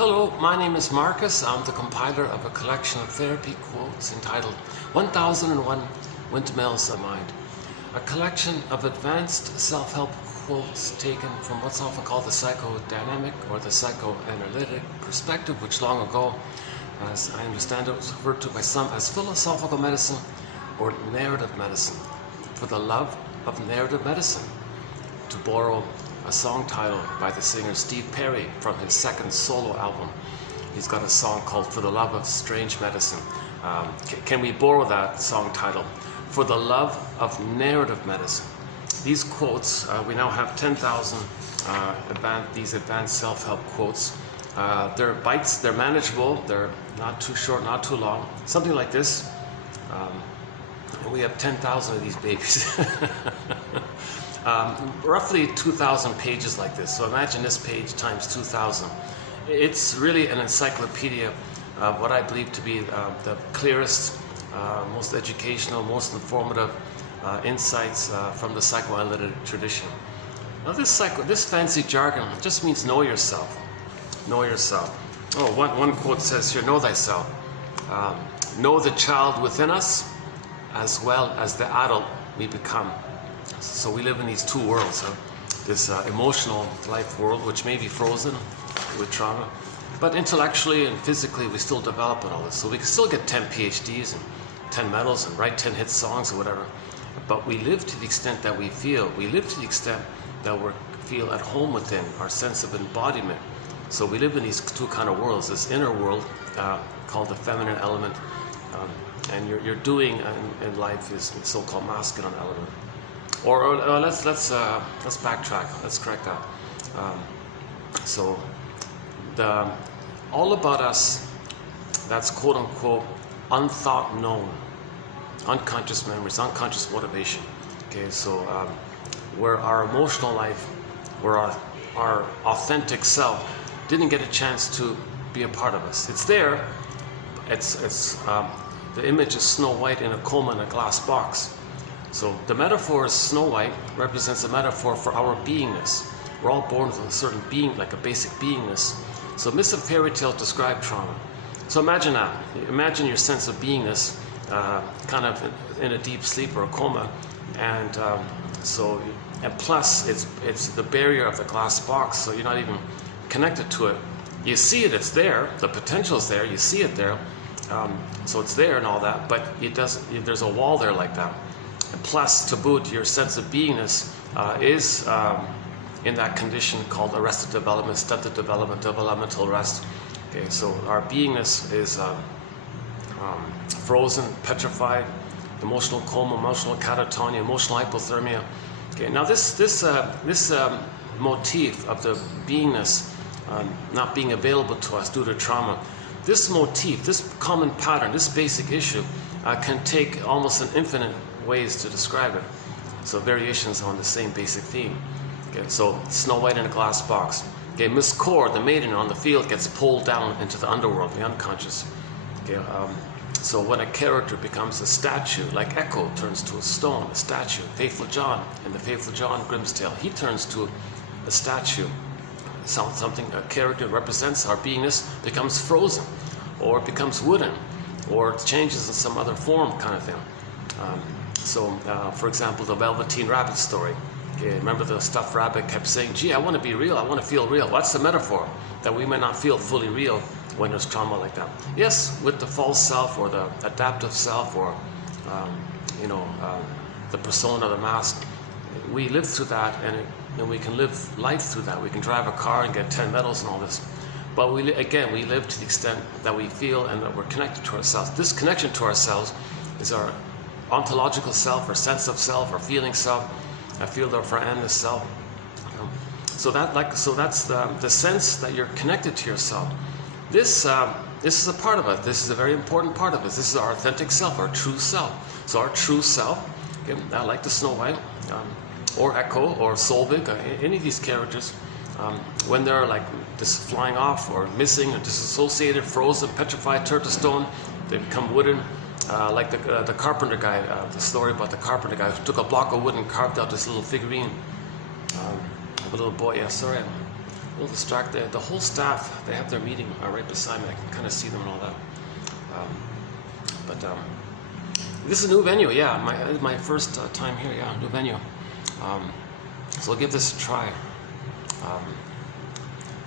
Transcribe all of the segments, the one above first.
Hello, my name is Marcus. I'm the compiler of a collection of therapy quotes entitled 1001 Windmills of Mind. A collection of advanced self-help quotes taken from what's often called the psychodynamic or the psychoanalytic perspective, which long ago, as I understand it, was referred to by some as philosophical medicine or narrative medicine, for the love of narrative medicine, to borrow a song title by the singer Steve Perry from his second solo album. He's got a song called For the Love of Strange Medicine. Can we borrow that song title? For the Love of Narrative Medicine. These quotes, we now have 10,000 these advanced self-help quotes. They're bites, they're manageable, they're not too short, not too long. Something like this. And we have 10,000 of these babies. Roughly 2,000 pages like this. So imagine this page times 2,000. It's really an encyclopedia of what I believe to be the clearest, most educational, most informative insights from the psychoanalytic tradition. Now this fancy jargon just means know yourself. Know yourself. Oh, one quote says here, know thyself. Know the child within us as well as the adult we become. So we live in these two worlds, this emotional life world, which may be frozen with trauma, but intellectually and physically we still develop and all this. So we can still get 10 PhDs and 10 medals and write 10 hit songs or whatever, but we live to the extent that we feel. We live to the extent that we feel at home within our sense of embodiment. So we live in these two kind of worlds, this inner world called the feminine element, and your doing in life is the so-called masculine element. Or let's backtrack. Let's correct that. So all about us, that's quote unquote unthought known, unconscious memories, unconscious motivation. Okay, so where our emotional life, where our authentic self didn't get a chance to be a part of us. It's there. It's the image is Snow White in a coma in a glass box. So the metaphor is Snow White represents a metaphor for our beingness. We're all born with a certain being, like a basic beingness. So myths and fairy tales describe trauma. So imagine that. Imagine your sense of beingness kind of in a deep sleep or a coma. And plus it's the barrier of the glass box, so you're not even connected to it. You see it, it's there, the potential is there, you see it there. So it's there and all that, but there's a wall there like that. And plus, to boot, your sense of beingness is in that condition called arrested development, stunted development, developmental arrest. Okay, so our beingness is frozen, petrified, emotional coma, emotional catatonia, emotional hypothermia. Okay, now this motif of the beingness not being available to us due to trauma, this motif, this common pattern, this basic issue can take almost an infinite ways to describe it. So variations on the same basic theme. Okay, so Snow White in a glass box. Okay, Miss Core, the maiden on the field, gets pulled down into the underworld, the unconscious. Okay, so when a character becomes a statue, like Echo turns to a stone, a statue. Faithful John in the Faithful John Grimm's Tale, he turns to a statue. Something, a character represents our beingness, becomes frozen, or becomes wooden, or changes in some other form kind of thing. For example, the Velveteen Rabbit story. Okay, remember the stuffed rabbit kept saying, gee, I want to be real, I want to feel real. What's the metaphor? That we may not feel fully real when there's trauma like that. Yes, with the false self or the adaptive self or, the persona, the mask, we live through that and we can live life through that. We can drive a car and get 10 medals and all this. But we live to the extent that we feel and that we're connected to ourselves. This connection to ourselves is our ontological self, or sense of self, or feeling self, a field of our animus self. So that's the sense that you're connected to yourself. This is a part of it. This is a very important part of it. This is our authentic self, our true self. So our true self, okay, like the Snow White, or Echo, or Solvig, any of these characters, when they're like just flying off, or missing, or disassociated, frozen, petrified, turned to stone, they become wooden. Like the carpenter guy, the story about the carpenter guy who took a block of wood and carved out this little figurine of a little boy. Yeah, sorry, little distracted. The whole staff, they have their meeting right beside me. I can kind of see them and all that. But this is a new venue, yeah. My first time here, yeah, new venue. So I'll give this a try.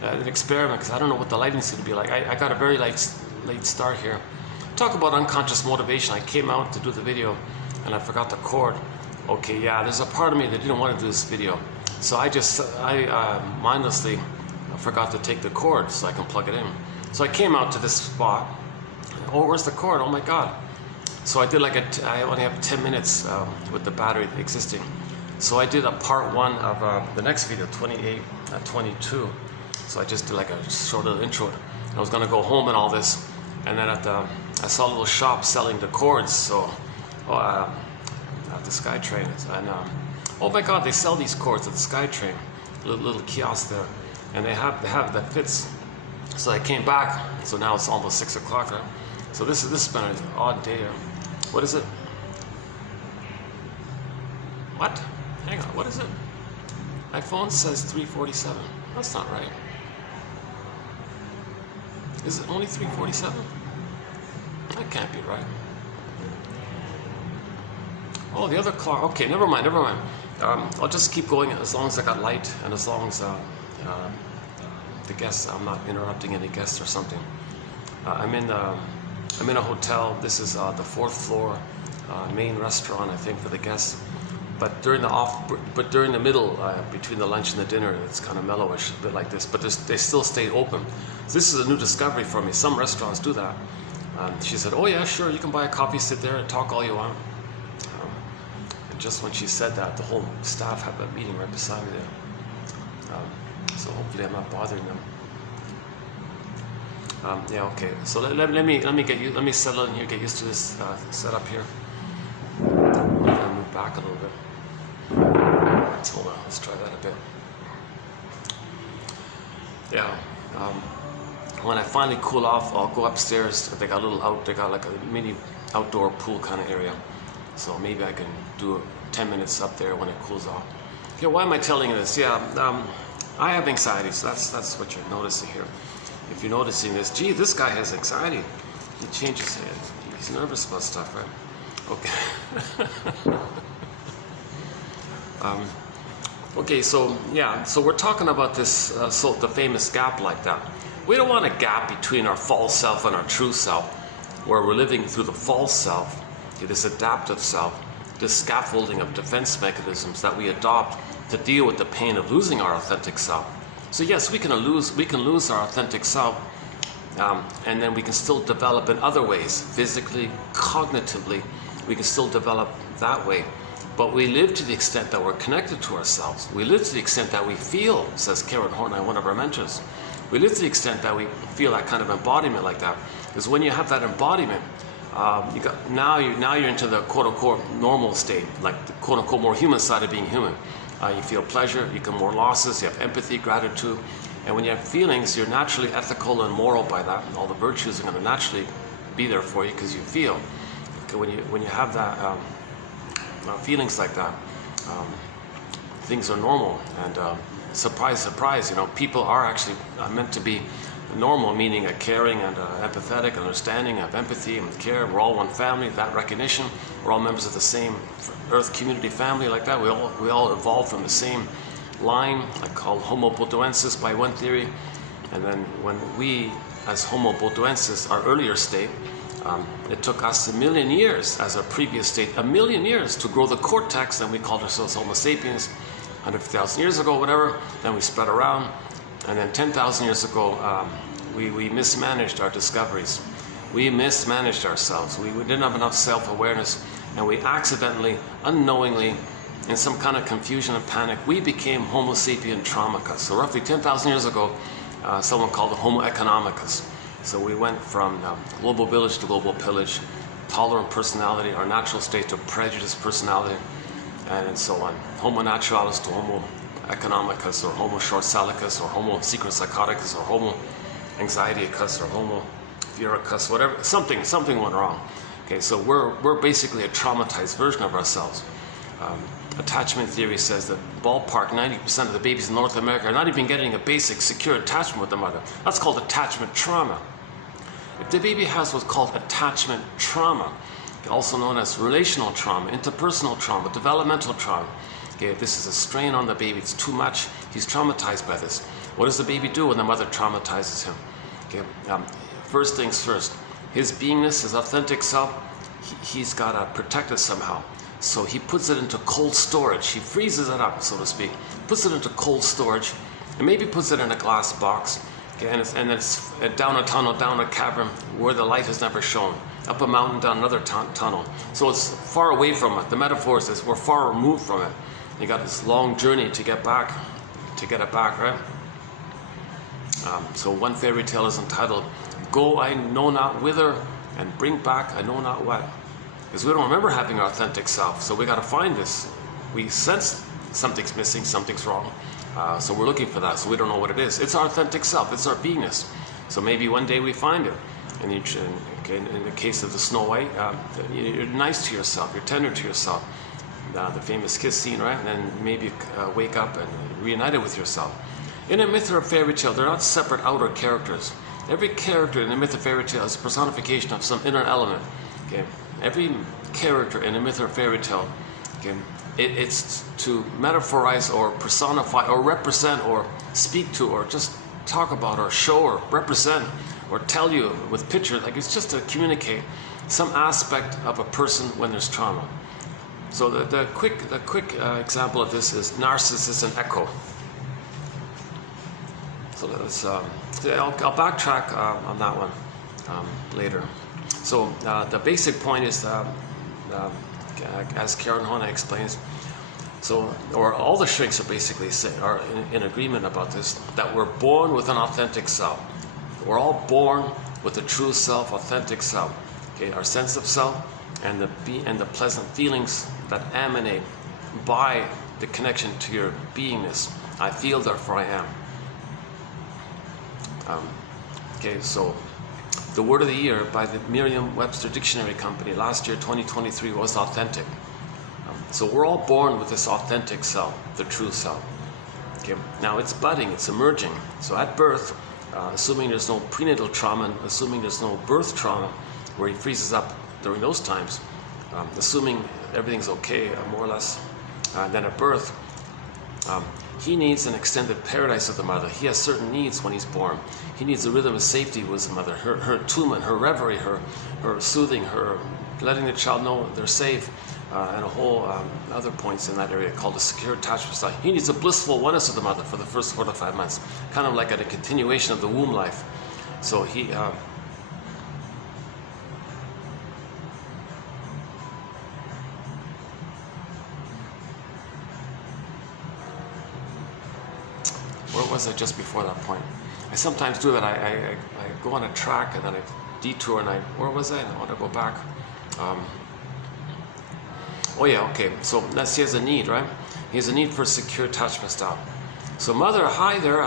An experiment, because I don't know what the lighting's going to be like. I got a very late start here. Talk about unconscious motivation. I came out to do the video and I forgot the cord. Okay, yeah, there's a part of me that didn't want to do this video. So I mindlessly forgot to take the cord so I can plug it in. So I came out to this spot. Oh, where's the cord? Oh my God. So I did I only have 10 minutes with the battery existing. So I did a part 1 of the next video, 28, 22. So I just did like a short little intro. I was gonna go home and all this. And then I saw a little shop selling the cords. So, at the SkyTrain. And oh my God, they sell these cords at the SkyTrain. Little kiosk there. And they have that fits. So I came back. So now it's almost 6 o'clock. Right? So this has been an odd day. What is it? What? Hang on, what is it? My phone says 3:47. That's not right. Is it only 3:47? That can't be right. Oh, the other clock. Okay, never mind. I'll just keep going as long as I got light and as long as the guests, I'm not interrupting any guests or something. I'm in a hotel. This is the 4th floor main restaurant, I think, for the guests. But during the middle, between the lunch and the dinner, it's kind of mellowish, a bit like this. But they still stay open. So this is a new discovery for me. Some restaurants do that. She said, "Oh yeah, sure, you can buy a coffee, sit there, and talk all you want." And just when she said that, the whole staff had a meeting right beside me there. So hopefully I'm not bothering them. Yeah, okay. So let me settle in here, get used to this setup here. I'm gonna move back a little bit. Hold on, let's try that a bit. Yeah. When I finally cool off, I'll go upstairs. They got like a mini outdoor pool kind of area. So maybe I can do 10 minutes up there when it cools off. Okay, why am I telling you this? Yeah, I have anxiety, so that's what you're noticing here. If you're noticing this, gee, this guy has anxiety. He changes it. He's nervous about stuff, right? Okay. Okay, so yeah, so we're talking about this, the famous gap like that. We don't want a gap between our false self and our true self, where we're living through the false self, this adaptive self, this scaffolding of defense mechanisms that we adopt to deal with the pain of losing our authentic self. So yes, we can lose our authentic self, and then we can still develop in other ways, physically, cognitively. We can still develop that way. But we live to the extent that we're connected to ourselves. We live to the extent that we feel, says Karen Horney, one of our mentors. We live to the extent that we feel that kind of embodiment like that. Because when you have that embodiment, now you're into the quote-unquote normal state, like the quote-unquote more human side of being human. You feel pleasure, you can mourn losses, you have empathy, gratitude. And when you have feelings, you're naturally ethical and moral by that. And all the virtues are going to naturally be there for you because you feel. When you have that feelings like that, things are normal. And surprise, surprise, people are actually meant to be normal, meaning a caring and empathetic, understanding, have empathy and care. We're all one family, that recognition. We're all members of the same Earth community family like that. We all evolved from the same line, like called Homo botuensis by one theory. And then when we, as Homo botuensis, our earlier state, it took us 1 million years as our previous state, 1 million years to grow the cortex, and we called ourselves Homo sapiens. 150,000 years ago, whatever, then we spread around. And then 10,000 years ago, we mismanaged our discoveries. We mismanaged ourselves. We didn't have enough self-awareness, and we accidentally, unknowingly, in some kind of confusion and panic, we became Homo sapien traumicus. So roughly 10,000 years ago, someone called it Homo economicus. So we went from global village to global pillage, tolerant personality, our natural state, to prejudiced personality, and so on. Homo naturalis to Homo economicus, or Homo short-salicus, or Homo secret-psychoticus, or Homo anxiety-acus, or Homo fear-acus, whatever. Something went wrong. Okay, so we're basically a traumatized version of ourselves. Attachment theory says that ballpark 90% of the babies in North America are not even getting a basic secure attachment with the mother. That's called attachment trauma. If the baby has what's called attachment trauma, also known as relational trauma, interpersonal trauma, developmental trauma, okay, this is a strain on the baby, it's too much, he's traumatized by this. What does the baby do when the mother traumatizes him? Okay, first things first, his beingness, his authentic self, he's got to protect it somehow. So he puts it into cold storage. He freezes it up, so to speak. Puts it into cold storage, and maybe puts it in a glass box. Okay, and it's down a tunnel, down a cavern where the light has never shone. Up a mountain, down another tunnel. So it's far away from it. The metaphor is we're far removed from it. You got this long journey to get it back, right? So one fairy tale is entitled, "Go I know not whither, and bring back I know not what." Because we don't remember having our authentic self, so we got to find this. We sense something's missing, something's wrong, so we're looking for that, so we don't know what it is. It's our authentic self, it's our beingness. So maybe one day we find it. And in the case of the Snow White, you're nice to yourself, you're tender to yourself. The famous kiss scene, right? And then maybe wake up and reunited with yourself. In a myth or a fairy tale, they're not separate outer characters. Every character in a myth or fairy tale is a personification of some inner element. Okay? Every character in a myth or fairy tale, okay, it's to metaphorize or personify or represent or speak to or just talk about or show or represent or tell you with pictures. Like, it's just to communicate some aspect of a person when there's trauma. So the quick example of this is Narcissus and Echo. So that's, I'll backtrack on that one later. So the basic point is, as Karen Hona explains, or all the shrinks are basically are in agreement about this, that we're born with an authentic self. We're all born with a true self, authentic self. Okay, our sense of self and the pleasant feelings that emanate by the connection to your beingness. I feel, therefore I am. Okay, so the word of the year by the Merriam-Webster Dictionary Company last year, 2023, was authentic. So we're all born with this authentic self, the true self. Okay, now it's budding, it's emerging. So at birth, assuming there's no prenatal trauma, assuming there's no birth trauma, where he freezes up during those times, assuming everything's okay, more or less, then at birth, he needs an extended paradise of the mother. He has certain needs when he's born. He needs a rhythm of safety with the mother, her attunement, her reverie, her soothing, her letting the child know they're safe, and a whole other points in that area called a secure attachment style. He needs a blissful oneness of the mother for the first 4 to 5 months, kind of like a continuation of the womb life. So he where was I just before that point? I sometimes do that. I go on a track and then I detour and where was I? I want to go back. Oh yeah, okay. So he has a need, right? He has a need for a secure attachment style. So mother, hi there.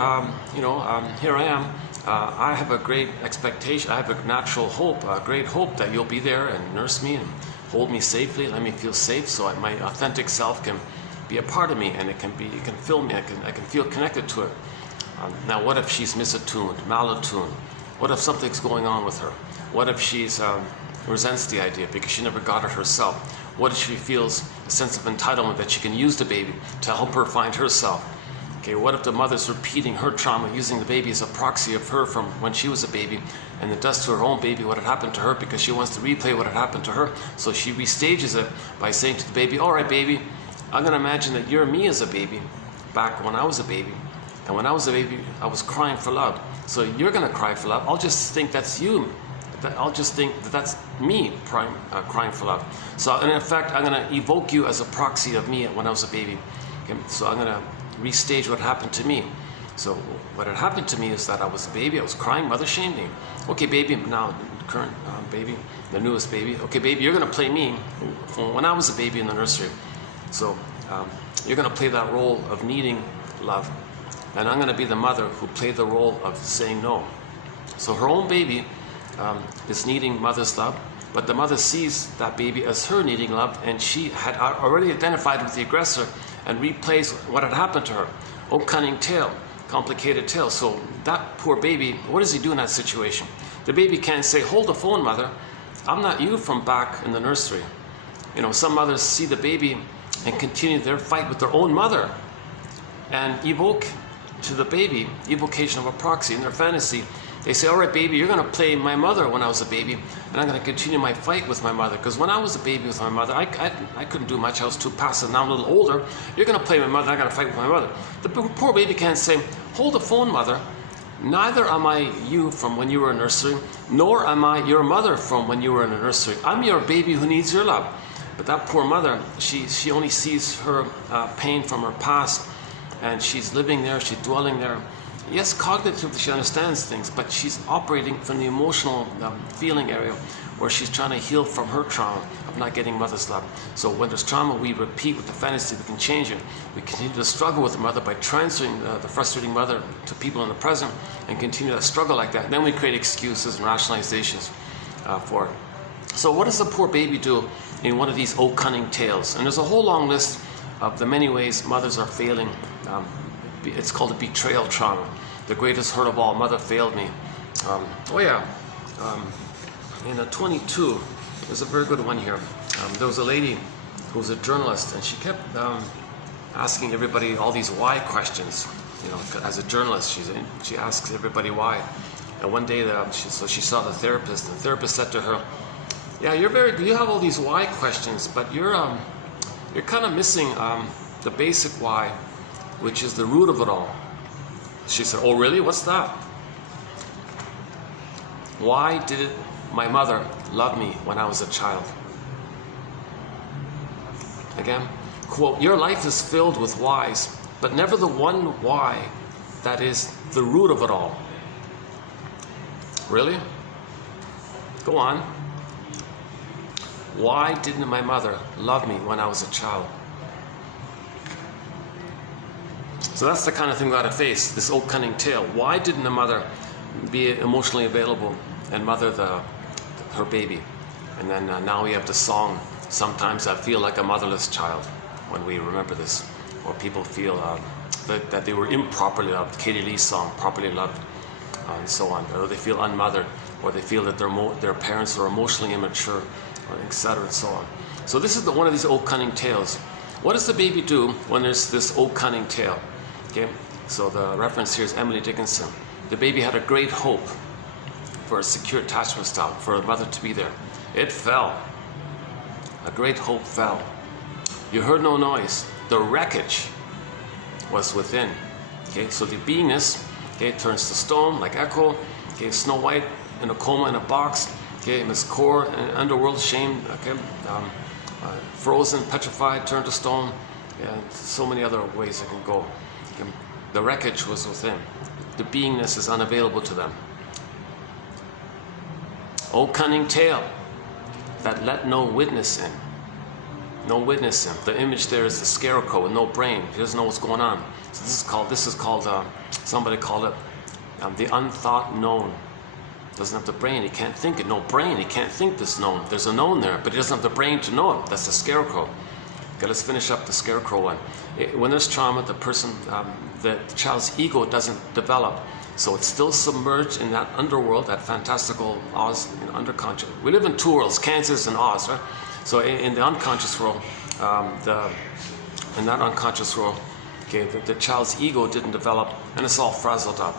Here I am. I have a great expectation. I have a natural hope, a great hope that you'll be there and nurse me and hold me safely, let me feel safe, so my authentic self can be a part of me, and it can fill me. I can feel connected to it. Now, what if she's misattuned, malattuned? What if something's going on with her? What if she's resents the idea because she never got it herself? What if she feels a sense of entitlement that she can use the baby to help her find herself? Okay, what if the mother's repeating her trauma, using the baby as a proxy of her from when she was a baby, and it does to her own baby what had happened to her because she wants to replay what had happened to her, so she restages it by saying to the baby, all right, baby, I'm going to imagine that you're me as a baby back when I was a baby. And when I was a baby, I was crying for love. So you're going to cry for love. I'll just think that's you. I'll just think that that's me crying for love. So in effect, I'm going to evoke you as a proxy of me when I was a baby. Okay? So I'm going to restage what happened to me. So what had happened to me is that I was a baby. I was crying. Mother shamed me. Okay, baby, now current baby, the newest baby. Okay, baby, you're going to play me from when I was a baby in the nursery. So you're going to play that role of needing love. And I'm going to be the mother who played the role of saying no. So her own baby is needing mother's love, but the mother sees that baby as her needing love, and she had already identified with the aggressor and replays what had happened to her. Oh, cunning tale, complicated tale. So that poor baby, what does he do in that situation? The baby can't say, hold the phone, mother. I'm not you from back in the nursery. You know, some mothers see the baby and continue their fight with their own mother and evoke to the baby, evocation of a proxy in their fantasy. They say, all right, baby, you're going to play my mother when I was a baby, and I'm going to continue my fight with my mother. Because when I was a baby with my mother, I couldn't do much. I was too passive. Now I'm a little older. You're going to play my mother, and I got to fight with my mother. The poor baby can't say, hold the phone, mother. Neither am I you from when you were in nursery, nor am I your mother from when you were in a nursery. I'm your baby who needs your love. But that poor mother, she only sees her pain from her past, and she's living there, she's dwelling there. Yes, cognitively she understands things, but she's operating from the emotional feeling area where she's trying to heal from her trauma of not getting mother's love. So when there's trauma, we repeat with the fantasy, we can change it. We continue to struggle with the mother by transferring the frustrating mother to people in the present and continue to struggle like that. And then we create excuses and rationalizations for it. So what does the poor baby do in one of these oh cunning tales? And there's a whole long list of the many ways mothers are failing. It's called a betrayal trauma. The greatest hurt of all, mother failed me. In 22, there's a very good one here. There was a lady who was a journalist, and she kept asking everybody all these why questions. You know, as a journalist, she asks everybody why. And one day, she saw the therapist. And the therapist said to her, "Yeah, you have all these why questions, but you're kind of missing the basic why, which is the root of it all." She said, "Oh, really? What's that?" Why did my mother love me when I was a child? Again, quote, "Your life is filled with whys, but never the one why that is the root of it all." Really? Go on. Why didn't my mother love me when I was a child? So that's the kind of thing we got to face, this old cunning tale. Why didn't the mother be emotionally available and mother her baby? And then now we have the song, "Sometimes I Feel Like a Motherless Child," when we remember this. Or people feel that they were improperly loved, Katie Lee's song, "Properly Loved," and so on. Or they feel unmothered, or they feel that their parents are emotionally immature, etc. and so on. So this is one of these old cunning tales. What does the baby do when there's this old cunning tale? Okay, so the reference here is Emily Dickinson. The baby had a great hope for a secure attachment style, for a mother to be there. It fell. A great hope fell. You heard no noise. The wreckage was within. Okay, so the beingness, okay, turns to stone like echo. Okay, Snow White in a coma in a box. Okay, Miss Core in underworld, shamed. Okay, frozen, petrified, turned to stone, and so many other ways it can go. The wreckage was within. The beingness is unavailable to them. O cunning tale that let no witness in. No witness in. The image there is the scarecrow with no brain. He doesn't know what's going on. So this is called somebody called it the unthought known. Doesn't have the brain, he can't think it. No brain, he can't think this known. There's a known there, but he doesn't have the brain to know it. That's the scarecrow. Okay, let's finish up the scarecrow one. When there's trauma, the child's ego doesn't develop. So it's still submerged in that underworld, that fantastical Oz, underconscious. We live in two worlds, Kansas and Oz, right? So in the unconscious world, in that unconscious world, okay, the child's ego didn't develop, and it's all frazzled up.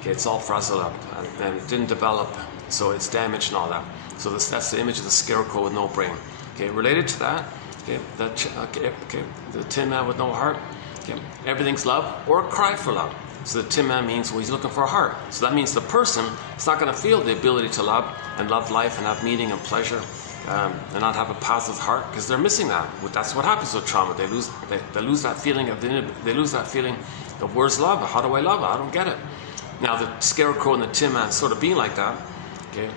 Okay, it's all frazzled up, and it didn't develop, so it's damaged and all that. So that's the image of the scarecrow with no brain. Okay, related to that, okay, the Tin Man with no heart. Okay, everything's love or cry for love. So the Tin Man means, well, he's looking for a heart. So that means the person is not going to feel the ability to love and love life and have meaning and pleasure and not have a positive heart because they're missing that. That's what happens with trauma. They lose that feeling of where's love? How do I love? I don't get it. Now the scarecrow and the Tin Man sort of being like that, okay,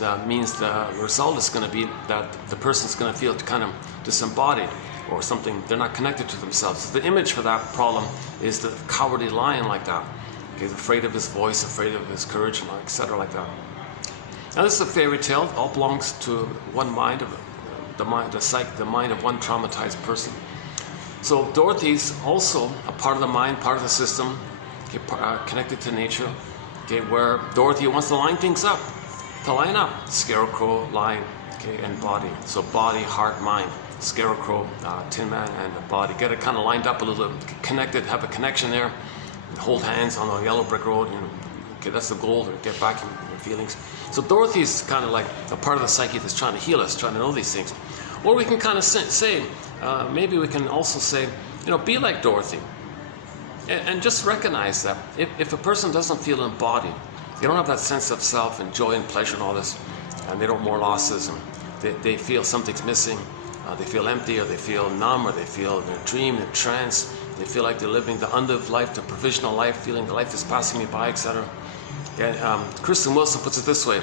that means the result is going to be that the person's going to feel kind of disembodied or something. They're not connected to themselves. So the image for that problem is the cowardly lion like that. Okay, afraid of his voice, afraid of his courage, etc. like that. Now this is a fairy tale. It all belongs to one mind, the mind of one traumatized person. So Dorothy's also a part of the mind, part of the system, okay, connected to nature, okay, where Dorothy wants to line things up, scarecrow, line, okay, and body. So body, heart, mind, scarecrow, Tin Man, and the body. Get it kind of lined up a little, connected, have a connection there, hold hands on the yellow brick road, okay, that's the goal, to get back in your feelings. So Dorothy's kind of like a part of the psyche that's trying to heal us, trying to know these things. Or we can kind of say, maybe we can also say, be like Dorothy. And just recognize that if a person doesn't feel embodied, they don't have that sense of self and joy and pleasure and all this, and they don't mourn losses, and they feel something's missing, they feel empty, or they feel numb, or they feel in a dream, in a trance, they feel like they're living the unlived life, the provisional life, feeling the life is passing me by, etc. Kristen Wilson puts it this way: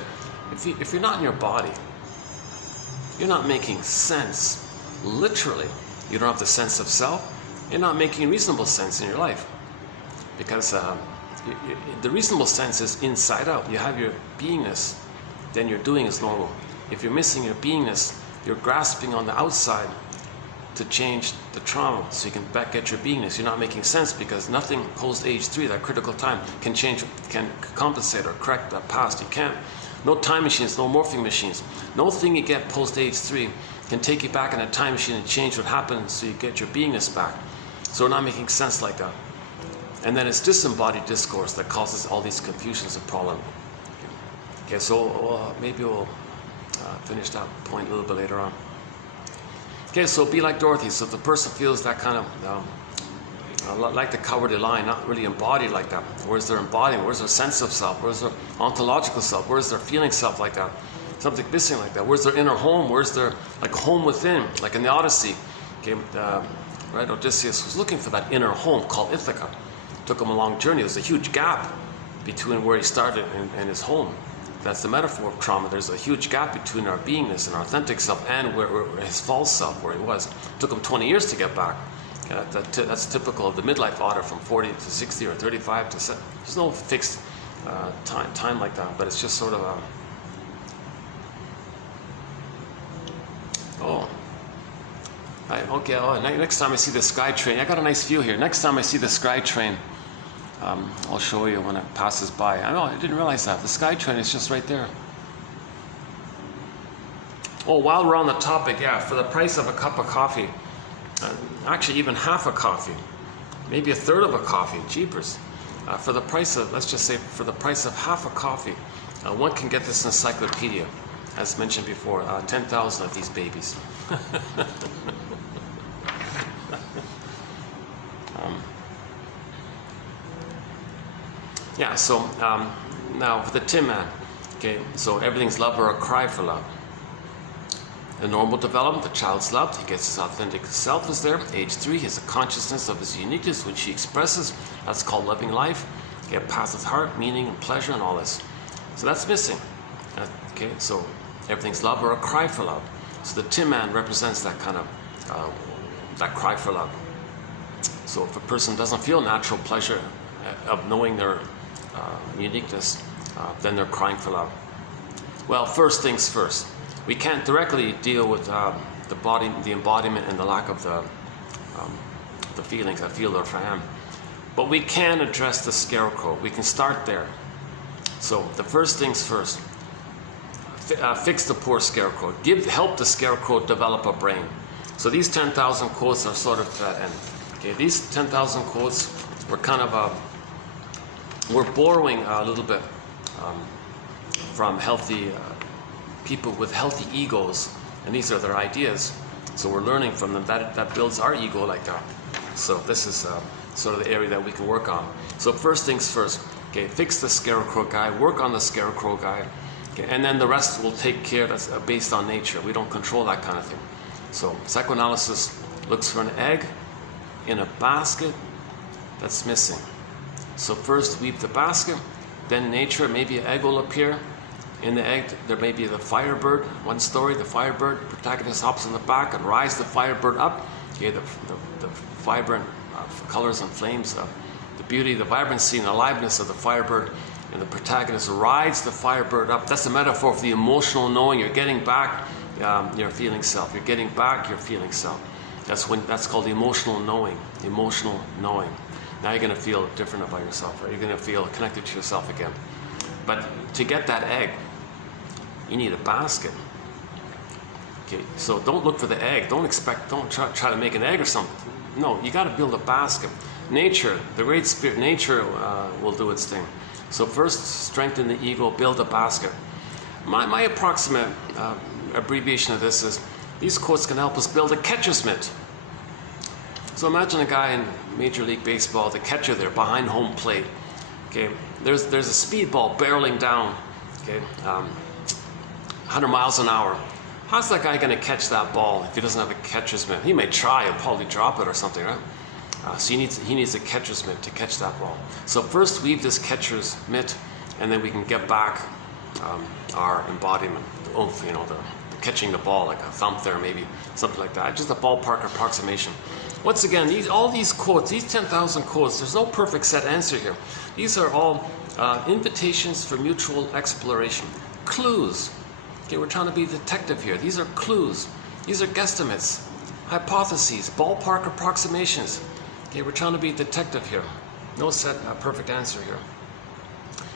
if you're not in your body, you're not making sense. Literally, you don't have the sense of self. You're not making reasonable sense in your life, because the reasonable sense is inside out. You have your beingness, then your doing is normal. If you're missing your beingness, you're grasping on the outside to change the trauma so you can back get your beingness. You're not making sense, because nothing post age 3, that critical time, can compensate or correct that past. You can't. No time machines, no morphing machines. No thing you get post age 3 can take you back in a time machine and change what happened so you get your beingness back. So we're not making sense like that. And then it's disembodied discourse that causes all these confusions and problems. Okay, so maybe we'll finish that point a little bit later on. Okay, so be like Dorothy. So if the person feels that kind of, like the cowardly lion, not really embodied like that, where's their embodiment, where's their sense of self, where's their ontological self, where's their feeling self like that, something missing like that, where's their inner home, where's their like home within, like in the Odyssey, okay, right, Odysseus was looking for that inner home called Ithaca. Took him a long journey. There's a huge gap between where he started and his home. That's the metaphor of trauma. There's a huge gap between our beingness and our authentic self and where his false self, where he was. It took him 20 years to get back. That's typical of the midlife order, from 40 to 60 or 35 to 70. There's no fixed time like that, but it's just sort of a... next time I see the sky train, I got a nice view here. Next time I see the sky train, I'll show you when it passes by. I didn't realize that. The sky train is just right there. Oh, while we're on the topic, yeah, for the price of a cup of coffee, actually even half a coffee, maybe a third of a coffee, jeepers. For the price of, let's just say, for the price of half a coffee, one can get this encyclopedia, as mentioned before, 10,000 of these babies. Yeah, so now for the Tin Man, okay, so everything's love or a cry for love. The normal development, the child's loved, he gets his authentic self is there. Age 3, he has a consciousness of his uniqueness, which he expresses. That's called loving life. Get path with heart, meaning and pleasure and all this. So that's missing. Okay, so everything's love or a cry for love. So the Tin Man represents that kind of, that cry for love. So if a person doesn't feel natural pleasure of knowing their uniqueness, then they're crying for love. Well, first things first. We can't directly deal with the body, the embodiment, and the lack of the feelings. I feel or I am. But we can address the scarecrow. We can start there. So the first things first. Fix the poor scarecrow. Help the scarecrow develop a brain. So these 10,000 quotes are sort of to that end. Okay, these 10,000 quotes were kind of we're borrowing a little bit from healthy people with healthy egos, and these are their ideas. So we're learning from them. That builds our ego like that. So this is sort of the area that we can work on. So first things first. Okay, fix the scarecrow guy. Work on the scarecrow guy. Okay, and then the rest will take care. That's based on nature. We don't control that kind of thing. So psychoanalysis looks for an egg in a basket that's missing. So first weave the basket, then nature, maybe an egg will appear. In the egg, there may be the firebird. One story, the firebird, protagonist hops on the back and rides the firebird up. Okay, the vibrant colors and flames, the beauty, the vibrancy and aliveness of the firebird and the protagonist rides the firebird up. That's a metaphor for the emotional knowing. You're getting back your feeling self. You're getting back your feeling self. That's called the emotional knowing. Emotional knowing. Now you're going to feel different about yourself, right? You're going to feel connected to yourself again. But to get that egg, you need a basket. Okay, so don't look for the egg. Don't try to make an egg or something. No, you got to build a basket. Nature, the great spirit, nature will do its thing. So first, strengthen the ego, build a basket. My approximate abbreviation of this is, these quotes can help us build a catcher's mitt. So imagine a guy in Major League Baseball, the catcher there behind home plate. Okay, there's a speedball barreling down, okay, 100 miles an hour. How's that guy going to catch that ball if he doesn't have a catcher's mitt? He may try and probably drop it or something, right? So he needs a catcher's mitt to catch that ball. So first weave this catcher's mitt, and then we can get back our embodiment, the oomph, you know, the catching the ball, like a thump there maybe, something like that. Just a ballpark approximation. Once again, all these quotes, these 10,000 quotes, there's no perfect set answer here. These are all invitations for mutual exploration. Clues. Okay, we're trying to be a detective here. These are clues. These are guesstimates, hypotheses, ballpark approximations. Okay, we're trying to be a detective here. No set perfect answer here.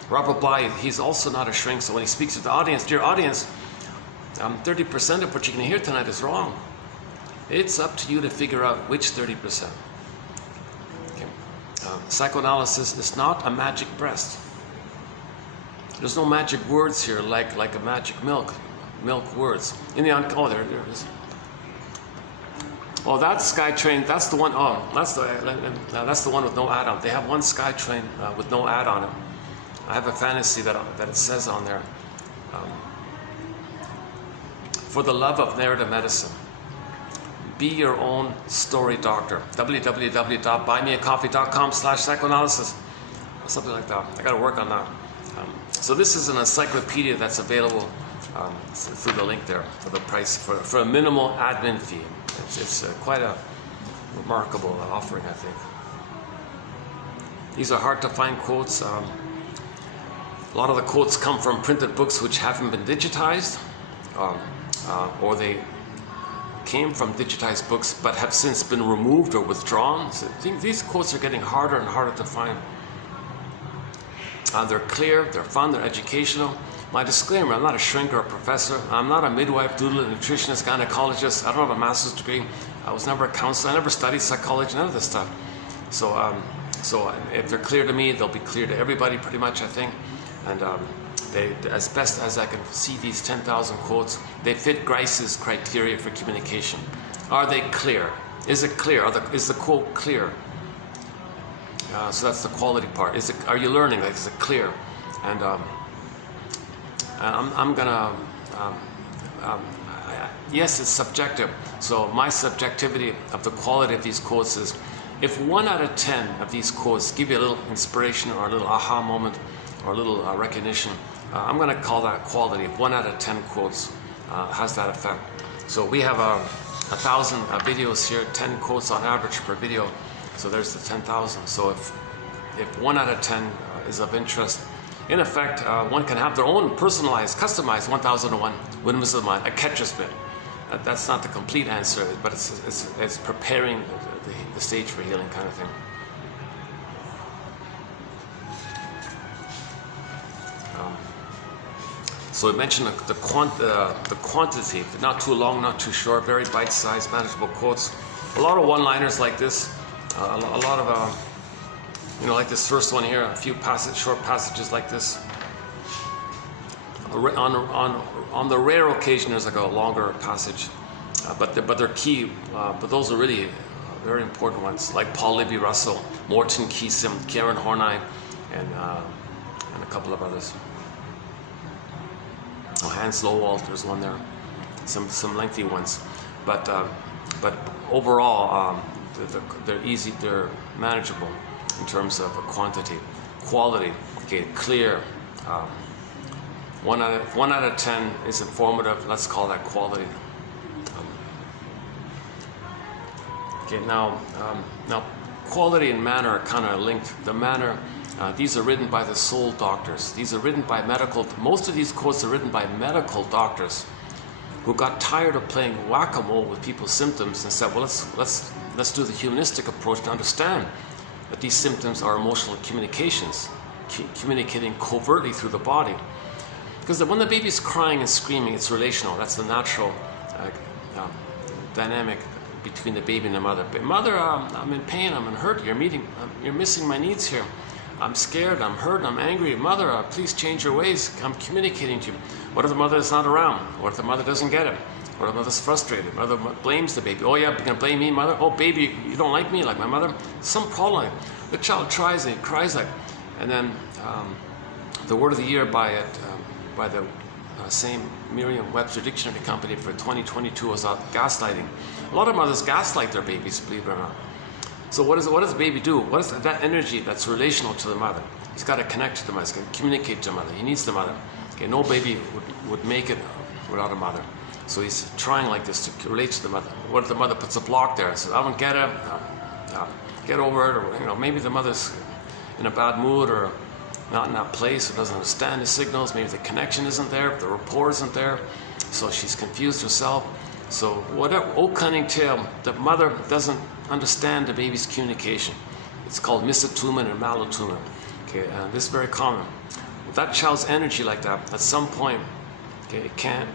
Robert Bly, he's also not a shrink, so when he speaks to the audience, dear audience, 30% of what you're going to hear tonight is wrong. It's up to you to figure out which 30%. Okay. Psychoanalysis is not a magic breast. There's no magic words here like a magic milk words. In the oh, there it is. Oh, that SkyTrain, that's the one. Oh, that's the one with no add-on. They have one SkyTrain with no add-on it. I have a fantasy that it says on there. For the love of narrative medicine, be your own story doctor. www.buymeacoffee.com/psychoanalysis, something like that. I got to work on that. So this is an encyclopedia that's available through the link there for the price for a minimal admin fee. It's quite a remarkable offering, I think. These are hard to find quotes. A lot of the quotes come from printed books which haven't been digitized, or they came from digitized books but have since been removed or withdrawn. So these quotes are getting harder and harder to find. They're clear, they're fun, they're educational. My disclaimer, I'm not a shrink or a professor. I'm not a midwife, doula, nutritionist, gynecologist. I don't have a master's degree. I was never a counselor. I never studied psychology, none of this stuff. So if they're clear to me, they'll be clear to everybody pretty much, I think. And they, as best as I can see these 10,000 quotes, they fit Grice's criteria for communication. Are they clear? Is it clear? Is the quote clear? So that's the quality part. Are you learning? Like, is it clear? And I'm gonna. Yes, it's subjective. So my subjectivity of the quality of these quotes is, if 1 out of 10 of these quotes give you a little inspiration or a little aha moment or a little recognition, I'm going to call that quality. If 1 out of 10 quotes has that effect. So we have 1,000 videos here, 10 quotes on average per video. So there's the 10,000. So if 1 out of 10 is of interest, in effect, one can have their own personalized, customized 1001 Windmills of the Mind, a catcher's mitt. That's not the complete answer, but it's preparing the stage for healing, kind of thing. So I mentioned the quantity, not too long, not too short, very bite-sized, manageable quotes. A lot of one-liners like this, a lot of, like this first one here, a few short passages like this. On the rare occasion, there's like a longer passage, but they're key. But those are really very important ones, like Paul Libby Russell, Morton Keesom, Karen Horney, and a couple of others. Oh, Hans Lowald, there's one there. Some lengthy ones, but overall, they're easy, they're manageable in terms of quantity, quality. Okay, clear. 1 out of 10 is informative. Let's call that quality. Okay, now quality and manner are kind of linked. The manner, These are written by the soul doctors. These are written by most of these quotes are written by medical doctors who got tired of playing whack-a-mole with people's symptoms and said, well, let's do the humanistic approach to understand that these symptoms are emotional communications, communicating covertly through the body. Because when the baby's crying and screaming, it's relational. That's the natural dynamic between the baby and the mother. But mother, I'm in pain, I'm in hurt, you're missing my needs here. I'm scared, I'm hurt, I'm angry. Mother, please change your ways. I'm communicating to you. What if the mother is not around? What if the mother doesn't get it? What if the mother's frustrated? Mother blames the baby. Oh yeah, you're gonna blame me, mother? Oh baby, you don't like me like my mother? Some problem. The child tries and he cries like, and then the word of the year by the same Merriam-Webster Dictionary Company for 2022 was gaslighting. A lot of mothers gaslight their babies, believe it or not. So what does the baby do? What is that energy that's relational to the mother? He's got to connect to the mother. He's got to communicate to the mother. He needs the mother. Okay, no baby would make it without a mother. So he's trying like this to relate to the mother. What if the mother puts a block there and says, I don't get it, get over it, or maybe the mother's in a bad mood or not in that place or doesn't understand the signals. Maybe the connection isn't there, the rapport isn't there, so she's confused herself. So whatever, old cunning tale, the mother doesn't understand the baby's communication. It's called misattunement and malattunement. Okay, this is very common. With that child's energy like that, at some point, okay, it can't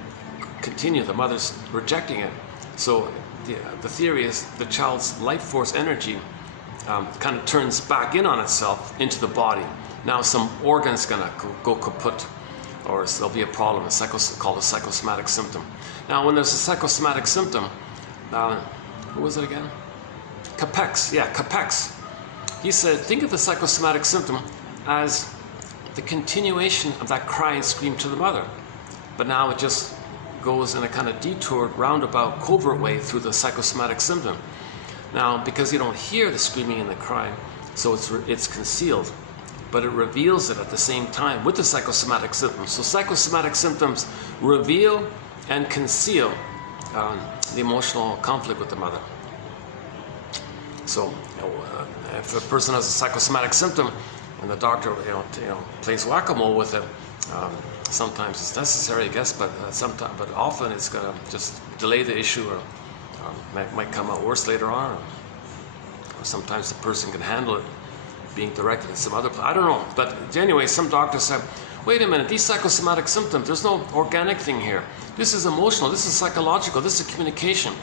continue. The mother's rejecting it. So the theory is the child's life force energy kind of turns back in on itself into the body. Now some organ's gonna go kaput, or there'll be a problem, called a psychosomatic symptom. Now when there's a psychosomatic symptom, who was it again? Capex, yeah, Capex. He said, think of the psychosomatic symptom as the continuation of that cry and scream to the mother. But now it just goes in a kind of detoured, roundabout, covert way through the psychosomatic symptom. Now, because you don't hear the screaming and the crying, so it's concealed, but it reveals it at the same time with the psychosomatic symptoms. So psychosomatic symptoms reveal and conceal the emotional conflict with the mother. So, if a person has a psychosomatic symptom and the doctor, plays whack-a-mole with it, sometimes it's necessary, I guess, but often it's going to just delay the issue, or might come out worse later on. Or sometimes the person can handle it being directed at some other place. I don't know, but anyway, some doctors say, wait a minute, these psychosomatic symptoms, there's no organic thing here. This is emotional, this is psychological, this is communication.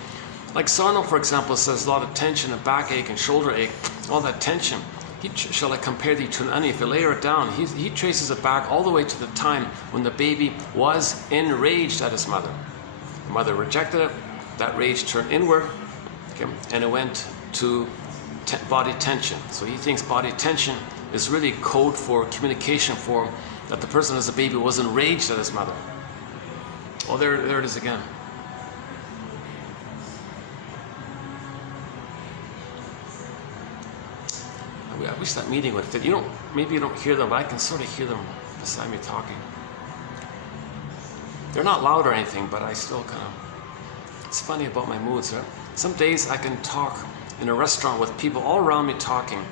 Like Sarno, for example, says a lot of tension and backache and shoulder ache, all that tension. Shall I compare thee to an onion? If you layer it down, he traces it back all the way to the time when the baby was enraged at his mother. The mother rejected it, that rage turned inward, okay, and it went to body tension. So he thinks body tension is really code for communication for that the person as a baby was enraged at his mother. Oh, there it is again. I wish that meeting would fit. Maybe you don't hear them, but I can sort of hear them beside me talking. They're not loud or anything, but I still kind of, it's funny about my moods. Right? Some days I can talk in a restaurant with people all around me talking.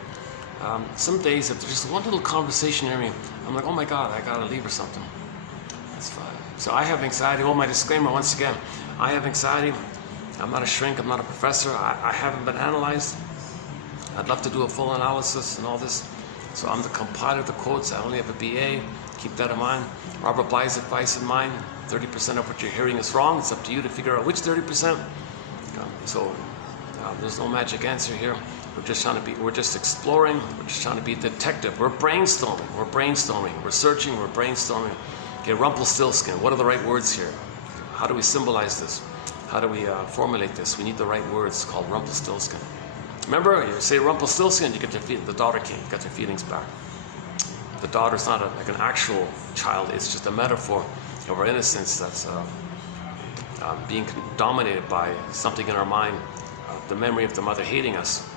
Some days if there's just one little conversation near me, I'm like, oh my God, I gotta leave or something. That's fine. So I have anxiety. Oh, my disclaimer once again, I have anxiety. I'm not a shrink, I'm not a professor. I haven't been analyzed. I'd love to do a full analysis and all this. So I'm the compiler of the quotes. I only have a BA. Keep that in mind. Robert Bly's advice in mind. 30% of what you're hearing is wrong. It's up to you to figure out which 30%. There's no magic answer here. We're just exploring. We're just trying to be detective. We're brainstorming. We're searching. We're brainstorming. Okay, Rumpelstiltskin. What are the right words here? How do we symbolize this? How do we formulate this? We need the right words called Rumpelstiltskin. Remember, you say Rumpelstiltskin, you get the daughter king, you got their feelings back. The daughter's not like an actual child, it's just a metaphor of our innocence that's being dominated by something in our mind, the memory of the mother hating us,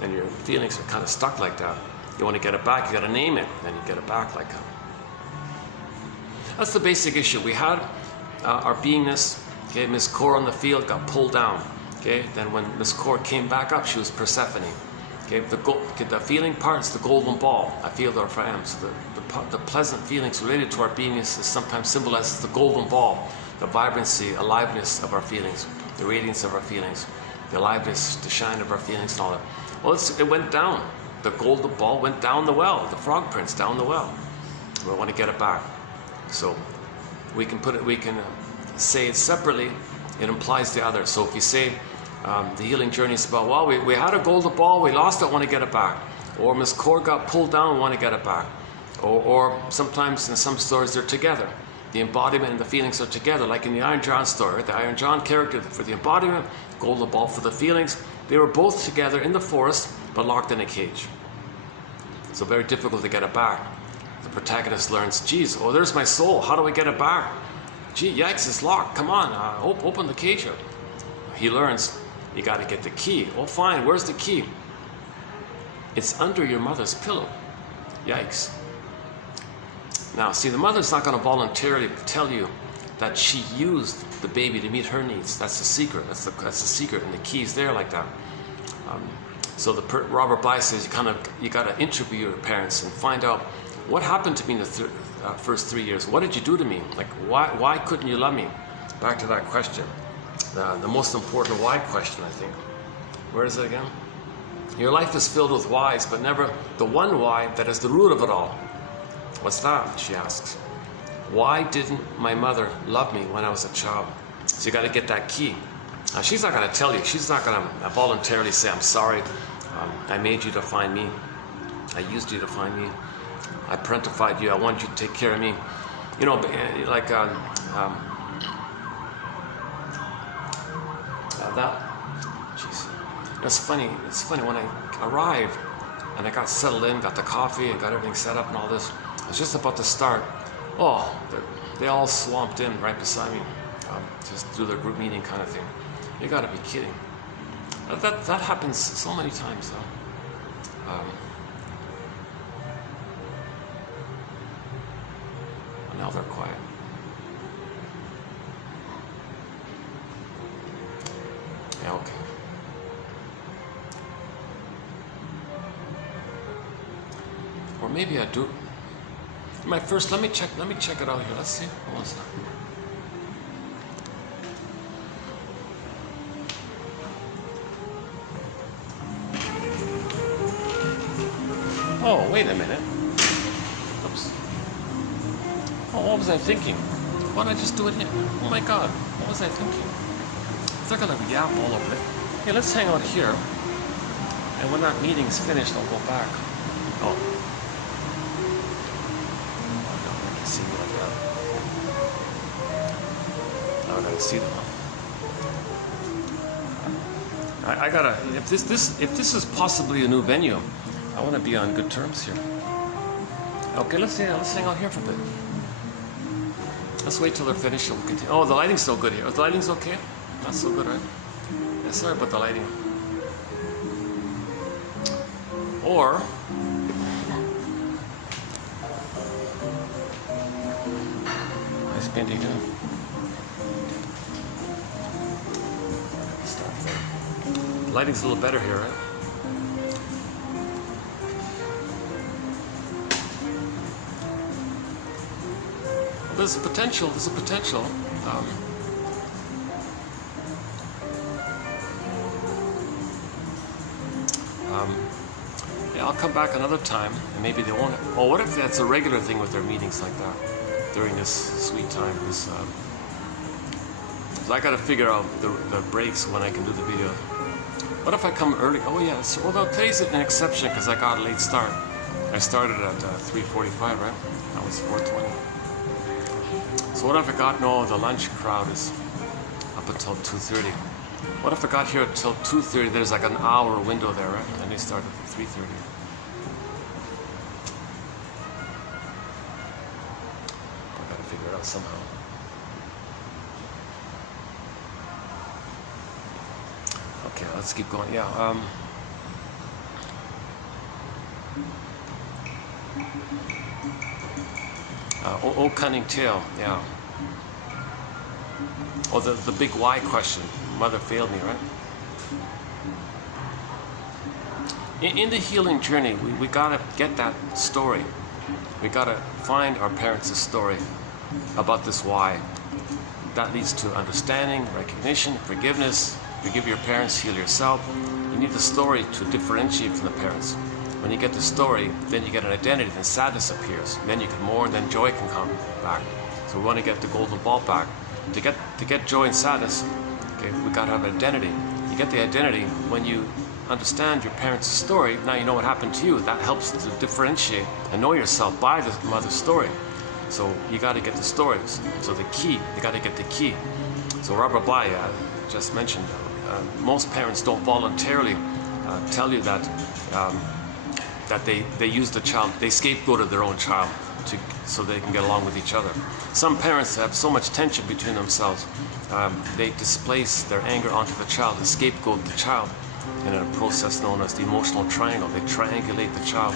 and your feelings are kind of stuck like that. You want to get it back, you got to name it, then you get it back like that. That's the basic issue. We had our beingness, okay, Miss Core on the field got pulled down. Okay, then when Miss Core came back up, she was Persephone. Okay, the feeling part is the golden ball. I feel that I am. So the pleasant feelings related to our being is sometimes symbolized as the golden ball, the vibrancy, aliveness of our feelings, the radiance of our feelings, the aliveness, the shine of our feelings and all that. Well, it went down. The golden ball went down the well, the frog prints down the well. We want to get it back. So we can say it separately, it implies the other. So if you say the healing journey is about, well, we had a golden ball, we lost it, want to get it back. Or Miss Core got pulled down, want to get it back. Or sometimes in some stories they're together. The embodiment and the feelings are together, like in the Iron John story. Right? The Iron John character for the embodiment, golden ball for the feelings. They were both together in the forest, but locked in a cage. So very difficult to get it back. The protagonist learns, geez, oh, there's my soul. How do I get it back? Gee, yikes, it's locked. Come on, open the cage up. He learns, you got to get the key. Oh, fine, where's the key? It's under your mother's pillow. Yikes. Now, see, the mother's not going to voluntarily tell you that she used the baby to meet her needs. That's the secret. That's the secret, and the key's there like that. So Robert Bly says you got to interview your parents and find out what happened to me in the first 3 years. What did you do to me? Like, why couldn't you love me? Back to that question, the most important why question, I think. Where is it again? Your life is filled with whys, but never the one why that is the root of it all. What's that? She asks. Why didn't my mother love me when I was a child? So you got to get that key. Now, she's not going to tell you. She's not going to voluntarily say, I'm sorry, I made you to find me. I used you to find me. I parentified you. I wanted you to take care of me. You know, like that. Jeez, it's funny. It's funny when I arrived and I got settled in, got the coffee, and got everything set up and all this. I was just about to start. Oh, they all swamped in right beside me, just do their group meeting kind of thing. You got to be kidding. That happens so many times, though. Now they're quiet. Yeah, okay. Or maybe I do. Let me check it out here. Let's see. Hold on a second. Oh, wait a minute. Oops. Oh, what was I thinking? Why don't I just do it here? Oh my God, what was I thinking? Is that gonna yap all over it? Hey, let's hang out here. And when that meeting's finished, I'll go back. Oh. Oh no, I can see you like that. Now I gotta see them. I gotta. If this is possibly a new venue, I want to be on good terms here. Okay, let's hang out here for a bit. Let's wait till they're finished and we'll continue. Oh, the lighting's still good here. The lighting's okay? Not so good, right? Yeah, sorry about the lighting. Or nice painting here. Start there. The lighting's a little better here, right? There's a potential. Yeah, I'll come back another time, and maybe they won't. Oh, what if that's a regular thing with their meetings like that during this sweet time? So I got to figure out the breaks when I can do the video. What if I come early? Oh yeah. Well, no, today's an exception because I got a late start. I started at 3:45, right? That was 4:20. So what if I got, no, the lunch crowd is up until 2:30. What if I got here until 2:30, there's like an hour window there, right? And they started at 3:30. I gotta figure it out somehow. Okay, let's keep going, yeah. Oh, cunning tale, yeah. Oh, the big why question. Mother failed me, right? In the healing journey, we gotta get that story. We gotta find our parents' story about this why. That leads to understanding, recognition, forgiveness. Forgive your parents, heal yourself. You need the story to differentiate from the parents. When you get the story, then you get an identity, then sadness appears. Then you can mourn, then joy can come back. So we want to get the golden ball back. To get joy and sadness, okay, we gotta have an identity. You get the identity when you understand your parents' story. Now you know what happened to you. That helps to differentiate and know yourself by the mother's story. So you got to get the stories. So the key, you got to get the key. So Robert Bly just mentioned, most parents don't voluntarily tell you that that they use the child, they scapegoated their own child so they can get along with each other. Some parents have so much tension between themselves, they displace their anger onto the child and scapegoat the child in a process known as the emotional triangle. They triangulate the child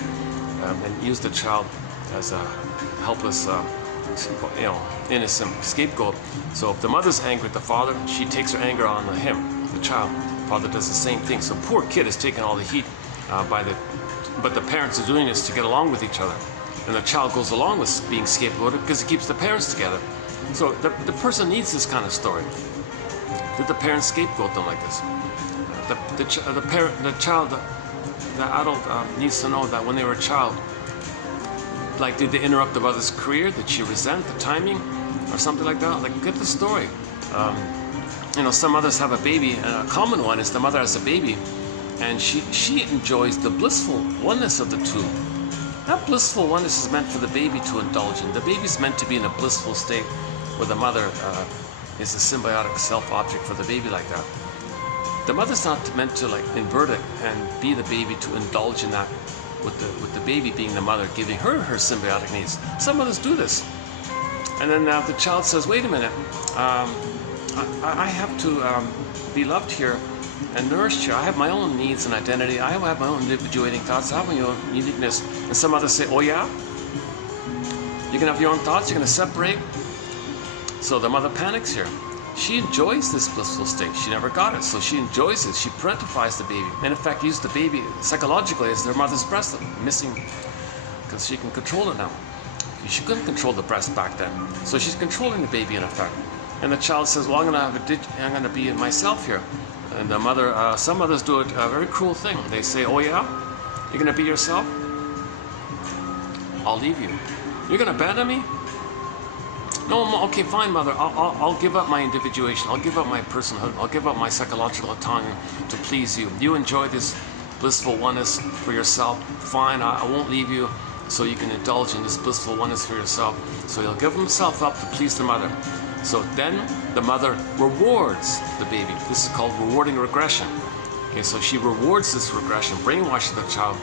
and use the child as a helpless, innocent scapegoat. So if the mother's angry at the father, she takes her anger on him, the child. The father does the same thing. So poor kid is taking all the heat but the parents are doing this to get along with each other. And the child goes along with being scapegoated because it keeps the parents together. So the person needs this kind of story. Did the parents scapegoat them like this? The adult needs to know that when they were a child, like, did they interrupt the mother's career? Did she resent the timing or something like that? Like, get the story. Some mothers have a baby, and a common one is the mother has a baby, and she enjoys the blissful oneness of the two. That blissful oneness is meant for the baby to indulge in. The baby's meant to be in a blissful state where the mother is a symbiotic self-object for the baby like that. The mother's not meant to invert it and be the baby to indulge in that with the baby being the mother, giving her symbiotic needs. Some mothers do this. And then the child says, wait a minute, I have to be loved here and nourished here. I have my own needs and identity. I have my own individuating thoughts. I have my own uniqueness. And some others say, oh yeah? You can have your own thoughts, you're going to separate? So the mother panics here. She enjoys this blissful state. She never got it, so she enjoys it. She parentifies the baby. And in fact, uses the baby psychologically as their mother's breast, missing, because she can control it now. She couldn't control the breast back then, so she's controlling the baby in effect. And the child says, well, I'm going to be myself here. And the mother, some mothers do a very cruel thing. They say, oh yeah, you're going to be yourself? I'll leave you. You're going to abandon me? No, okay, fine, mother. I'll give up my individuation. I'll give up my personhood. I'll give up my psychological autonomy to please you. You enjoy this blissful oneness for yourself. Fine, I won't leave you, so you can indulge in this blissful oneness for yourself. So he'll give himself up to please the mother. So then the mother rewards the baby. This is called rewarding regression. Okay, so she rewards this regression, brainwashes the child,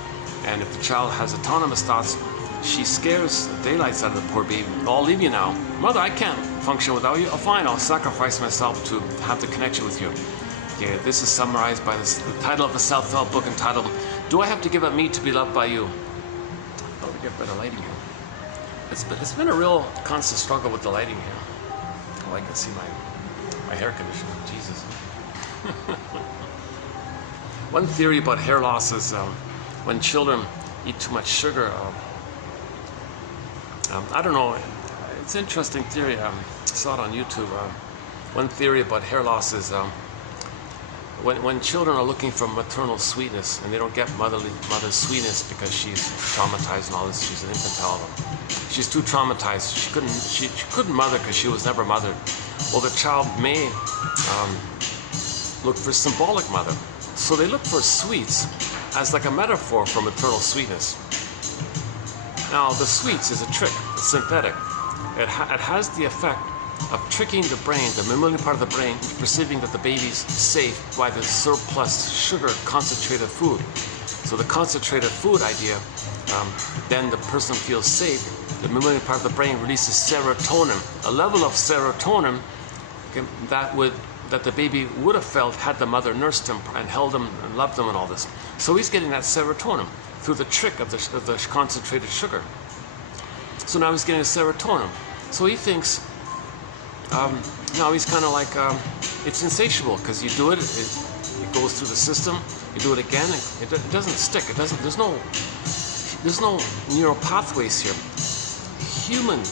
and if the child has autonomous thoughts, she scares the daylights out of the poor baby. I'll leave you now. Mother, I can't function without you. Oh, fine, I'll sacrifice myself to have the connection with you. Okay, this is summarized by the title of a self-help book entitled, Do I Have to Give Up Me to Be Loved by You? Oh, we get better lighting here. It's been a real constant struggle with the lighting here. Oh, I can see my hair condition. Jesus. One theory about hair loss is when children eat too much sugar. I don't know, it's an interesting theory. I saw it on YouTube. One theory about hair loss is when children are looking for maternal sweetness and they don't get mother's sweetness because she's traumatized and all this, she's an infantile. She's too traumatized. She couldn't mother because she was never mothered. Well, the child may look for symbolic mother. So they look for sweets as like a metaphor for maternal sweetness. Now, the sweets is a trick. It's synthetic. It has the effect of tricking the brain, the mammalian part of the brain, into perceiving that the baby's safe by the surplus sugar concentrated food. So the concentrated food idea, then the person feels safe. The mammalian part of the brain releases serotonin, a level of serotonin that the baby would have felt had the mother nursed him and held him and loved him and all this. So he's getting that serotonin through the trick of the concentrated sugar. So now he's getting a serotonin. So he thinks, now he's kind of like, it's insatiable because you do it, it goes through the system, You do it again, and it doesn't stick. It doesn't. There's no neural pathways here. Human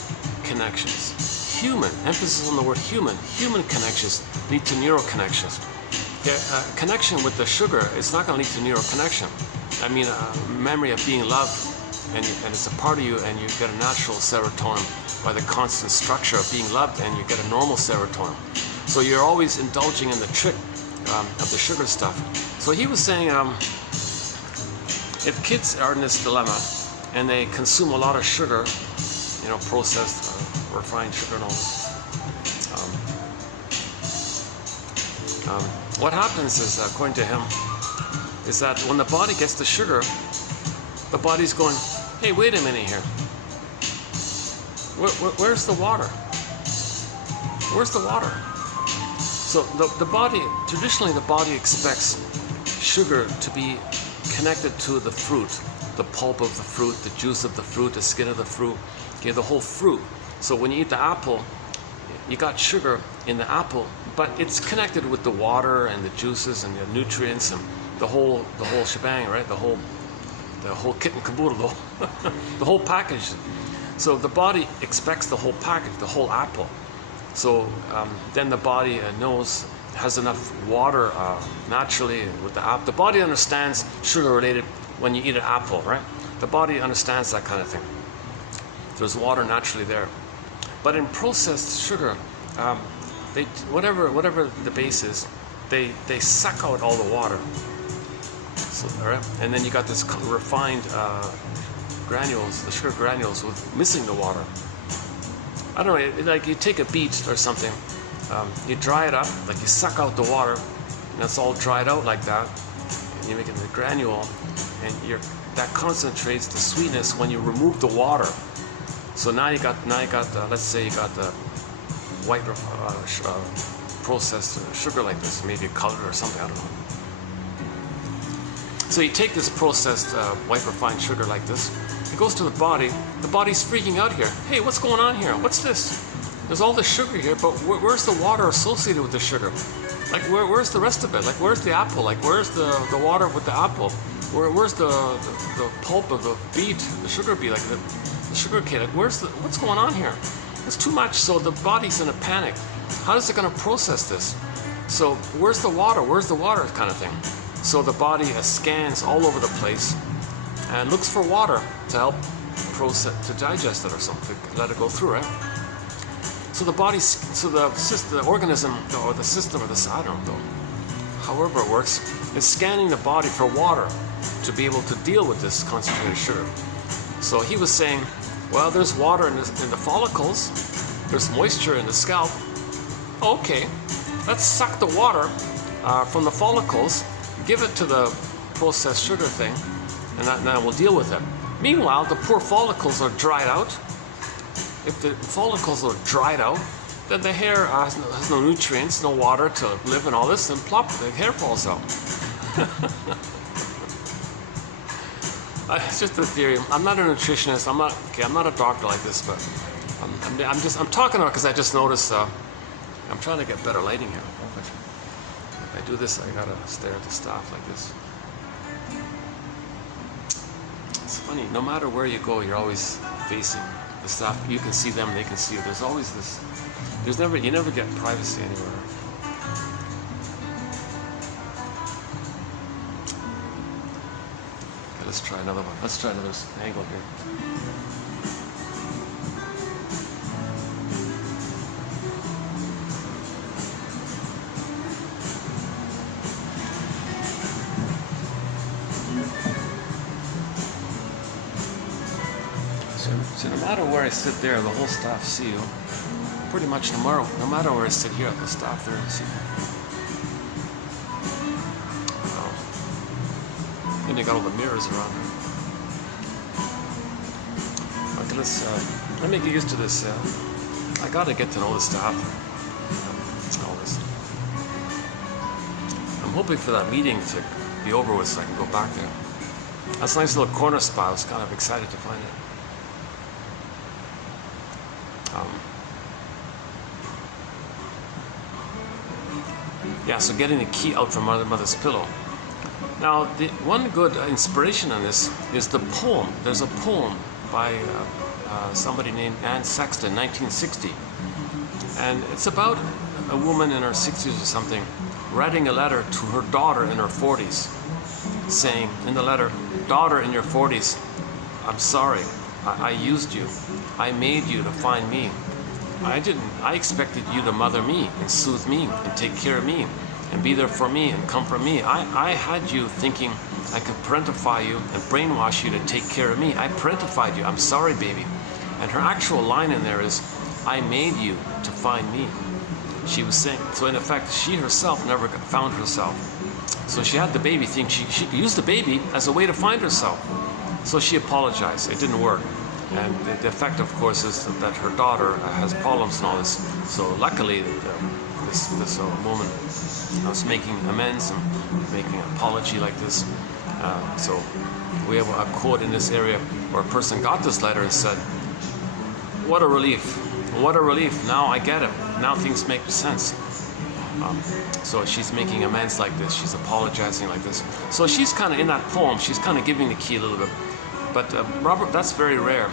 connections. Human, emphasis on the word human. Human connections lead to neural connections. A connection with the sugar is not going to lead to neural connection. I mean, a memory of being loved, and it's a part of you, and you get a natural serotonin by the constant structure of being loved, and you get a normal serotonin. So you're always indulging in the trick of the sugar stuff. So he was saying, if kids are in this dilemma and they consume a lot of sugar, you know, processed, refined sugar and all this, what happens is, according to him, is that when the body gets the sugar, the body's going, hey, wait a minute here. Where's the water? Where's the water? So the body, traditionally the body expects sugar to be connected to the fruit, the pulp of the fruit, the juice of the fruit, the skin of the fruit, okay, the whole fruit. So when you eat the apple, you got sugar in the apple, but it's connected with the water and the juices and the nutrients and the whole shebang, right? The whole kit and caboodle, the whole package. So the body expects the whole package, the whole apple. So then the body has enough water naturally with the apple. The body understands sugar related when you eat an apple, right? The body understands that kind of thing. There's water naturally there. But in processed sugar, whatever the base is, they suck out all the water. So, all right? And then you got this refined granules, the sugar granules, with missing the water. I don't know, like you take a beet or something, you dry it up, like you suck out the water, and it's all dried out like that, and you make it into a granule, and that concentrates the sweetness when you remove the water. So now you got let's say you got the white processed sugar like this, maybe colored or something, I don't know. So you take this processed white refined sugar like this, it goes to the body's freaking out here. Hey, what's going on here? What's this? There's all this sugar here, but where's the water associated with the sugar? Like where's the rest of it? Like where's the apple? Like where's the water with the apple? Where's the pulp of the beet, the sugar beet, like the sugar cane? Like what's going on here? It's too much, so the body's in a panic. How is it going to process this? So where's the water? Where's the water kind of thing? So the body scans all over the place and looks for water to help process, to digest it or something, to let it go through, right? So the body, the organism or the system or the, I don't know, however it works, is scanning the body for water to be able to deal with this concentrated sugar. So he was saying, well, there's water in the follicles, there's moisture in the scalp. Okay, let's suck the water from the follicles, give it to the processed sugar thing, and that will deal with it. Meanwhile, the poor follicles are dried out. If the follicles are dried out, then the hair has no nutrients, no water to live and all this, and plop, the hair falls out. It's just a theory. I'm not a nutritionist. I'm not a doctor like this, but I'm talking about because I just noticed. I'm trying to get better lighting here. If I do this, I gotta stare at the staff like this. It's funny. No matter where you go, you're always facing the staff. You can see them, they can see you. There's always this. You never get privacy anywhere. Okay, let's try another one. Let's try another angle here. So no matter where I sit there, the whole staff see you. Pretty much no matter where I sit here, the staff there see you. And they got all the mirrors around here. Okay, let me get used to this. I gotta get to know the staff. All this. I'm hoping for that meeting to be over with so I can go back there. That's a nice little corner spot. I was kind of excited to find it. Yeah, so getting the key out from mother's pillow. Now, the one good inspiration on this is the poem. There's a poem by somebody named Anne Sexton, 1960. And it's about a woman in her 60s or something writing a letter to her daughter in her 40s, saying in the letter, "Daughter in your 40s, I'm sorry. I used you. I made you to find me. I expected you to mother me and soothe me and take care of me and be there for me and comfort me. I had you thinking I could parentify you and brainwash you to take care of me. I parentified you. I'm sorry, baby." And her actual line in there is, "I made you to find me." She was saying, so in effect, she herself never found herself. So she had the baby think she could use the baby as a way to find herself. So she apologized. It didn't work. And the effect, of course, is that her daughter has problems and all this. So luckily, this woman was making amends and making an apology like this. So we have a quote in this area where a person got this letter and said, "What a relief. What a relief. Now I get it. Now things make sense." So she's making amends like this. She's apologizing like this. So she's kind of in that poem. She's kind of giving the key a little bit. But Robert, that's very rare.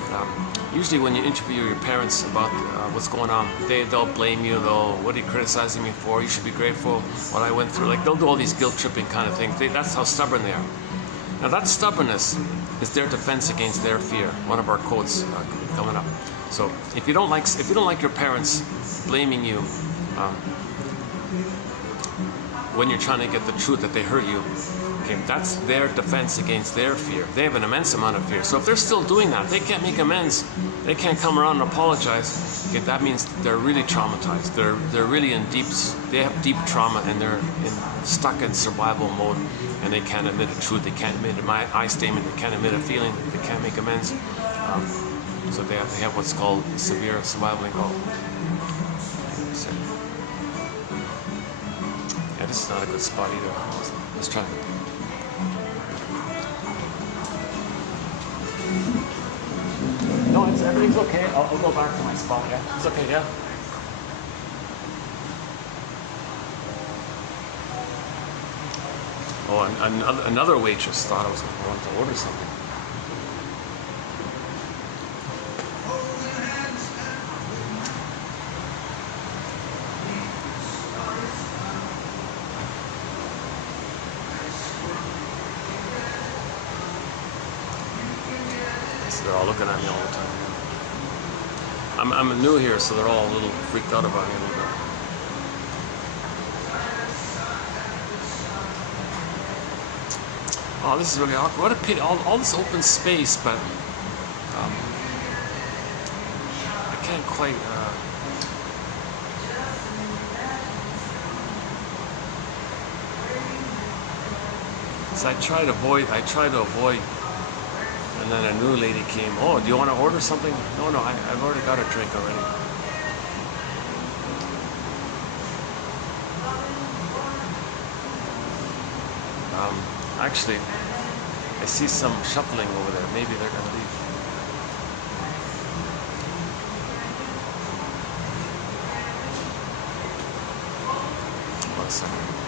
Usually when you interview your parents about what's going on, they'll blame you. What are you criticizing me for? You should be grateful what I went through. Like, they'll do all these guilt-tripping kind of things. That's how stubborn they are. Now that stubbornness is their defense against their fear. One of our quotes coming up. So if you don't like your parents blaming you when you're trying to get the truth that they hurt you, okay, that's their defense against their fear. They have an immense amount of fear. So if they're still doing that, they can't make amends. They can't come around and apologize. Okay, that means they're really traumatized. They're really they have deep trauma, and they're stuck in survival mode, and they can't admit the truth. They can't admit my I statement. They can't admit a feeling. They can't make amends. So they have what's called severe survival anxiety. Yeah, this is not a good spot either. Let's try. No, everything's okay. I'll go back to my spot. Yeah, it's okay. Yeah. Oh, and another waitress thought I was going to order something. They're all looking at me all the time. I'm new here, so they're all a little freaked out about me a little bit. Oh, this is really awkward. What a pity. All this open space, but I can't quite. So I try to avoid. And then a new lady came. "Oh, do you want to order something?" No, I've already got a drink already. Actually, I see some shuffling over there. Maybe they're going to leave. One second.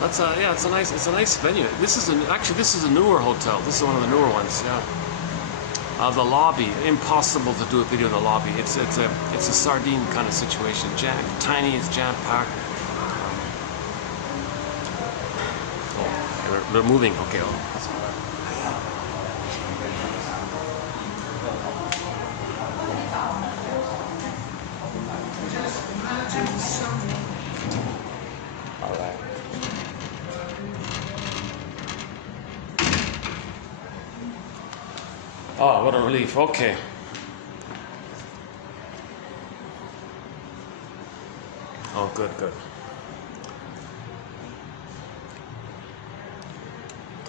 That's yeah, it's a nice venue. This is a newer hotel. This is one of the newer ones. Yeah. The lobby, impossible to do a video in the lobby. It's a sardine kind of situation. Tiny, it's jam packed. Oh, they're moving. Okay. All right. Oh, what a relief. Okay. Oh, good.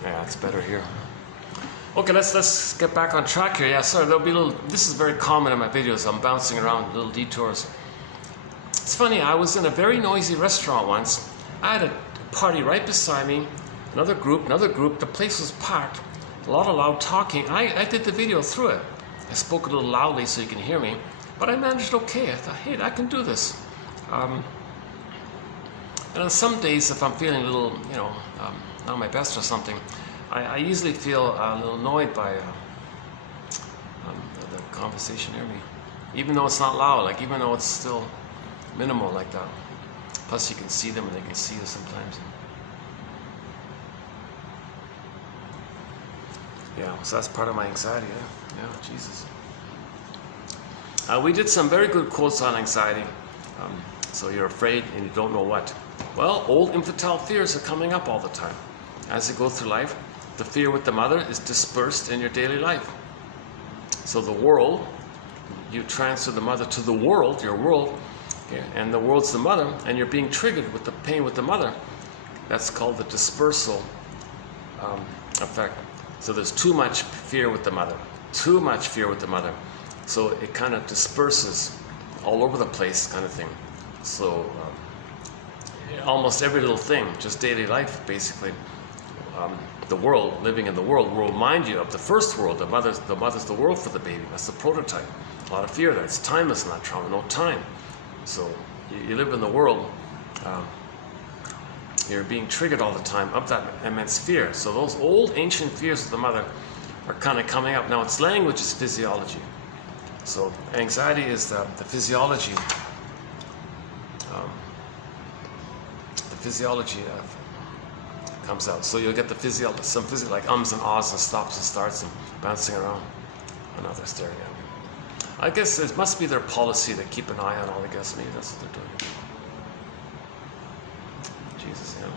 Yeah, it's better here. Okay, let's get back on track here. Yeah, sorry, there'll be this is very common in my videos. I'm bouncing around, little detours. It's funny, I was in a very noisy restaurant once. I had a party right beside me, another group, the place was packed. A lot of loud talking. I did the video through it. I spoke a little loudly so you can hear me, but I managed okay. I thought, hey, I can do this. And on some days, if I'm feeling a little, not my best or something, I easily feel a little annoyed by the conversation near me, even though it's not loud, like even though it's still minimal like that. Plus, you can see them and they can see you sometimes. Yeah, so that's part of my anxiety. Yeah, Jesus. We did some very good quotes on anxiety. So you're afraid and you don't know what. Well, old infantile fears are coming up all the time. As you go through life, the fear with the mother is dispersed in your daily life. So the world, you transfer the mother to the world, your world, okay, and the world's the mother, and you're being triggered with the pain with the mother. That's called the dispersal effect. So there's too much fear with the mother, too much fear with the mother. So it kind of disperses all over the place kind of thing. So almost every little thing, just daily life basically, the world, living in the world will remind you of the first world. The mother's the world for the baby. That's the prototype. A lot of fear there. It's timeless in that trauma, no time. So you live in the world, you're being triggered all the time of that immense fear. So those old ancient fears of the mother are kind of coming up. Now its language is physiology. So anxiety is the physiology. Comes out. So you'll get some physio like ums and ahs and stops and starts and bouncing around. And now they're staring at me. I guess it must be their policy to keep an eye on all. I guess maybe that's what they're doing. Jesus, yeah.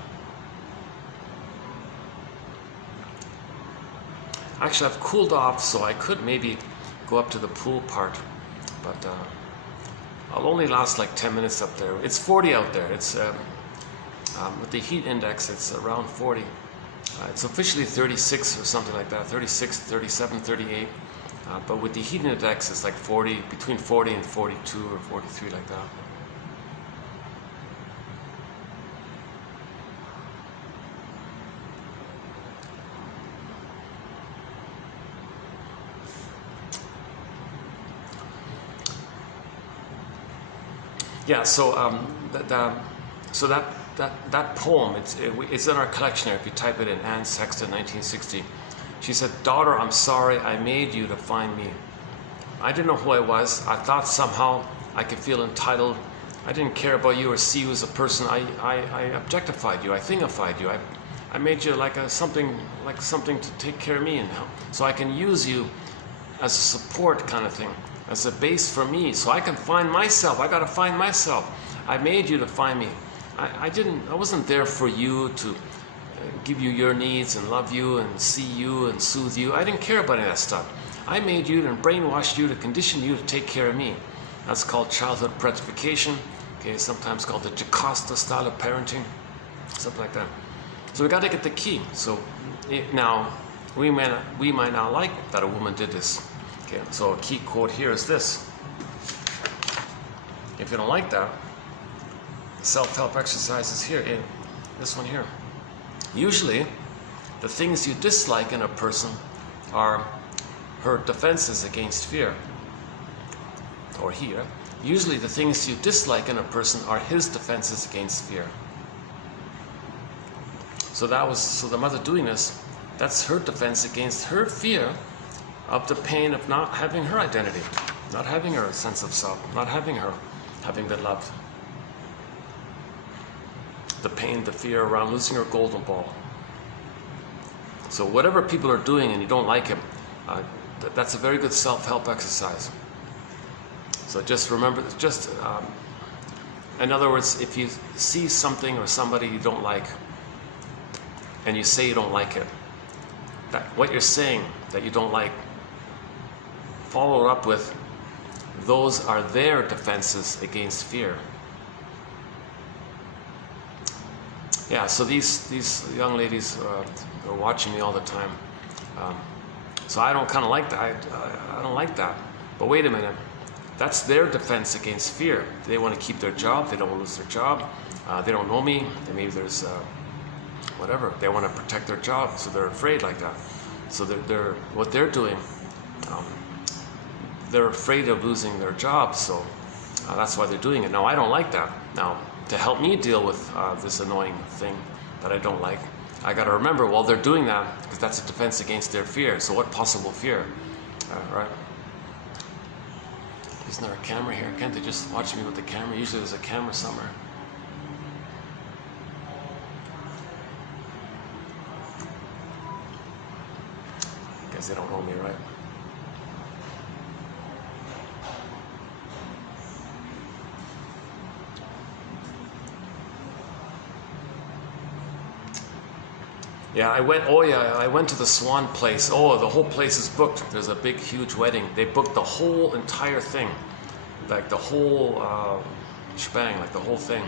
Actually, I've cooled off, so I could maybe go up to the pool part, but I'll only last like 10 minutes up there. It's 40 out there. It's with the heat index, it's around 40. It's officially 36 or something like that, 36, 37, 38. But with the heat index, it's like 40, between 40 and 42 or 43 like that. Yeah, so that poem, it's in our collection here. If you type it in, Anne Sexton, 1960. She said, "Daughter, I'm sorry I made you to find me. I didn't know who I was. I thought somehow I could feel entitled. I didn't care about you or see you as a person. I objectified you. I thingified you. I made you like something to take care of me and help, so I can use you as a support kind of thing, as a base for me, so I can find myself. I got to find myself. I made you to find me. I wasn't there for you to give you your needs and love you and see you and soothe you. I didn't care about any of that stuff. I made you and brainwashed you to condition you to take care of me." That's called childhood gratification. Okay, sometimes called the Jocasta style of parenting, something like that. So we got to get the key. So now we might not like that a woman did this. Okay, so a key quote here is this. If you don't like that, self-help exercises here, in this one here. Usually, the things you dislike in a person are her defenses against fear. Or here, usually the things you dislike in a person are his defenses against fear. So the mother doing this, that's her defense against her fear of the pain of not having her identity, not having her sense of self, not having been loved. The pain, the fear around losing her golden ball. So whatever people are doing and you don't like it, that's a very good self-help exercise. So just remember, in other words, if you see something or somebody you don't like, and you say you don't like it, that what you're saying that you don't like, follow it up with, those are their defenses against fear. Yeah, so these young ladies are watching me all the time. So I don't kind of like that. I don't like that. But wait a minute. That's their defense against fear. They want to keep their job. They don't want to lose their job. They don't know me. Maybe there's whatever. They want to protect their job, so they're afraid like that. So what they're doing, they're afraid of losing their jobs, so that's why they're doing it. Now, I don't like that. Now, to help me deal with this annoying thing that I don't like, I got to remember, well, they're doing that because that's a defense against their fear. So what possible fear, right? Isn't there a camera here? Can't they just watch me with the camera? Usually there's a camera somewhere. Guess they don't know me, right? Yeah, I went to the Swan place. Oh, the whole place is booked. There's a big, huge wedding. They booked the whole entire thing. Like the whole shebang, like the whole thing.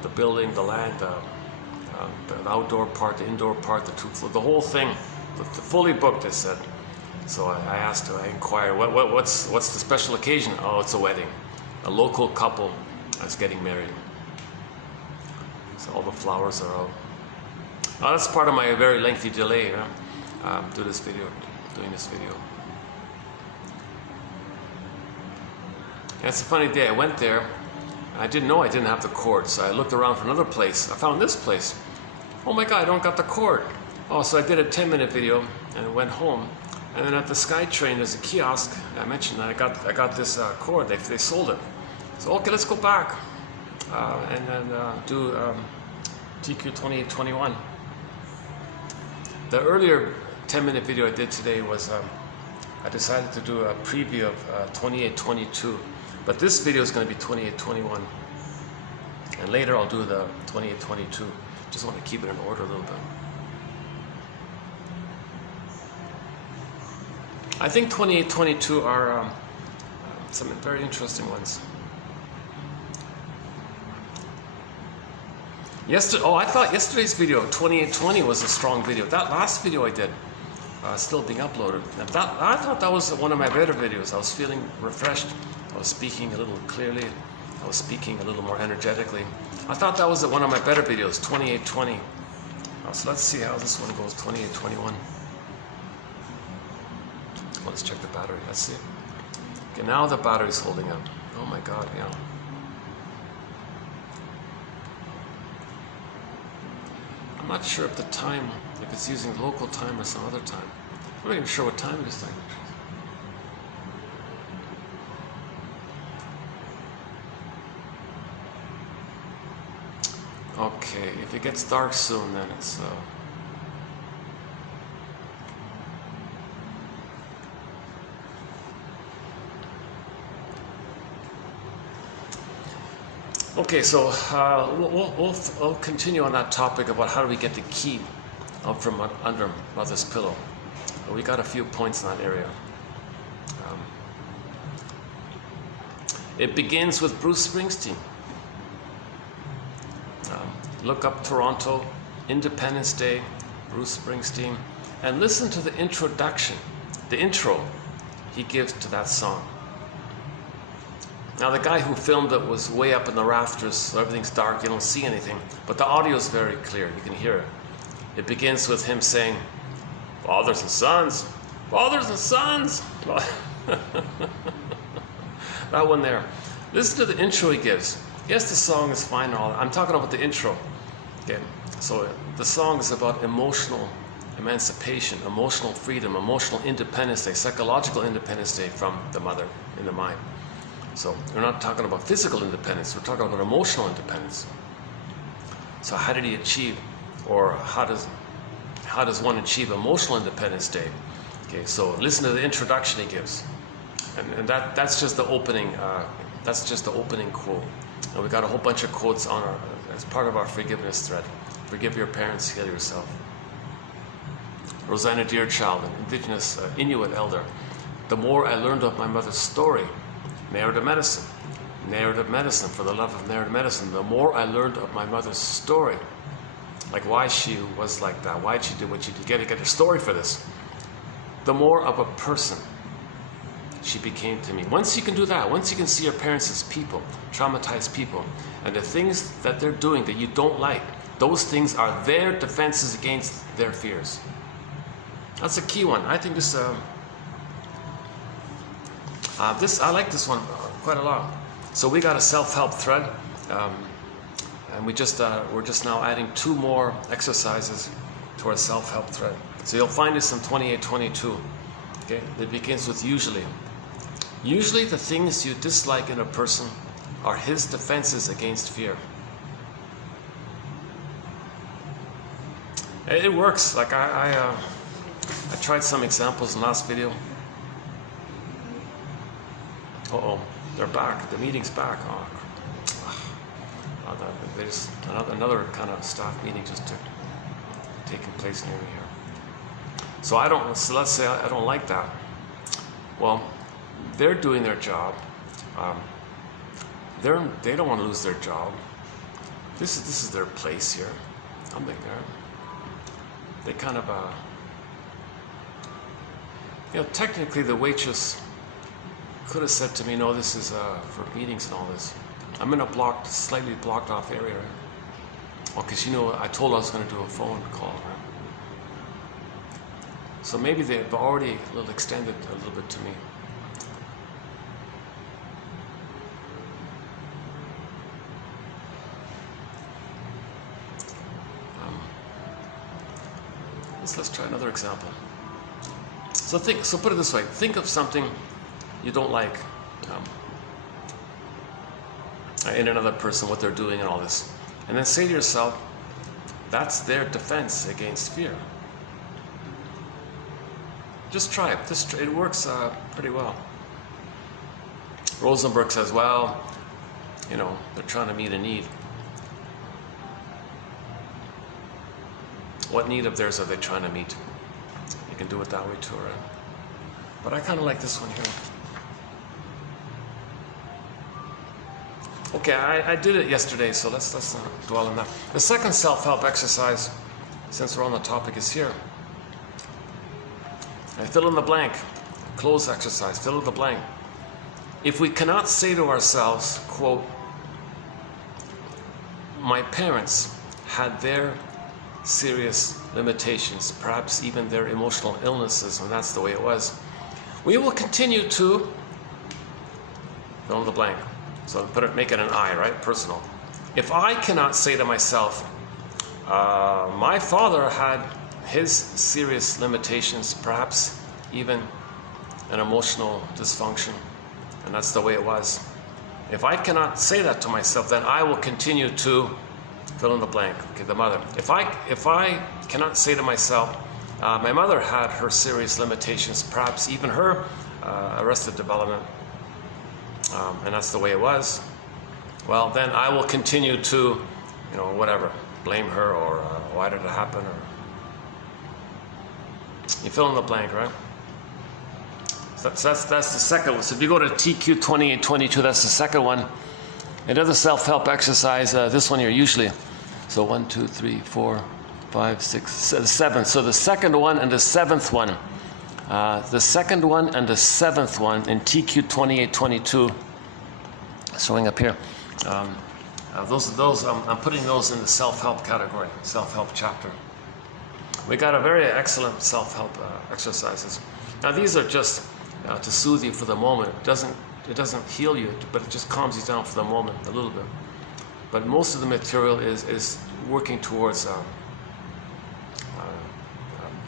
The building, the land, the outdoor part, the indoor part, the two floor, the whole thing. Fully booked, they said. So I asked her, I inquired, what's the special occasion? Oh, it's a wedding. A local couple is getting married. So all the flowers are out. Oh, that's part of my very lengthy delay doing this video. And it's a funny day. I went there. I didn't know I didn't have the cord, so I looked around for another place. I found this place. Oh my God, I don't got the cord. Oh, so I did a 10-minute video and went home. And then at the SkyTrain, there's a kiosk. I mentioned that I got this cord. They sold it. So okay, let's go back and then do TQ 2821. The earlier 10-minute video I did today was I decided to do a preview of 2822, but this video is going to be 2821, and later I'll do the 2822. Just want to keep it in order a little bit. I think 2822 are some very interesting ones. I thought yesterday's video, 2820, was a strong video. That last video I did, still being uploaded, I thought that was one of my better videos. I was feeling refreshed. I was speaking a little clearly. I was speaking a little more energetically. I thought that was one of my better videos, 2820. So let's see how this one goes, 2821. Let's check the battery. Let's see. Okay, now the battery's holding up. Oh my God, yeah. I'm not sure if the time, if it's using local time or some other time. I'm not even sure what time it is. Okay, if it gets dark soon, then it's okay, so we'll continue on that topic about how do we get the key out from under mother's pillow. We got a few points in that area. It begins with Bruce Springsteen. Look up Toronto, Independence Day, Bruce Springsteen, and listen to the introduction, the intro he gives to that song. Now, the guy who filmed it was way up in the rafters, so everything's dark, you don't see anything, but the audio is very clear, you can hear it. It begins with him saying, "Fathers and sons, fathers and sons." That one there. Listen to the intro he gives. Yes, the song is fine and all. I'm talking about the intro. Okay, so the song is about emotional emancipation, emotional freedom, emotional independence day, psychological independence day from the mother in the mind. So we're not talking about physical independence, we're talking about emotional independence. So how did he achieve, or how does one achieve emotional independence day? Okay, so listen to the introduction he gives, and that's just the opening. That's just the opening quote. And we got a whole bunch of quotes on as part of our forgiveness thread. Forgive your parents, heal yourself. Rosanna Deerchild, an indigenous Inuit elder. The more I learned of my mother's story, narrative medicine, for the love of narrative medicine, the more I learned of my mother's story, like why she was like that, why she did what she did, get a story for this, the more of a person she became to me. Once you can do that, once you can see your parents as people, traumatized people, and the things that they're doing that you don't like, those things are their defenses against their fears. That's a key one. I think this I like this one quite a lot. So we got a self-help thread, and we're just now adding 2 more exercises to our self-help thread. So you'll find this in 2822. Okay, it begins with usually. Usually the things you dislike in a person are his defenses against fear. It works. Like I tried some examples in the last video. Uh-oh, they're back. The meeting's back. There's another kind of staff meeting just taking place near me here. So let's say I don't like that. Well, they're doing their job. They don't want to lose their job. This is their place here. I'm thinking they kind of technically the waitress could have said to me, no, this is for meetings and all this. I'm in a slightly blocked off area, right? Well, because I told her I was going to do a phone call, right? So maybe they've already a little extended a little bit to me. Let's try another example. So put it this way. Think of something you don't like in another person, what they're doing and all this. And then say to yourself, that's their defense against fear. Just try it. It works pretty well. Rosenberg says, well, they're trying to meet a need. What need of theirs are they trying to meet? You can do it that way too, right? But I kind of like this one here. Okay, I did it yesterday, so let's not dwell on that. The second self-help exercise, since we're on the topic, is here. I fill in the blank. Close exercise. Fill in the blank. If we cannot say to ourselves, quote, my parents had their serious limitations, perhaps even their emotional illnesses, and that's the way it was, we will continue to fill in the blank. So make it an I, right? Personal. If I cannot say to myself, my father had his serious limitations, perhaps even an emotional dysfunction, and that's the way it was. If I cannot say that to myself, then I will continue to fill in the blank. Okay, the mother. If I cannot say to myself, my mother had her serious limitations, perhaps even her arrested development, and that's the way it was, well, then I will continue to, whatever, blame her or why did it happen, or you fill in the blank, right? So that's the second one. So if you go to TQ 2822, that's the second one. Another self-help exercise, this one here usually. So 1, 2, 3, 4, 5, 6, 7. So the second one and the seventh one. The second one and the seventh one in TQ 2822, showing up here. Those I'm putting those in the self-help category, self-help chapter. We got a very excellent self-help exercises. Now these are just to soothe you for the moment. It doesn't heal you, but it just calms you down for the moment a little bit. But most of the material is working towards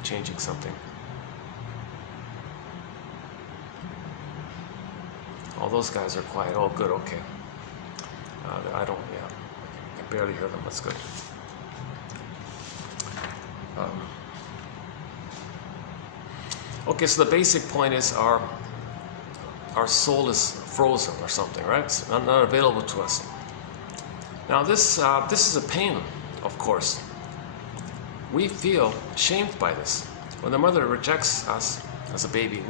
changing something. All those guys are quiet. Oh, good. Okay. I barely hear them. That's good. Okay, so the basic point is our soul is frozen or something, right? It's not available to us. Now this is a pain, of course. We feel shamed by this. When the mother rejects us as a baby,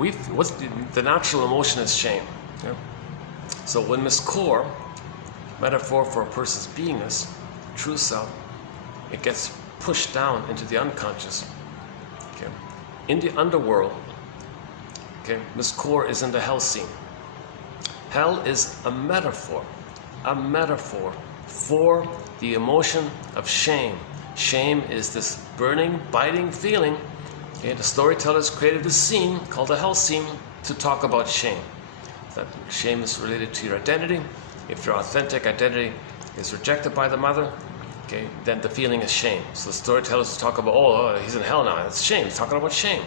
the natural emotion is shame. Yeah? So when Miss Core, metaphor for a person's beingness, true self, it gets pushed down into the unconscious. Okay? In the underworld, okay, Miss Core is in the hell scene. Hell is a metaphor for the emotion of shame. Shame is this burning, biting feeling. Okay, the storytellers created a scene called the hell scene to talk about shame. that shame is related to your identity. If your authentic identity is rejected by the mother, okay, then the feeling is shame. So storytellers talk about, oh, he's in hell now. It's shame. It's talking about shame.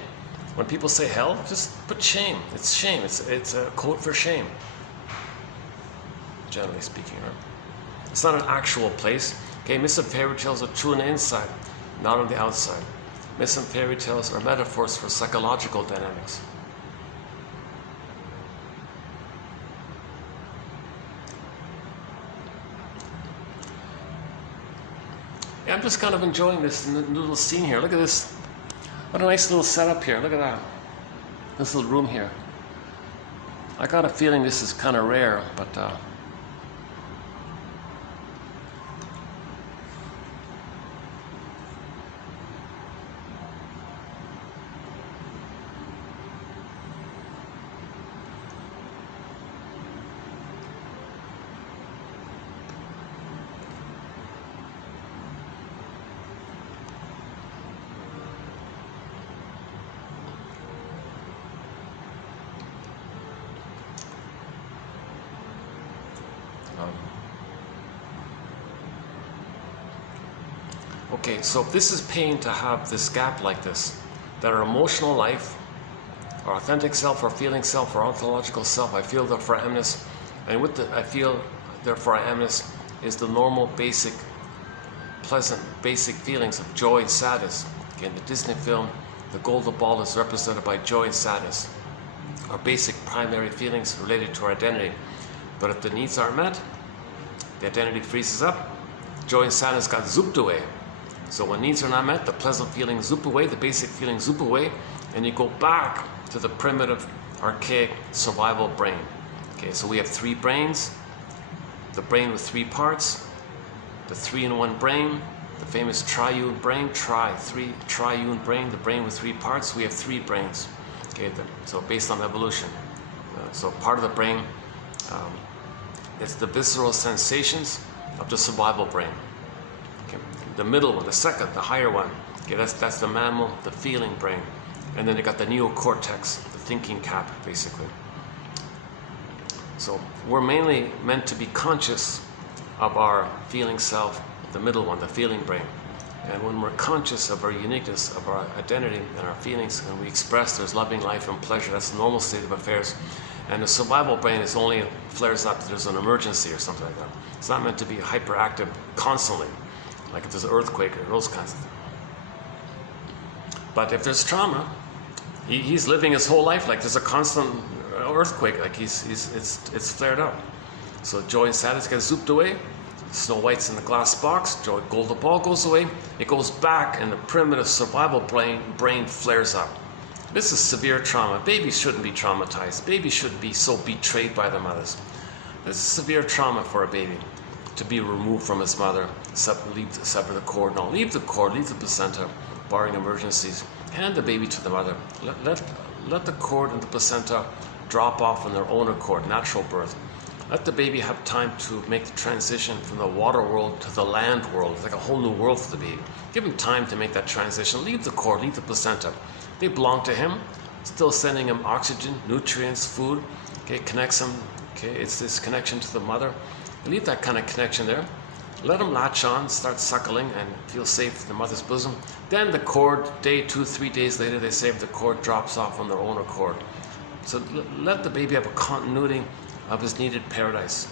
When people say hell, just put shame. It's shame. It's a code for shame. Generally speaking, right? It's not an actual place. Okay, myths and fairy tales are true on the inside, not on the outside. Myths and fairy tales are metaphors for psychological dynamics. Yeah, I'm just kind of enjoying this little scene here. Look at this. What a nice little setup here. Look at that. This little room here. I got a feeling this is kind of rare, but okay, so this is pain to have this gap like this, that our emotional life, our authentic self, our feeling self, our ontological self, I feel therefore I amness, and with the I feel therefore I amness is the normal, basic, pleasant, basic feelings of joy and sadness. Okay, in the Disney film, the golden ball is represented by joy and sadness, our basic primary feelings related to our identity. But if the needs aren't met, the identity freezes up, joy and sadness got zooped away. So when needs are not met, the pleasant feelings zoop away, the basic feelings zoop away, and you go back to the primitive, archaic survival brain. Okay, so we have three brains, the brain with three parts, the 3-in-1 brain, the famous triune brain, triune brain, the brain with three parts. We have three brains. Okay, so based on evolution. So part of the brain is the visceral sensations of the survival brain. Okay. The middle one, the second, the higher one, okay, that's the mammal, the feeling brain. And then you got the neocortex, the thinking cap, basically. So we're mainly meant to be conscious of our feeling self, the middle one, the feeling brain. And when we're conscious of our uniqueness, of our identity and our feelings, and we express there's loving life and pleasure, that's the normal state of affairs. And the survival brain is only flares up if there's an emergency or something like that. It's not meant to be hyperactive constantly, like if there's an earthquake or those kinds of things. But if there's trauma, he's living his whole life like there's a constant earthquake, like it's flared up. So joy and sadness get zooped away. Snow White's in the glass box. Joy, golden ball goes away. It goes back, and the primitive survival brain flares up. This is severe trauma. Babies shouldn't be traumatized. Babies shouldn't be so betrayed by their mothers. This is severe trauma for a baby, to be removed from his mother, sever the cord. No, leave the cord, leave the placenta, barring emergencies. Hand the baby to the mother. Let the cord and the placenta drop off on their own accord, natural birth. Let the baby have time to make the transition from the water world to the land world. It's like a whole new world for the baby. Give him time to make that transition. Leave the cord, leave the placenta. They belong to him, still sending him oxygen, nutrients, food. Okay, connects him. Okay, it's this connection to the mother. Leave that kind of connection there. Let him latch on, start suckling, and feel safe in the mother's bosom. Then the cord, day 2, 3 days later, they say the cord drops off on their own accord. So let the baby have a continuity of his needed paradise.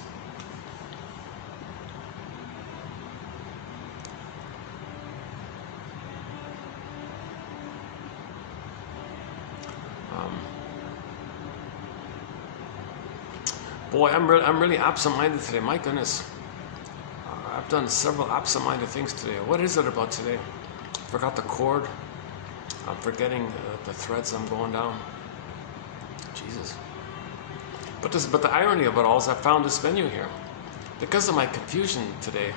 Boy, I'm really absent-minded today. My goodness, I've done several absent-minded things today. What is it about today? Forgot the cord. I'm forgetting the threads I'm going down. Jesus. But the irony of it all is I found this venue here. Because of my confusion today,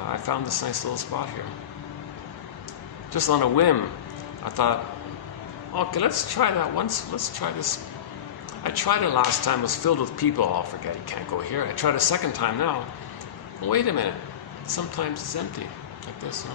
I found this nice little spot here. Just on a whim, I thought, okay, let's try that once. Let's try this. I tried it last time, it was filled with people. Oh, forget, you can't go here. I tried a second time now. Well, wait a minute. Sometimes it's empty, like this, huh?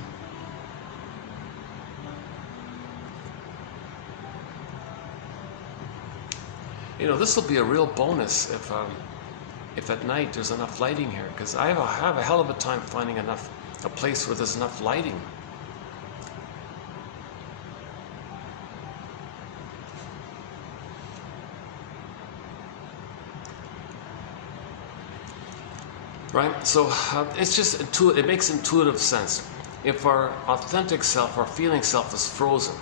You know, this will be a real bonus if at night there's enough lighting here, because I have a hell of a time finding a place where there's enough lighting. Right? So it's just it makes intuitive sense. If our authentic self, our feeling self is frozen,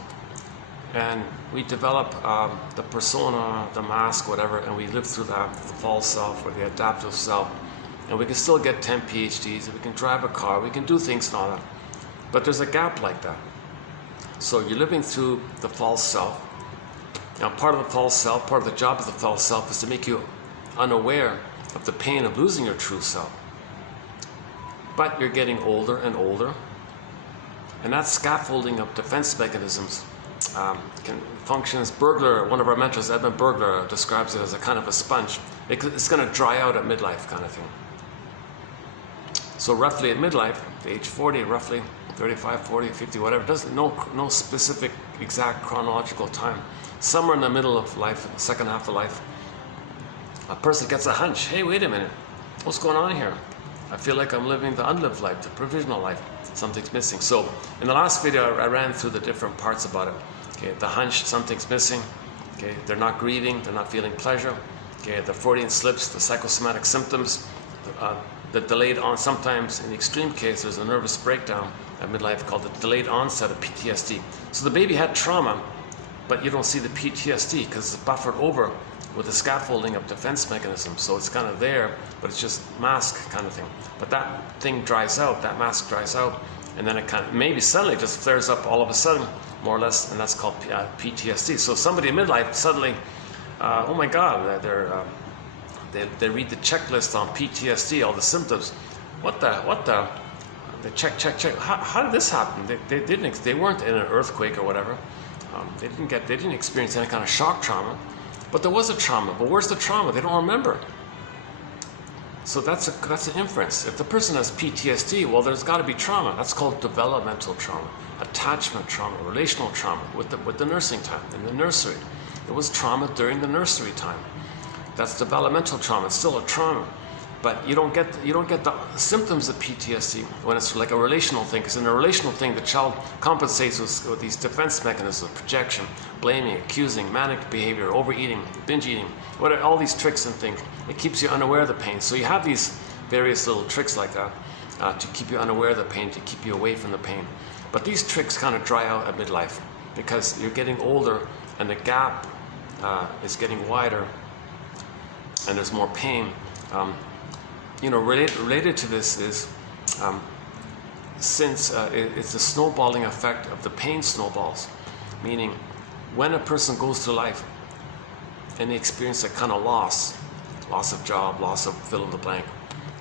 and we develop the persona, the mask, whatever, and we live through that, the false self or the adaptive self, and we can still get 10 PhDs, we can drive a car, we can do things and all that. But there's a gap like that. So you're living through the false self. Now part of the false self, part of the job of the false self is to make you unaware of the pain of losing your true self. But you're getting older and older, and that scaffolding of defense mechanisms can function as burglar. One of our mentors, Edmund Burglar, describes it as a kind of a sponge. It's going to dry out at midlife kind of thing. So roughly at midlife, age 40, roughly 35, 40, 50, whatever, no specific exact chronological time. Somewhere in the middle of life, the second half of life, a person gets a hunch. Hey, wait a minute, what's going on here? I feel like I'm living the unlived life, the provisional life. Something's missing. So in the last video, I ran through the different parts about it. Okay, the hunch, something's missing. Okay, they're not grieving, they're not feeling pleasure. Okay, the Freudian slips, the psychosomatic symptoms, the delayed on. Sometimes, in the extreme case, there's a nervous breakdown at midlife called the delayed onset of PTSD. So the baby had trauma, but you don't see the PTSD because it's buffered over with the scaffolding of defense mechanisms. So it's kind of there, but it's just mask kind of thing. But that thing dries out, that mask dries out, and then it kind of maybe suddenly just flares up all of a sudden, more or less, and that's called PTSD. So somebody in midlife suddenly, oh my God, they read the checklist on PTSD, all the symptoms. What the? They check. How did this happen? They weren't in an earthquake or whatever. They didn't experience any kind of shock trauma. But there was a trauma. But where's the trauma? They don't remember. So that's an inference. If the person has PTSD, well, there's got to be trauma. That's called developmental trauma, attachment trauma, relational trauma with the nursing time in the nursery. There was trauma during the nursery time. That's developmental trauma. It's still a trauma, but you don't get the symptoms of PTSD when it's like a relational thing. Because in a relational thing, the child compensates with these defense mechanisms: projection, blaming, accusing, manic behavior, overeating, binge eating, all these tricks and things. It keeps you unaware of the pain. So you have these various little tricks like that to keep you unaware of the pain, to keep you away from the pain. But these tricks kind of dry out at midlife because you're getting older and the gap is getting wider and there's more pain. Related to this is since it's the snowballing effect of the pain snowballs, meaning when a person goes through life and they experience a kind of loss of job, loss of fill in the blank,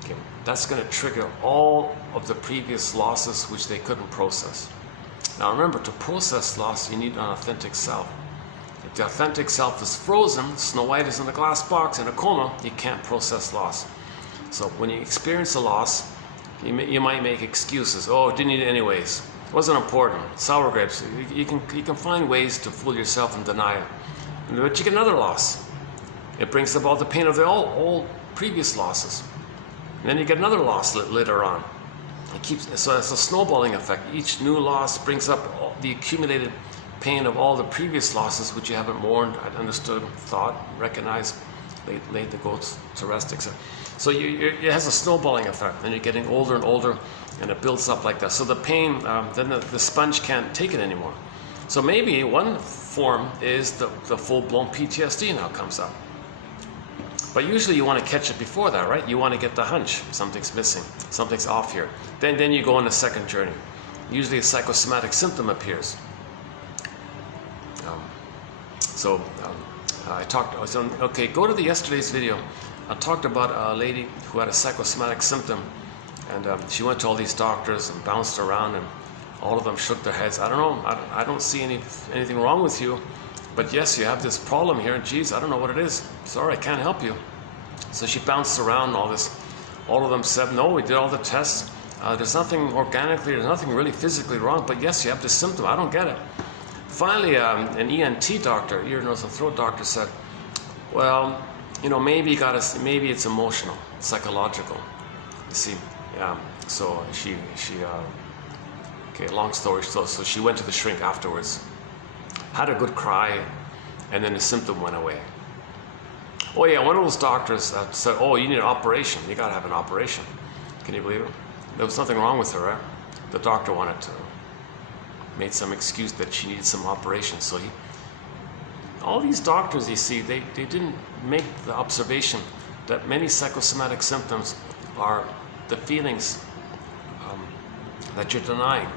okay, that's going to trigger all of the previous losses which they couldn't process. Now remember, to process loss, you need an authentic self. If the authentic self is frozen, Snow White is in a glass box in a coma, you can't process loss. So when you experience a loss, you might make excuses. Oh, didn't need it anyways. It wasn't important. Sour grapes. You can find ways to fool yourself and deny it. But you get another loss. It brings about the pain of the all previous losses. And then you get another loss later on. So it's a snowballing effect. Each new loss brings up the accumulated pain of all the previous losses which you haven't mourned, understood, thought, recognized, laid the goats to rest, etc. So it has a snowballing effect, and you're getting older and older, and it builds up like that. So the pain, then the sponge can't take it anymore. So maybe one form is the full-blown PTSD now comes up. But usually you want to catch it before that, right? You want to get the hunch, something's missing, something's off here. Then you go on the second journey. Usually a psychosomatic symptom appears. Okay, go to yesterday's video. I talked about a lady who had a psychosomatic symptom, and she went to all these doctors and bounced around, and all of them shook their heads. I don't know, I don't see anything wrong with you, but yes, you have this problem here, and geez, I don't know what it is. Sorry, I can't help you. So she bounced around and all this. All of them said, no, we did all the tests. There's nothing organically, there's nothing really physically wrong, but yes, you have this symptom. I don't get it. Finally, an ENT doctor, ear, nose, and throat doctor said, Well, maybe maybe it's emotional, psychological. You see, so she okay, long story short, so she went to the shrink afterwards, had a good cry, and then the symptom went away. Oh yeah, one of those doctors said, oh, you need an operation, you gotta have an operation. Can you believe it? There was nothing wrong with her, right? The doctor made some excuse that she needed some operation, so all these doctors, you see, they didn't make the observation that many psychosomatic symptoms are the feelings that you're denying.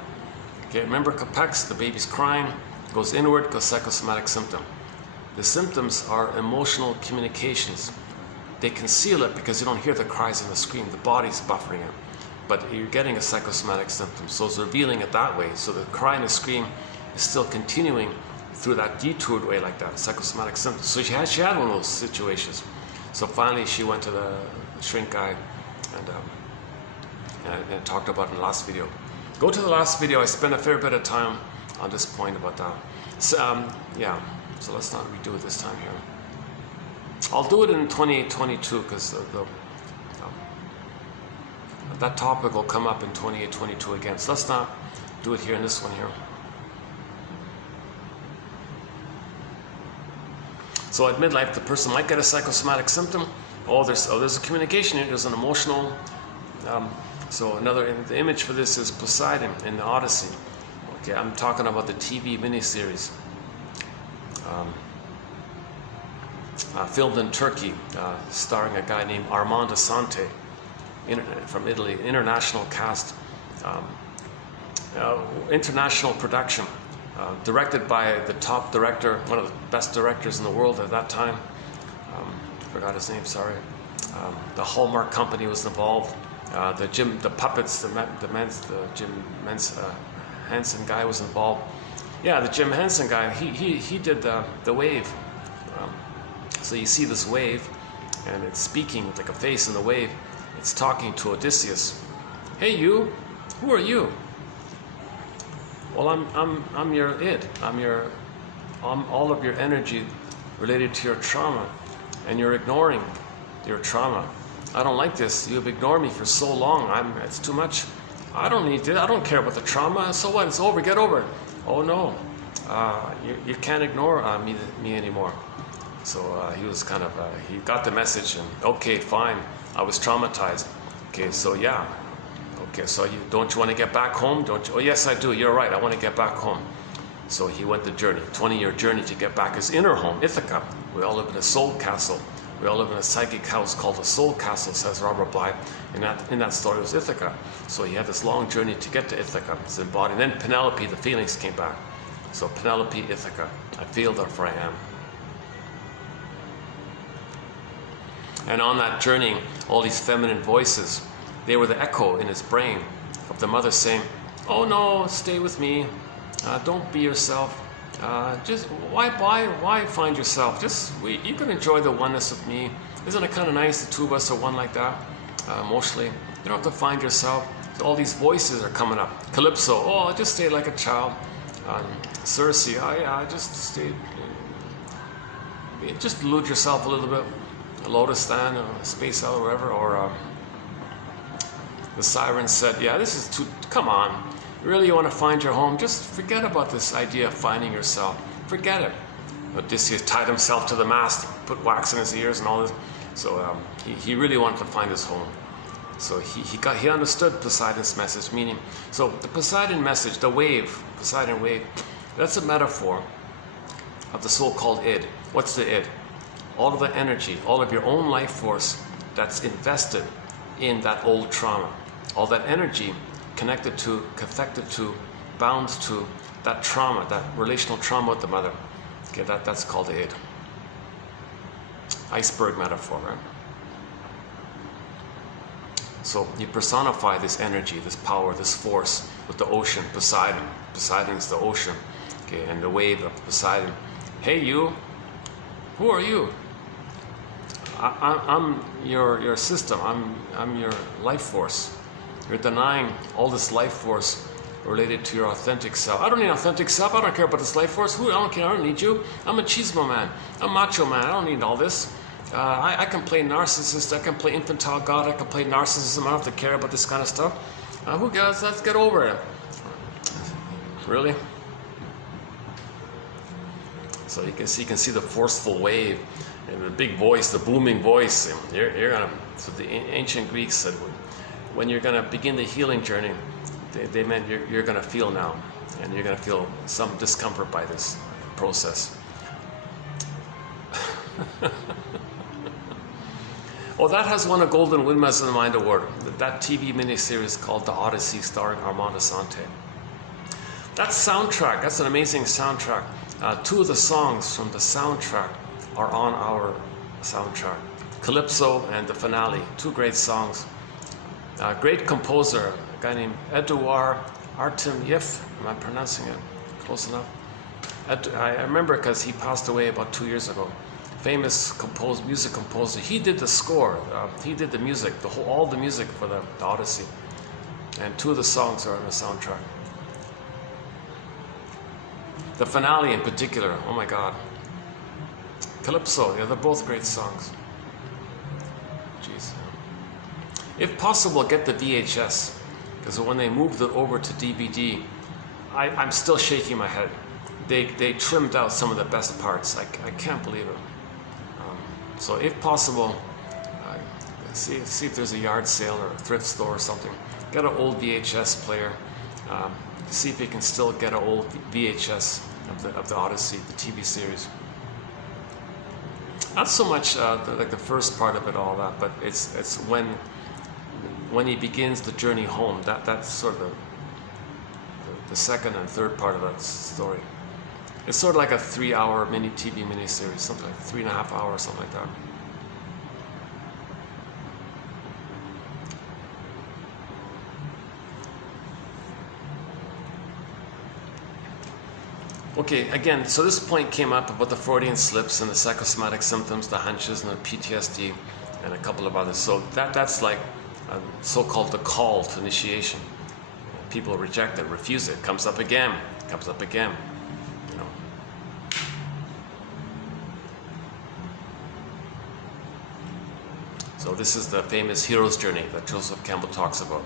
Okay, remember capex, the baby's crying, goes inward, goes psychosomatic symptom. The symptoms are emotional communications. They conceal it because you don't hear the cries and the scream, the body's buffering it. But you're getting a psychosomatic symptom, so it's revealing it that way. So the cry and the scream is still continuing through that detoured way, like that, psychosomatic symptom. So she had one of those situations. So finally she went to the shrink guy and talked about it in the last video. Go to the last video, I spent a fair bit of time on this point about that. So, yeah, so let's not redo it this time here. I'll do it in 2022 because that topic will come up in 2022 again. So let's not do it here in this one here. So at midlife, the person might get a psychosomatic symptom. Oh, there's a communication here. There's an emotional. So the image for this is Poseidon in the Odyssey. Okay, I'm talking about the TV miniseries. Filmed in Turkey, starring a guy named Armando Sante from Italy. International cast, international production. Directed by the top director, one of the best directors in the world at that time. Forgot his name, sorry. The Hallmark company was involved. The puppets, the Jim Henson guy was involved. Yeah, the Jim Henson guy, he did the wave. So you see this wave, and it's speaking with like a face in the wave. It's talking to Odysseus. Hey you, who are you? Well, I'm your id. I'm all of your energy related to your trauma, and you're ignoring your trauma. I don't like this. You've ignored me for so long. It's too much. I don't need it. I don't care about the trauma. So what? It's over. Get over it. Oh no, you can't ignore me anymore. So he was kind of he got the message, and okay, fine. I was traumatized. Okay, so yeah. Okay, so don't you want to get back home? Don't you? Oh yes, I do. You're right. I want to get back home. So he went the journey, 20-year journey to get back his inner home, Ithaca. We all live in a soul castle. We all live in a psychic house called the soul castle, says Robert Bly. In that story was Ithaca. So he had this long journey to get to Ithaca. It's embodied. And then Penelope, the feelings came back. So Penelope, Ithaca. I feel, therefore I am. And on that journey, all these feminine voices, they were the echo in his brain of the mother saying, oh no, stay with me. Don't be yourself. Just why find yourself? You can enjoy the oneness of me. Isn't it kind of nice the two of us are one like that? Emotionally, you don't have to find yourself. All these voices are coming up. Calypso, oh, just stay like a child. Circe, just stay. Just delude yourself a little bit. Lotus stand, space out, or wherever. Or the siren said, yeah, this is too. Come on. Really, you want to find your home? Just forget about this idea of finding yourself. Forget it. Odysseus tied himself to the mast, put wax in his ears and all this. So he really wanted to find his home. So he understood Poseidon's message, meaning, so the Poseidon message, the wave, Poseidon wave, that's a metaphor of the so-called id. What's the id? All of the energy, all of your own life force that's invested in that old trauma. All that energy connected to, cathected to, bound to that trauma, that relational trauma with the mother. Okay, that's called the id. Iceberg metaphor, right? So you personify this energy, this power, this force with the ocean, Poseidon. Poseidon is the ocean, okay, and the wave of Poseidon. Hey you, who are you? I'm your system. I'm your life force. You're denying all this life force related to your authentic self. I don't need an authentic self. I don't care about this life force. Who? I don't care. I don't need you. I'm a chismo man. I'm a macho man. I don't need all this. I can play narcissist. I can play infantile God. I can play narcissism. I don't have to care about this kind of stuff. Who cares? Let's get over it. Really? So you can see the forceful wave and the big voice, the booming voice. And you're gonna. So the ancient Greeks said, when you're gonna begin the healing journey, they meant you're gonna feel now, and you're gonna feel some discomfort by this process. Well, that has won a Golden Windmills in the Mind Award. That TV miniseries called The Odyssey, starring Armand Assante. That soundtrack, that's an amazing soundtrack. 2 of the songs from the soundtrack are on our soundtrack. Calypso and the finale, 2 great songs. Great composer, a guy named Eduard Artemyev. Am I pronouncing it close enough? I remember because he passed away about 2 years ago. Famous music composer. He did the score. He did the music, all the music for the Odyssey. And 2 of the songs are on the soundtrack. The finale in particular, oh my God. Calypso, yeah, they're both great songs. Jeez. If possible, get the VHS, because when they moved it over to DVD, I'm still shaking my head. They trimmed out some of the best parts. I can't believe it. So if possible, see if there's a yard sale or a thrift store or something. Get an old VHS player. See if you can still get an old VHS of the Odyssey, the TV series. Not so much like the first part of it, all that, but it's when he begins the journey home. That's sort of the second and third part of that story. It's sort of like a 3-hour TV miniseries, something like 3.5 hours, something like that. Okay, again, so this point came up about the Freudian slips and the psychosomatic symptoms, the hunches and the PTSD, and a couple of others. So that's like so-called the call to initiation. People reject it, refuse it, comes up again, you know. So this is the famous hero's journey that Joseph Campbell talks about.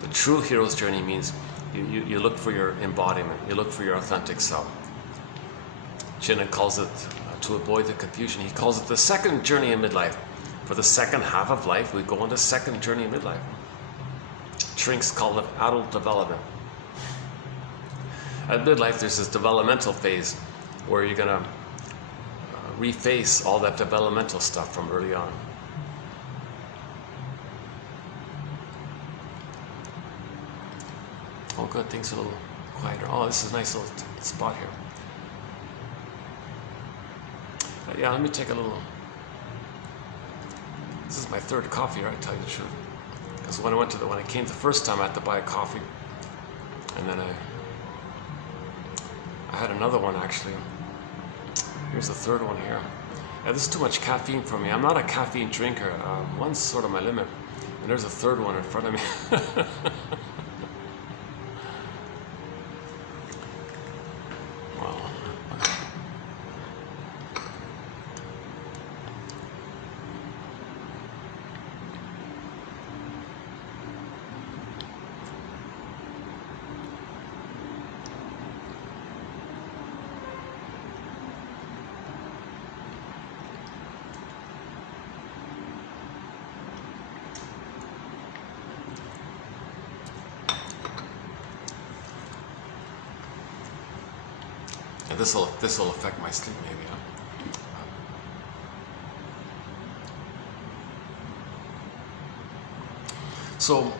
The true hero's journey means you look for your embodiment, you look for your authentic self. Chinna calls it, to avoid the confusion, he calls it the second journey in midlife. For the second half of life, we go on the second journey in midlife. Shrinks call it adult development. At midlife, there's this developmental phase where you're gonna reface all that developmental stuff from early on. Oh good, things are a little quieter. Oh, this is a nice little spot here. Yeah, let me take a little. This is my 3rd coffee, right? To tell you the truth. Because when I came the first time, I had to buy a coffee, and then I had another one actually. Here's the 3rd one here. Yeah, this is too much caffeine for me. I'm not a caffeine drinker. One's sort of my limit, and there's a 3rd one in front of me. This will affect my sleep maybe. So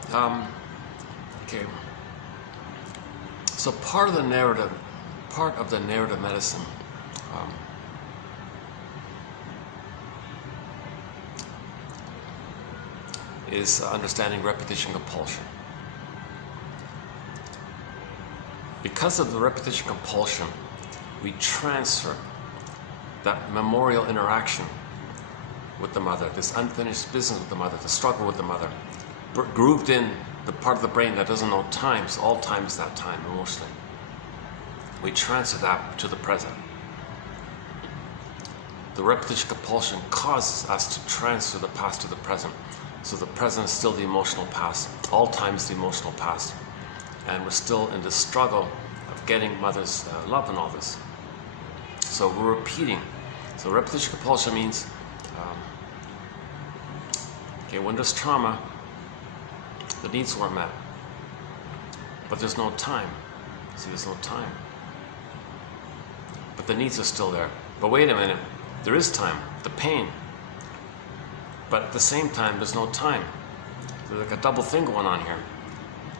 okay. So part of the narrative medicine is understanding repetition compulsion. Because of the repetition compulsion, we transfer that memorial interaction with the mother, this unfinished business with the mother, the struggle with the mother, grooved in the part of the brain that doesn't know time, so all time is that time emotionally. We transfer that to the present. The repetition compulsion causes us to transfer the past to the present. So the present is still the emotional past. All time is the emotional past. And we're still in the struggle of getting mother's love and all this. So we're repeating. So repetition compulsion means, when there's trauma, the needs weren't met. But there's no time. See, there's no time. But the needs are still there. But wait a minute, there is time, the pain. But at the same time, there's no time. There's like a double thing going on here.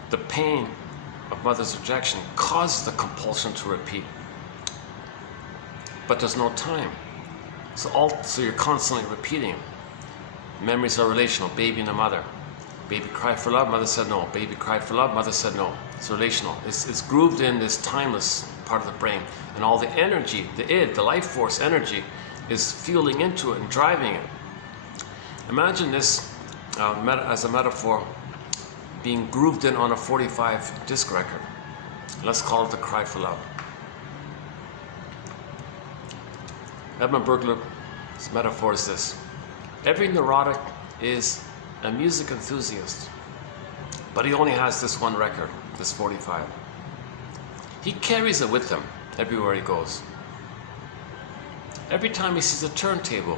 The pain of mother's rejection causes the compulsion to repeat. But there's no time. So you're constantly repeating. Memories are relational, baby and a mother. Baby cried for love, mother said no. Baby cried for love, mother said no. It's relational. It's grooved in this timeless part of the brain. And all the energy, the id, the life force energy, is fueling into it and driving it. Imagine this as a metaphor being grooved in on a 45 disc record. Let's call it the cry for love. Edmund Burglar's metaphor is this. Every neurotic is a music enthusiast, but he only has this one record, this 45. He carries it with him everywhere he goes. Every time he sees a turntable,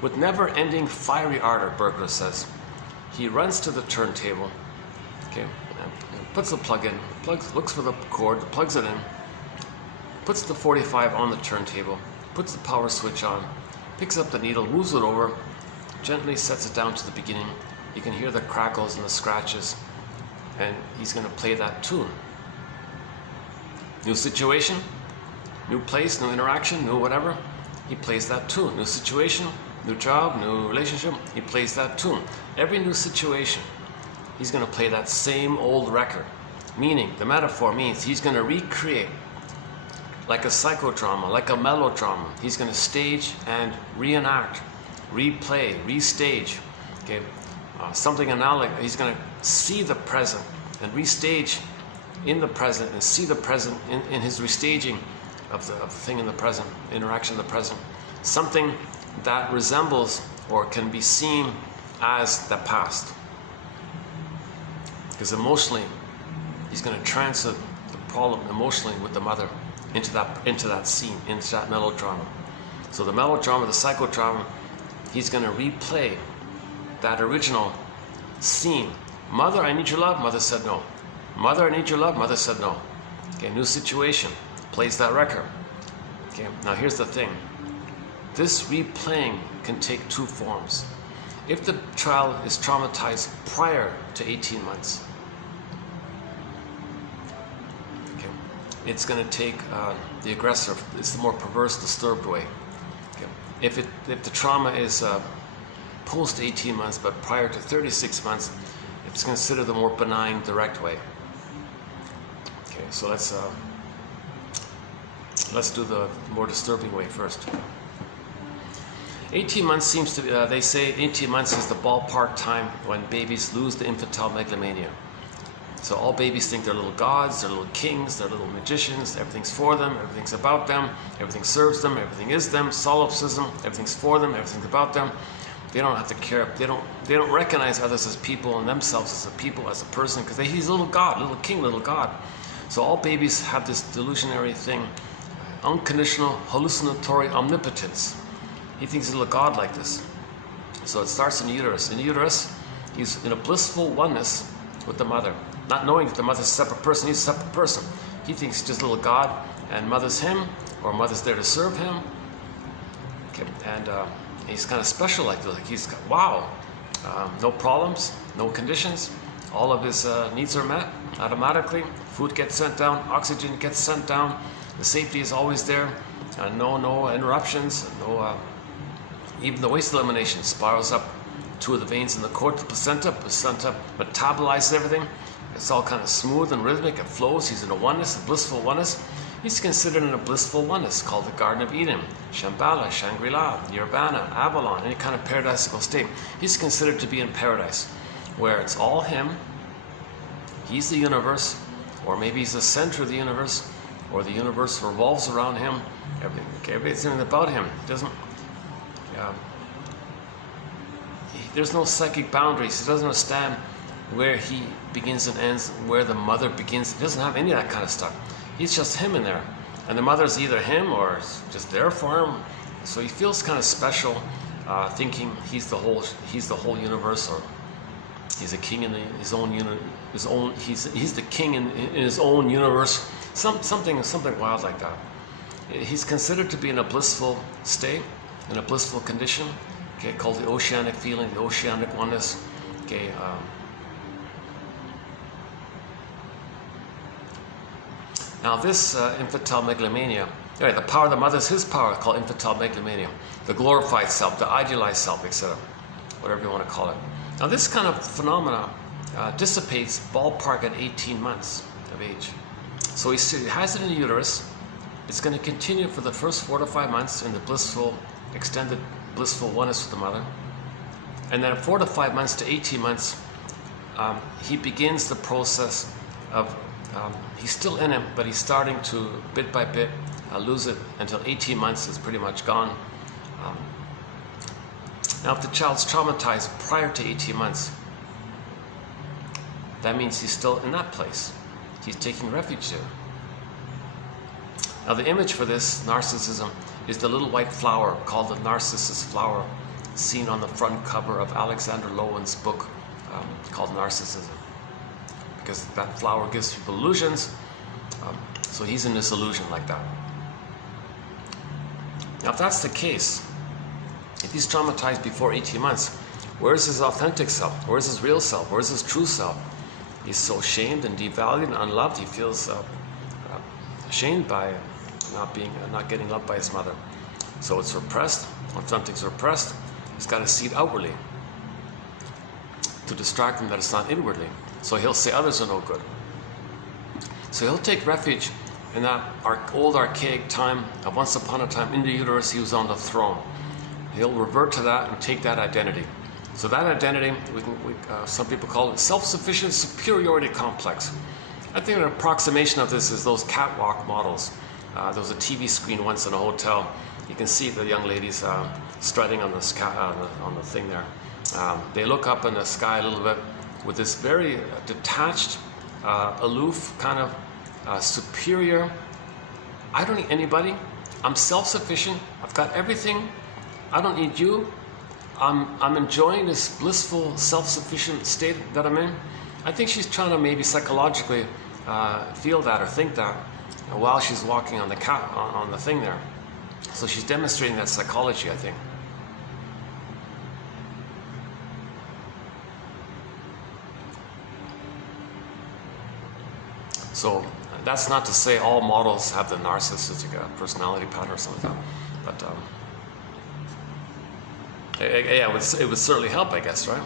with never-ending fiery ardor, Burglar says, he runs to the turntable, and puts the plug in, looks for the cord, plugs it in, puts the 45 on the turntable, puts the power switch on, picks up the needle, moves it over, gently sets it down to the beginning. You can hear the crackles and the scratches, and he's going to play that tune. New situation, new place, new interaction, new whatever, he plays that tune. New situation, new job, new relationship, he plays that tune. Every new situation, he's going to play that same old record. Meaning, the metaphor means he's going to recreate, like a psychodrama, like a melodrama. He's going to stage and reenact, replay, restage. Something analogous. He's going to see the present and restage in the present and see the present in his restaging of the thing in the present, interaction in the present. Something that resembles or can be seen as the past. Because emotionally, he's going to transfer the problem emotionally with the mother into that scene, into that melodrama. So the melodrama, the psychodrama, he's going to replay that original scene. Mother, I need your love. Mother said no. Mother, I need your love. Mother said no. New situation. Plays that record. Now here's the thing. This replaying can take two forms. If the child is traumatized prior to 18 months, it's going to take the aggressive, it's the more perverse, disturbed way. If the trauma is post 18 months but prior to 36 months, it's considered the more benign, direct way. So let's do the more disturbing way first. 18 months seems to be, they say 18 months is the ballpark time when babies lose the infantile megalomania. So all babies think they're little gods, they're little kings, they're little magicians, everything's for them, everything's about them, everything serves them, everything is them, solipsism, everything's for them, everything's about them. They don't have to care, they don't recognize others as people and themselves as a people, as a person, because he's a little god, little king, little god. So all babies have this delusionary thing, unconditional, hallucinatory omnipotence. He thinks he's a little god like this. So it starts in the uterus. In the uterus, he's in a blissful oneness with the mother, not knowing that the mother's a separate person. He's a separate person. He thinks he's just a little god, and mother's him, or mother's there to serve him. And he's kind of special like he's, wow, no problems, no conditions. All of his needs are met automatically. Food gets sent down, oxygen gets sent down. The safety is always there. No interruptions, even the waste elimination spirals up two of the veins in the cord, the placenta metabolizes everything. It's all kind of smooth and rhythmic, it flows. He's in a oneness, a blissful oneness. He's considered in a blissful oneness called the Garden of Eden, Shambhala, Shangri-La, Nirvana, Avalon, any kind of paradisical state. He's considered to be in paradise, where it's all him, he's the universe, or maybe he's the center of the universe, or the universe revolves around him. Everything about him. He doesn't. There's no psychic boundaries. He doesn't understand where he begins and ends, where the mother begins. He doesn't have any of that kind of stuff. He's just him in there, and the mother's either him or just there for him. So he feels kind of special, thinking he's the whole universe, or he's a king in his own he's the king in his own universe. Something wild like that. He's considered to be in a blissful state, in a blissful condition, okay, called the oceanic feeling, the oceanic oneness. Okay. Now this infantile megalomania, the power of the mother is his power, called infantile megalomania, the glorified self, the idealized self, etc., whatever you want to call it. Now this kind of phenomena dissipates ballpark at 18 months of age. So he has it in the uterus. It's going to continue for the first 4 to 5 months in the blissful, extended blissful oneness with the mother. And then at 4 to 5 months to 18 months, he begins the process of, he's still in him, but he's starting to, bit by bit, lose it until 18 months is pretty much gone. Now if the child's traumatized prior to 18 months, that means he's still in that place. He's taking refuge there. Now the image for this narcissism is the little white flower called the narcissus flower, seen on the front cover of Alexander Lowen's book called Narcissism. Because that flower gives people illusions, so he's in this illusion like that. Now if that's the case, if he's traumatized before 18 months, where's his authentic self? Where's his real self? Where's his true self? He's so shamed and devalued and unloved. He feels ashamed by not getting loved by his mother. So it's repressed. When something's repressed, he's got to see it outwardly to distract him that it's not inwardly. So he'll say others are no good. So he'll take refuge in that old archaic time of once upon a time in the uterus he was on the throne. He'll revert to that and take that identity. So that identity, some people call it self-sufficient superiority complex. I think an approximation of this is those catwalk models. There was a TV screen once in a hotel. You can see the young ladies strutting on the thing there. They look up in the sky a little bit with this very detached, aloof, kind of superior. I don't need anybody. I'm self-sufficient. I've got everything. I don't need you. I'm enjoying this blissful, self-sufficient state that I'm in. I think she's trying to maybe psychologically feel that or think that while she's walking on the thing there. So she's demonstrating that psychology, I think. So that's not to say all models have the narcissistic personality pattern or something like that, but yeah, it would certainly help, I guess, right?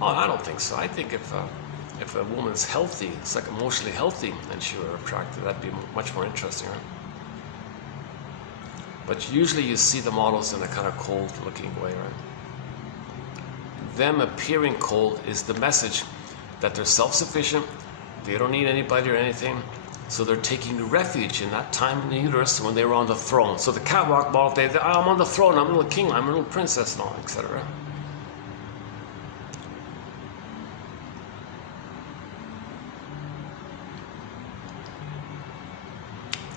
Oh, I don't think so. I think if a woman's healthy, it's like emotionally healthy, then she would attract it. That'd be much more interesting, right? But usually you see the models in a kind of cold-looking way, right? Them appearing cold is the message that they're self-sufficient, they don't need anybody or anything, so they're taking refuge in that time in the uterus when they were on the throne. So the catwalk model, I'm on the throne, I'm a little king, I'm a little princess, and all, etc.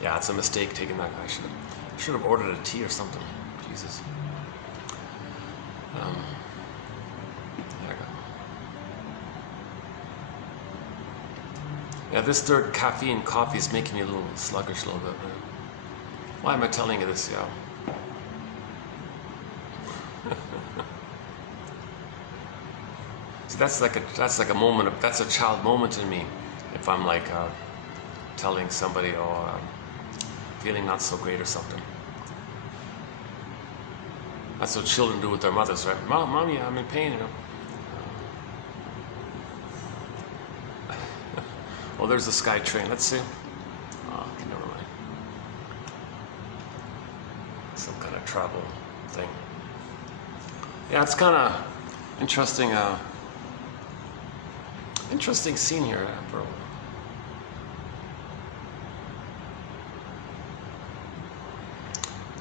Yeah, it's a mistake taking that. I should have ordered a tea or something. Jesus. There I go. Yeah, this third caffeine coffee is making me a little sluggish a little bit. Right? Why am I telling you this, yeah? See, that's like a moment. That's a child moment in me. If I'm like telling somebody, oh, feeling not so great or something. That's what children do with their mothers, right? Mommy, I'm in pain, you know. Well, there's the sky train. Let's see. Oh, okay, never mind. Some kind of travel thing. Yeah, it's kind of interesting interesting scene here, bro.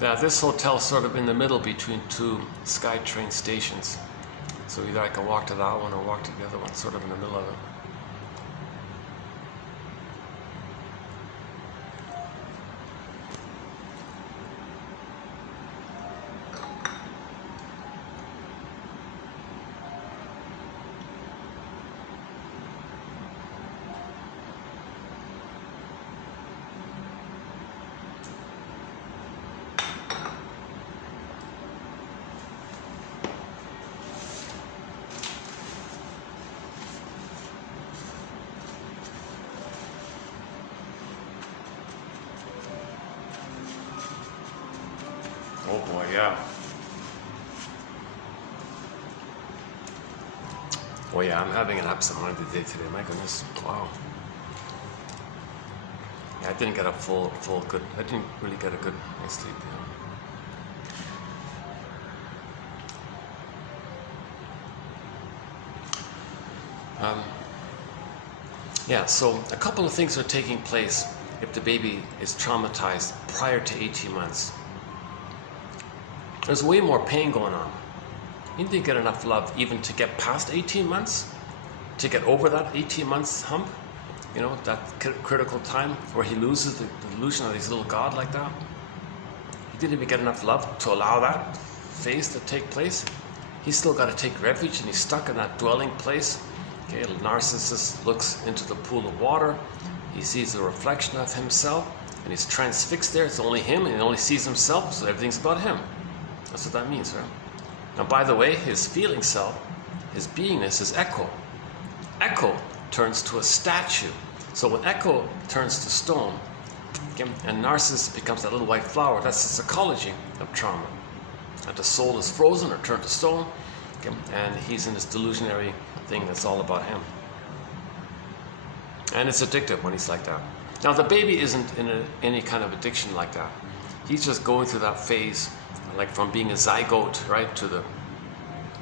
Yeah, this hotel's sort of in the middle between two SkyTrain stations. So either I can walk to that one or walk to the other one, sort of in the middle of it. Oh boy, yeah. Oh yeah, I'm having an absent-minded day today, my goodness. Wow. Yeah, I didn't get a full good, I didn't really get a good night's sleep, yeah, so a couple of things are taking place if the baby is traumatized prior to 18 months. There's way more pain going on. You didn't get enough love even to get past 18 months, to get over that 18 months hump, you know, that critical time where he loses the illusion of his little God like that. He didn't even get enough love to allow that phase to take place. He's still got to take refuge and he's stuck in that dwelling place. Okay, the narcissist looks into the pool of water. He sees the reflection of himself and he's transfixed there. It's only him and he only sees himself, so everything's about him. That's what that means, right? Now, by the way, his feeling self, his beingness is echo. Echo turns to a statue. So when echo turns to stone, okay, and narcissist becomes that little white flower, that's the psychology of trauma. That the soul is frozen or turned to stone, okay, and he's in this delusionary thing that's all about him. And it's addictive when he's like that. Now, the baby isn't in any kind of addiction like that. He's just going through that phase, like from being a zygote, right, to the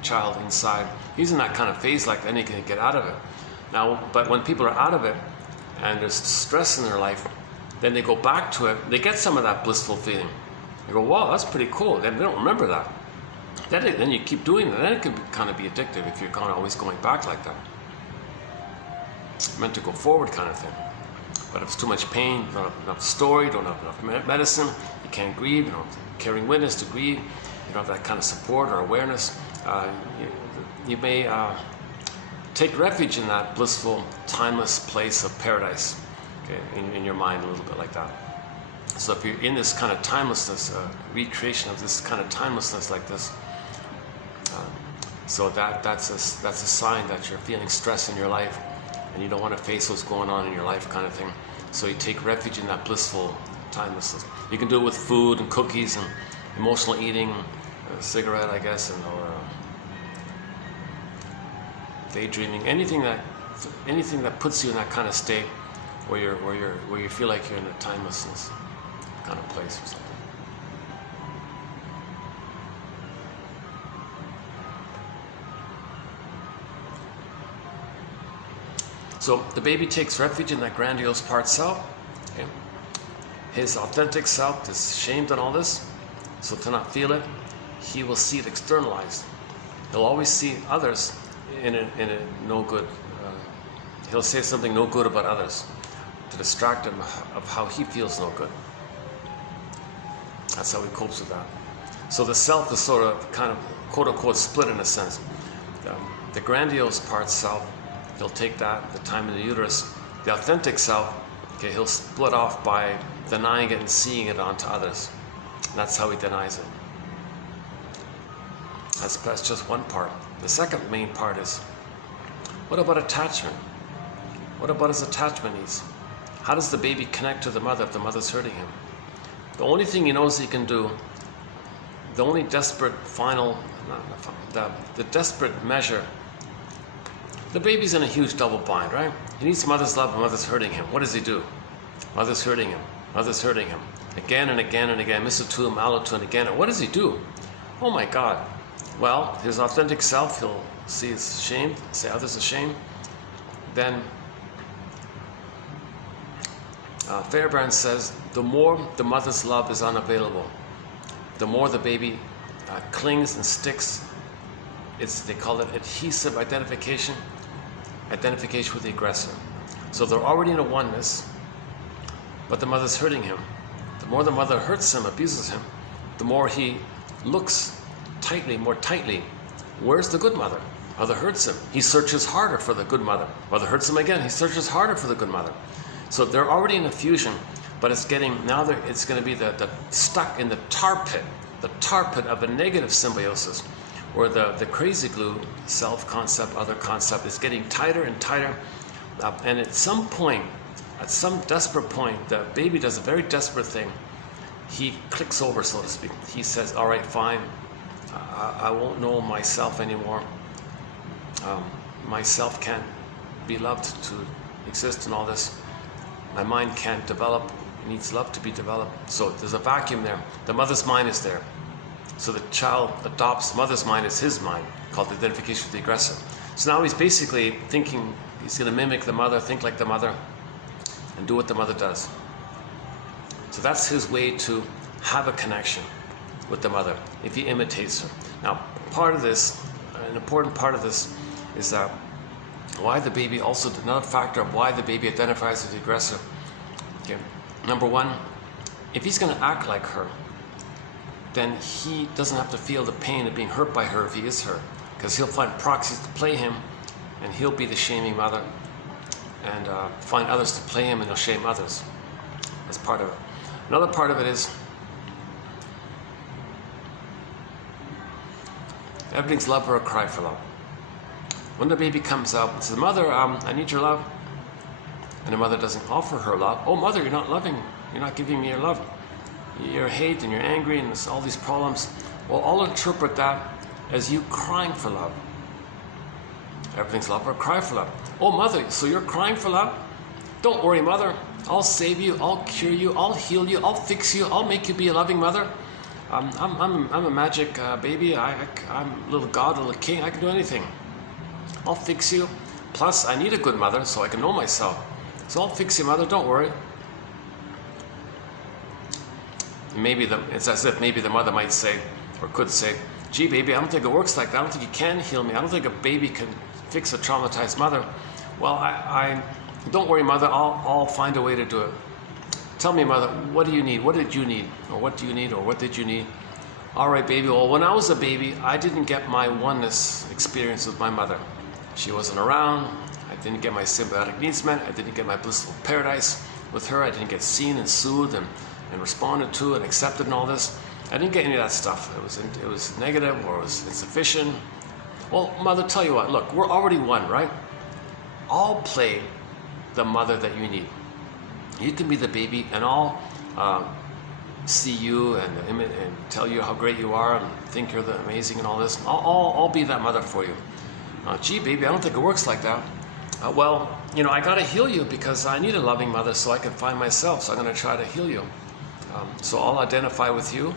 child inside. He's in that kind of phase like that, and he can get out of it. Now, but when people are out of it, and there's stress in their life, then they go back to it, they get some of that blissful feeling. They go, wow, that's pretty cool. Then they don't remember that. Then you keep doing it, then it can kind of be addictive if you're kind of always going back like that. It's meant to go forward kind of thing. But if it's too much pain, you don't have enough story, you don't have enough medicine, you can't grieve, you don't have caring witness to grieve, you don't have that kind of support or awareness, you may take refuge in that blissful, timeless place of paradise, okay, in your mind a little bit like that. So if you're in this kind of timelessness, recreation of this kind of timelessness like this, so that's a sign that you're feeling stress in your life and you don't want to face what's going on in your life kind of thing. So you take refuge in that blissful timelessness. You can do it with food and cookies and emotional eating, a cigarette, I guess, and or daydreaming, anything that puts you in that kind of state where you feel like you're in a timelessness kind of place or something. So the baby takes refuge in that grandiose part self. Okay. His authentic self is shamed on all this, so to not feel it, he will see it externalized. He'll always see others in a no good. He'll say something no good about others to distract him of how he feels no good. That's how he copes with that. So the self is sort of kind of quote unquote split in a sense. The grandiose part self, he'll take that, the time in the uterus. The authentic self, okay, he'll split off by denying it and seeing it onto others. That's how he denies it. That's just one part. The second main part is, what about attachment? What about his attachment needs? How does the baby connect to the mother if the mother's hurting him? The only thing he knows he can do, the only desperate the desperate measure, the baby's in a huge double bind, right? He needs mother's love and mother's hurting him. What does he do? Mother's hurting him. Mother's hurting him. Again and again and again, Mistletoe, Malatu, and again. And what does he do? Oh my God. Well, his authentic self, he'll see it's ashamed, say others ashamed. then Fairbairn says, the more the mother's love is unavailable, the more the baby clings and sticks. They call it adhesive identification with the aggressor. So they're already in a oneness, but the mother's hurting him. The more the mother hurts him, abuses him, the more he looks more tightly. Where's the good mother? Mother hurts him. He searches harder for the good mother. Mother hurts him again. He searches harder for the good mother. So they're already in a fusion, but it's going to be the stuck in the tar pit of a negative symbiosis, where the crazy glue, self-concept, other concept, is getting tighter and tighter. And at some point, at some desperate point, the baby does a very desperate thing. He clicks over, so to speak. He says, all right, fine, I won't know myself anymore. Myself can't be loved to exist and all this. My mind can't develop. It needs love to be developed. So there's a vacuum there. The mother's mind is there. So the child adopts mother's mind as his mind, called identification with the aggressor. So now he's basically thinking, he's going to mimic the mother, think like the mother, and do what the mother does. So that's his way to have a connection with the mother, if he imitates her. Now, part of this, an important part of this, is that why the baby, also another factor of why the baby identifies with the aggressor. Okay. Number one, if he's going to act like her, then he doesn't have to feel the pain of being hurt by her if he is her, because he'll find proxies to play him, and he'll be the shaming mother, and find others to play him, and he'll shame others. That's part of it. Another part of it is everything's love or a cry for love. When the baby comes out and says, mother, I need your love, and the mother doesn't offer her love, oh mother, you're not loving, you're not giving me your love, you're hate and you're angry and there's all these problems. Well, I'll interpret that as you crying for love. Everything's love or a cry for love. Oh mother, so you're crying for love? Don't worry mother, I'll save you, I'll cure you, I'll heal you, I'll fix you, I'll make you be a loving mother. I'm a magic baby, I'm a little god, a little king, I can do anything. I'll fix you. Plus, I need a good mother so I can know myself. So I'll fix you, mother, don't worry. Maybe it's as if maybe the mother might say, or could say, gee baby, I don't think it works like that. I don't think you can heal me. I don't think a baby can fix a traumatized mother. Well, I don't worry mother, I'll find a way to do it. Tell me mother, what do you need? What did you need? Or what do you need? Or what did you need? All right baby, well when I was a baby, I didn't get my oneness experience with my mother. She wasn't around. I didn't get my symbiotic needs met. I didn't get my blissful paradise with her. I didn't get seen and soothed and responded to and accepted and all this. I didn't get any of that stuff. It was negative or it was insufficient. Well, mother, tell you what, look, we're already one, right? I'll play the mother that you need. You can be the baby and I'll see you and tell you how great you are and think you're the amazing and all this. I'll be that mother for you. Gee, baby, I don't think it works like that. Well, you know, I got to heal you because I need a loving mother so I can find myself. So I'm going to try to heal you. So I'll identify with you.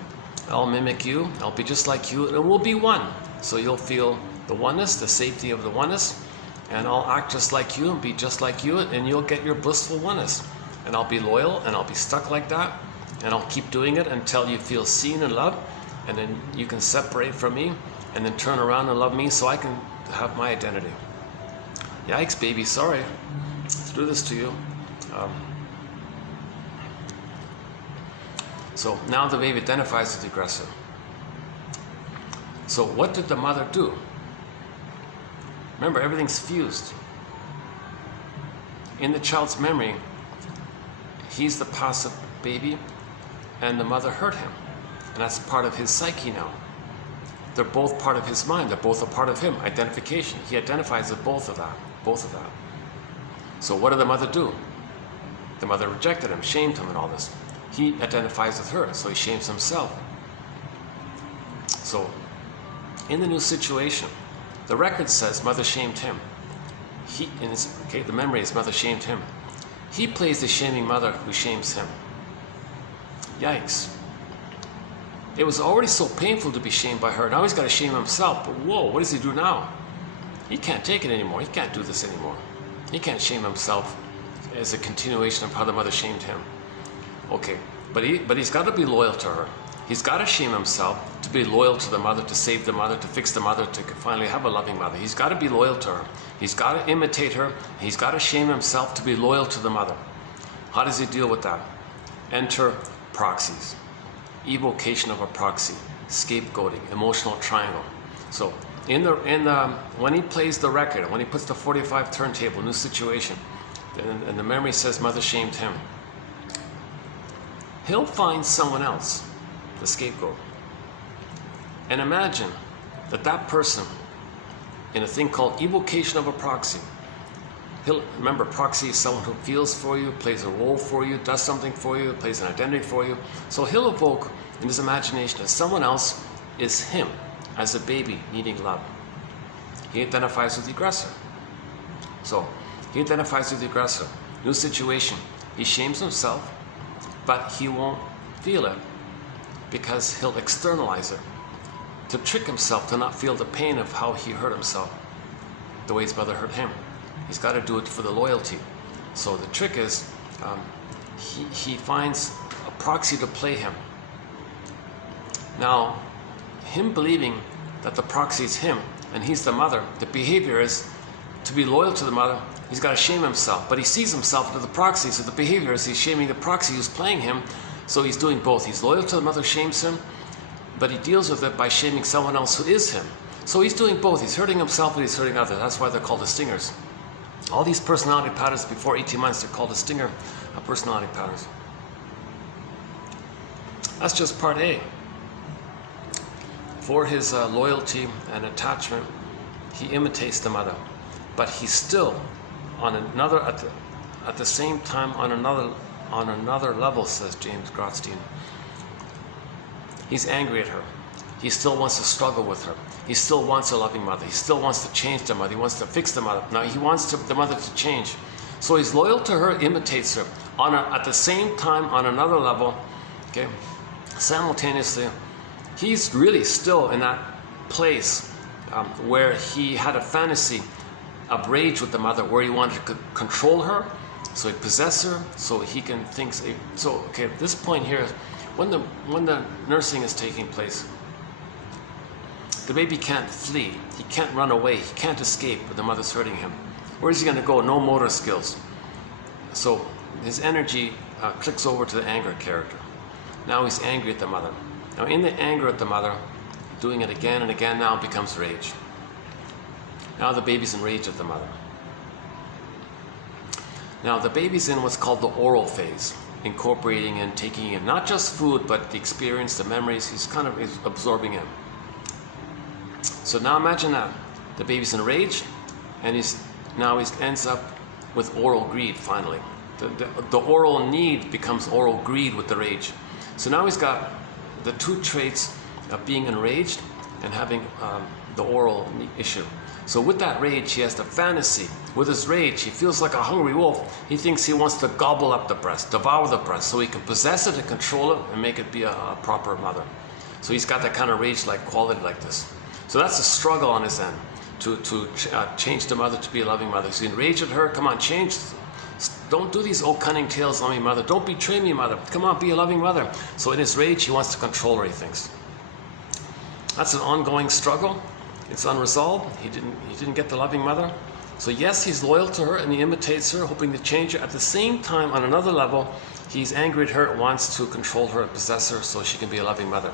I'll mimic you. I'll be just like you. And we'll be one. So you'll feel the oneness, the safety of the oneness. And I'll act just like you and be just like you. And you'll get your blissful oneness. And I'll be loyal and I'll be stuck like that. And I'll keep doing it until you feel seen and loved. And then you can separate from me and then turn around and love me so I can have my identity. Yikes, baby, sorry to do this to you. So now the baby identifies with the aggressor. So what did the mother do? Remember, everything's fused. In the child's memory, he's the passive baby and the mother hurt him. And that's part of his psyche now. They're both part of his mind. They're both a part of him. Identification. He identifies with both of that. Both of that. So what did the mother do? The mother rejected him, shamed him and all this. He identifies with her, so he shames himself. So in the new situation, the record says mother shamed him. The memory is mother shamed him. He plays the shaming mother who shames him. Yikes. It was already so painful to be shamed by her. Now he's got to shame himself. But whoa, what does he do now? He can't take it anymore. He can't do this anymore. He can't shame himself as a continuation of how the mother shamed him. Okay, but he's got to be loyal to her. He's got to shame himself to be loyal to the mother, to save the mother, to fix the mother, to finally have a loving mother. He's got to be loyal to her. He's got to imitate her. He's got to shame himself to be loyal to the mother. How does he deal with that? Enter proxies. Evocation of a proxy. Scapegoating. Emotional triangle. So when he plays the record, when he puts the 45 turntable, new situation, and the memory says mother shamed him, he'll find someone else, the scapegoat. And imagine that person, in a thing called evocation of a proxy, remember, proxy is someone who feels for you, plays a role for you, does something for you, plays an identity for you. So he'll evoke in his imagination that someone else is him as a baby needing love. He identifies with the aggressor. So he identifies with the aggressor. New situation. He shames himself, but he won't feel it because he'll externalize it to trick himself to not feel the pain of how he hurt himself, the way his mother hurt him. He's got to do it for the loyalty. So the trick is he finds a proxy to play him. Now, him believing that the proxy is him and he's the mother, the behavior is to be loyal to the mother. He's got to shame himself, but he sees himself as the proxy. So the behavior is he's shaming the proxy who's playing him. So he's doing both. He's loyal to the mother, shames him, but he deals with it by shaming someone else who is him. So he's doing both. He's hurting himself and he's hurting others. That's why they're called the stingers. All these personality patterns before 18 months, they're called the stinger personality patterns. That's just part A. For his loyalty and attachment, he imitates the mother, but he's still on another, at the same time, on another level, says James Grotstein. He's angry at her. He still wants to struggle with her. He still wants a loving mother. He still wants to change the mother. He wants to fix the mother. Now he wants the mother to change. So he's loyal to her, imitates her. At the same time, on another level, okay, simultaneously, he's really still in that place where he had a fantasy of rage with the mother, where he wanted to control her, so he possess her, so he can think. So okay, at this point here, when the nursing is taking place, the baby can't flee, he can't run away, he can't escape, but the mother's hurting him. Where is he going to go? No motor skills. So his energy clicks over to the anger character. Now he's angry at the mother. Now in the anger at the mother, doing it again and again, now it becomes rage. Now the baby's enraged at the mother. Now the baby's in what's called the oral phase, incorporating and taking in not just food, but the experience, the memories. He's absorbing in. So now imagine that the baby's enraged, and he ends up with oral greed. Finally, the oral need becomes oral greed with the rage. So now he's got the two traits of being enraged and having the oral issue. So with that rage, he has the fantasy. With his rage, he feels like a hungry wolf. He thinks he wants to gobble up the breast, devour the breast, so he can possess it and control it and make it be a proper mother. So he's got that kind of rage-like quality like this. So that's a struggle on his end to change the mother to be a loving mother. He's enraged at her. Come on, change. Don't do these old cunning tales on me, mother. Don't betray me, mother. Come on, be a loving mother. So in his rage, he wants to control her, he thinks. That's an ongoing struggle. It's unresolved. He didn't get the loving mother. So yes, he's loyal to her and he imitates her, hoping to change her. At the same time, on another level, he's angry at her, wants to control her, possess her, so she can be a loving mother.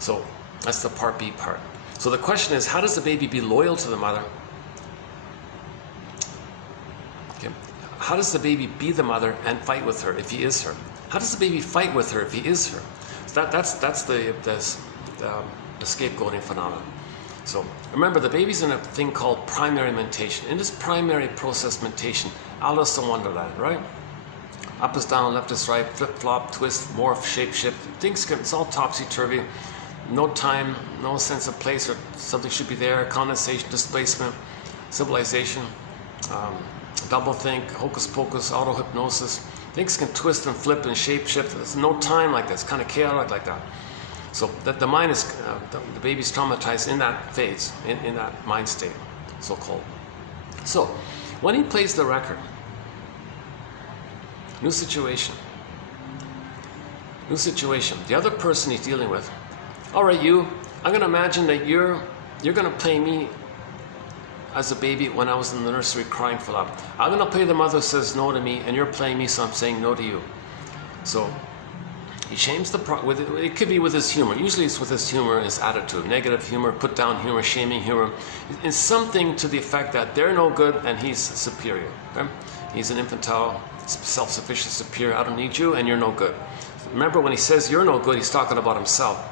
So that's the part B part. So the question is, how does the baby be loyal to the mother? Okay. How does the baby be the mother and fight with her if he is her? How does the baby fight with her if he is her? So that's the scapegoating phenomenon. So remember, the baby's in a thing called primary mentation. In this primary process mentation, Alice in Wonderland, right? Up is down, left is right, flip-flop, twist, morph, shape-shift. It's all topsy-turvy. No time, no sense of place, or something should be there. Condensation, displacement, symbolization, double think, hocus pocus, auto-hypnosis. Things can twist and flip and shape-shift. There's no time like this, kind of chaotic like that. So that the mind is, the baby's traumatized in that phase, in that mind state, so-called. So When he plays the record, new situation. New situation. The other person he's dealing with. All right, you. I'm going to imagine that you're going to play me as a baby when I was in the nursery crying for love. I'm going to play the mother who says no to me, and you're playing me, so I'm saying no to you. So he shames the it could be with his humor. Usually it's with his humor, his attitude. Negative humor, put down humor, shaming humor. It's something to the effect that they're no good and he's superior. Okay? He's an infantile, self-sufficient superior. I don't need you and you're no good. Remember, when he says you're no good, he's talking about himself.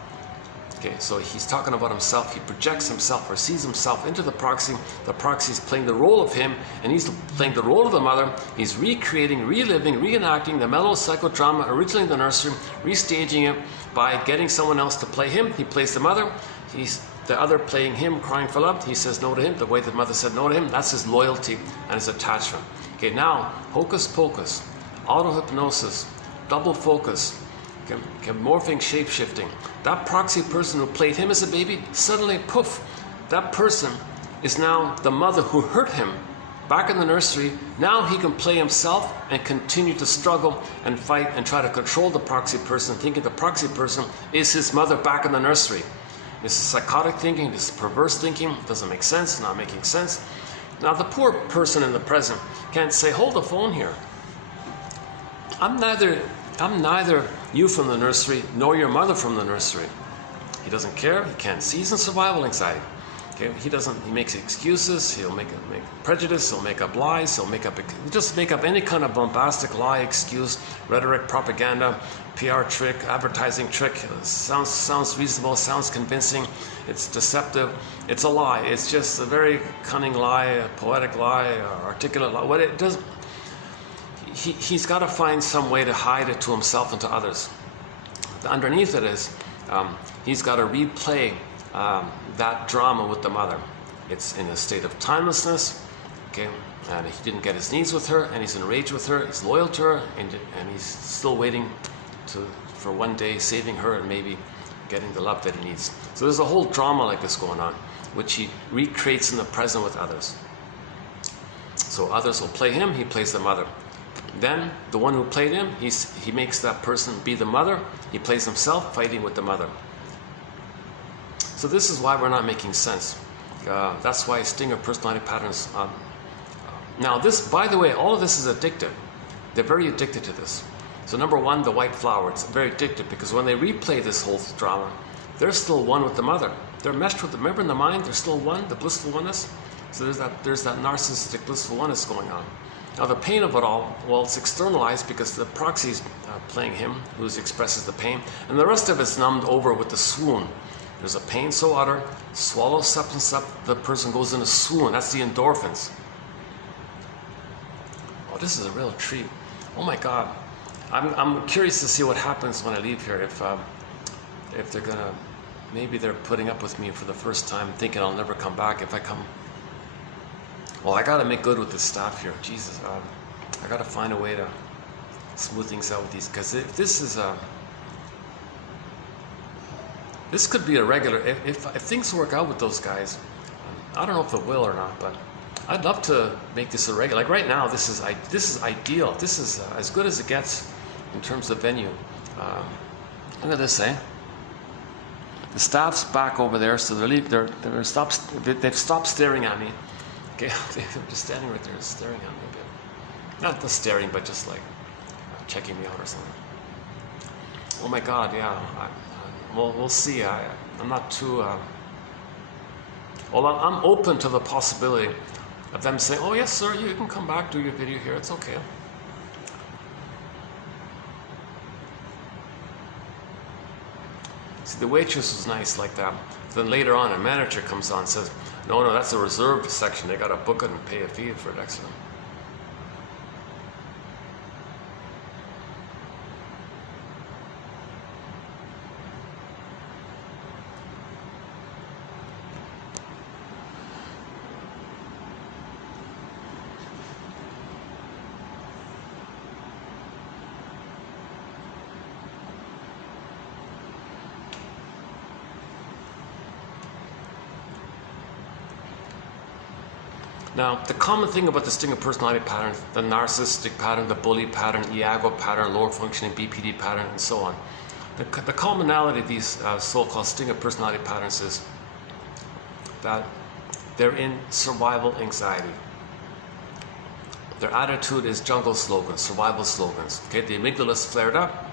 Okay, so he's talking about himself. He projects himself or sees himself into the proxy. The proxy is playing the role of him, and he's playing the role of the mother. He's recreating, reliving, reenacting the mellow psychodrama originally in the nursery, restaging it by getting someone else to play him. He plays the mother. He's the other playing him, crying for love. He says no to him the way the mother said no to him. That's his loyalty and his attachment. Okay, now hocus pocus, auto-hypnosis, double focus, morphing, shape-shifting. That proxy person who played him as a baby, suddenly, poof, that person is now the mother who hurt him back in the nursery. Now he can play himself and continue to struggle and fight and try to control the proxy person, thinking the proxy person is his mother back in the nursery. This is psychotic thinking, this is perverse thinking, doesn't make sense, not making sense. Now the poor person in the present can't say, hold the phone here. I'm neither you from the nursery, nor your mother from the nursery. He doesn't care. He can't see. He's in survival anxiety. Okay? He makes excuses. He'll make prejudice. He'll make up lies. He'll just make up any kind of bombastic lie, excuse, rhetoric, propaganda, PR trick, advertising trick. Sounds reasonable. Sounds convincing. It's deceptive. It's a lie. It's just a very cunning lie, a poetic lie, articulate lie. What it does. He's got to find some way to hide it to himself and to others. Underneath it is, he's got to replay that drama with the mother. It's in a state of timelessness, okay, and he didn't get his needs with her, and he's enraged with her, he's loyal to her, and he's still waiting for one day saving her and maybe getting the love that he needs. So there's a whole drama like this going on, which he recreates in the present with others. So others will play him, he plays the mother. Then the one who played him, he makes that person be the mother. He plays himself fighting with the mother. So this is why we're not making sense. That's why stinger personality patterns. Now this, by the way, all of this is addictive. They're very addicted to this. So number one, the white flower. It's very addictive because when they replay this whole drama, they're still one with the mother. They're meshed with the, remember in the mind, they're still one, the blissful oneness. So there's that narcissistic blissful oneness going on. Now the pain of it all, well, it's externalized because the proxy's playing him, who expresses the pain, and the rest of it's numbed over with the swoon. There's a pain so utter, swallow substance up, the person goes in a swoon. That's the endorphins. Oh, this is a real treat. Oh my God. I'm curious to see what happens when I leave here. If they're gonna, maybe they're putting up with me for the first time, thinking I'll never come back. If I come, well, I gotta make good with this staff here. Jesus, I gotta find a way to smooth things out with these, because if this is this could be a regular. If things work out with those guys, I don't know if it will or not, but I'd love to make this a regular. Like right now, this is ideal. This is as good as it gets in terms of venue. Look at this, eh? The staff's back over there, so they've stopped staring at me. Okay, they're just standing right there, staring at me a bit. Not just staring, but just like checking me out or something. Oh my God, yeah. We'll see. I'm not too. Well, I'm open to the possibility of them saying, "Oh yes, sir, you can come back, do your video here. It's okay." See, the waitress was nice like that. Then later on, a manager comes on and says, no, that's a reserved section. They got to book it and pay a fee for it extra. Now, the common thing about the stinger personality pattern, the narcissistic pattern, the bully pattern, Iago pattern, lower functioning BPD pattern, and so on. The commonality of these so-called stinger personality patterns is that they're in survival anxiety. Their attitude is jungle slogans, survival slogans. Okay, the amygdala is flared up,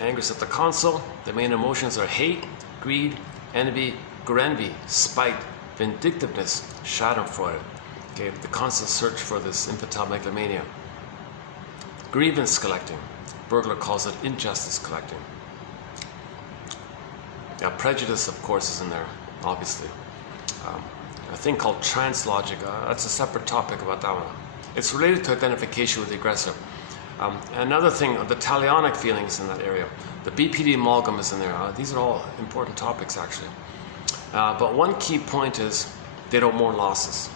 anger's at the console. The main emotions are hate, greed, envy, grenvy, spite, vindictiveness, schadenfreude. Okay, the constant search for this infantile megalomania. Grievance collecting. Bergler calls it injustice collecting. Yeah, prejudice, of course, is in there, obviously. A thing called translogic, that's a separate topic about that one. It's related to identification with the aggressor. Another thing, the talionic feelings in that area. The BPD amalgam is in there. These are all important topics, actually. But one key point is they don't mourn losses.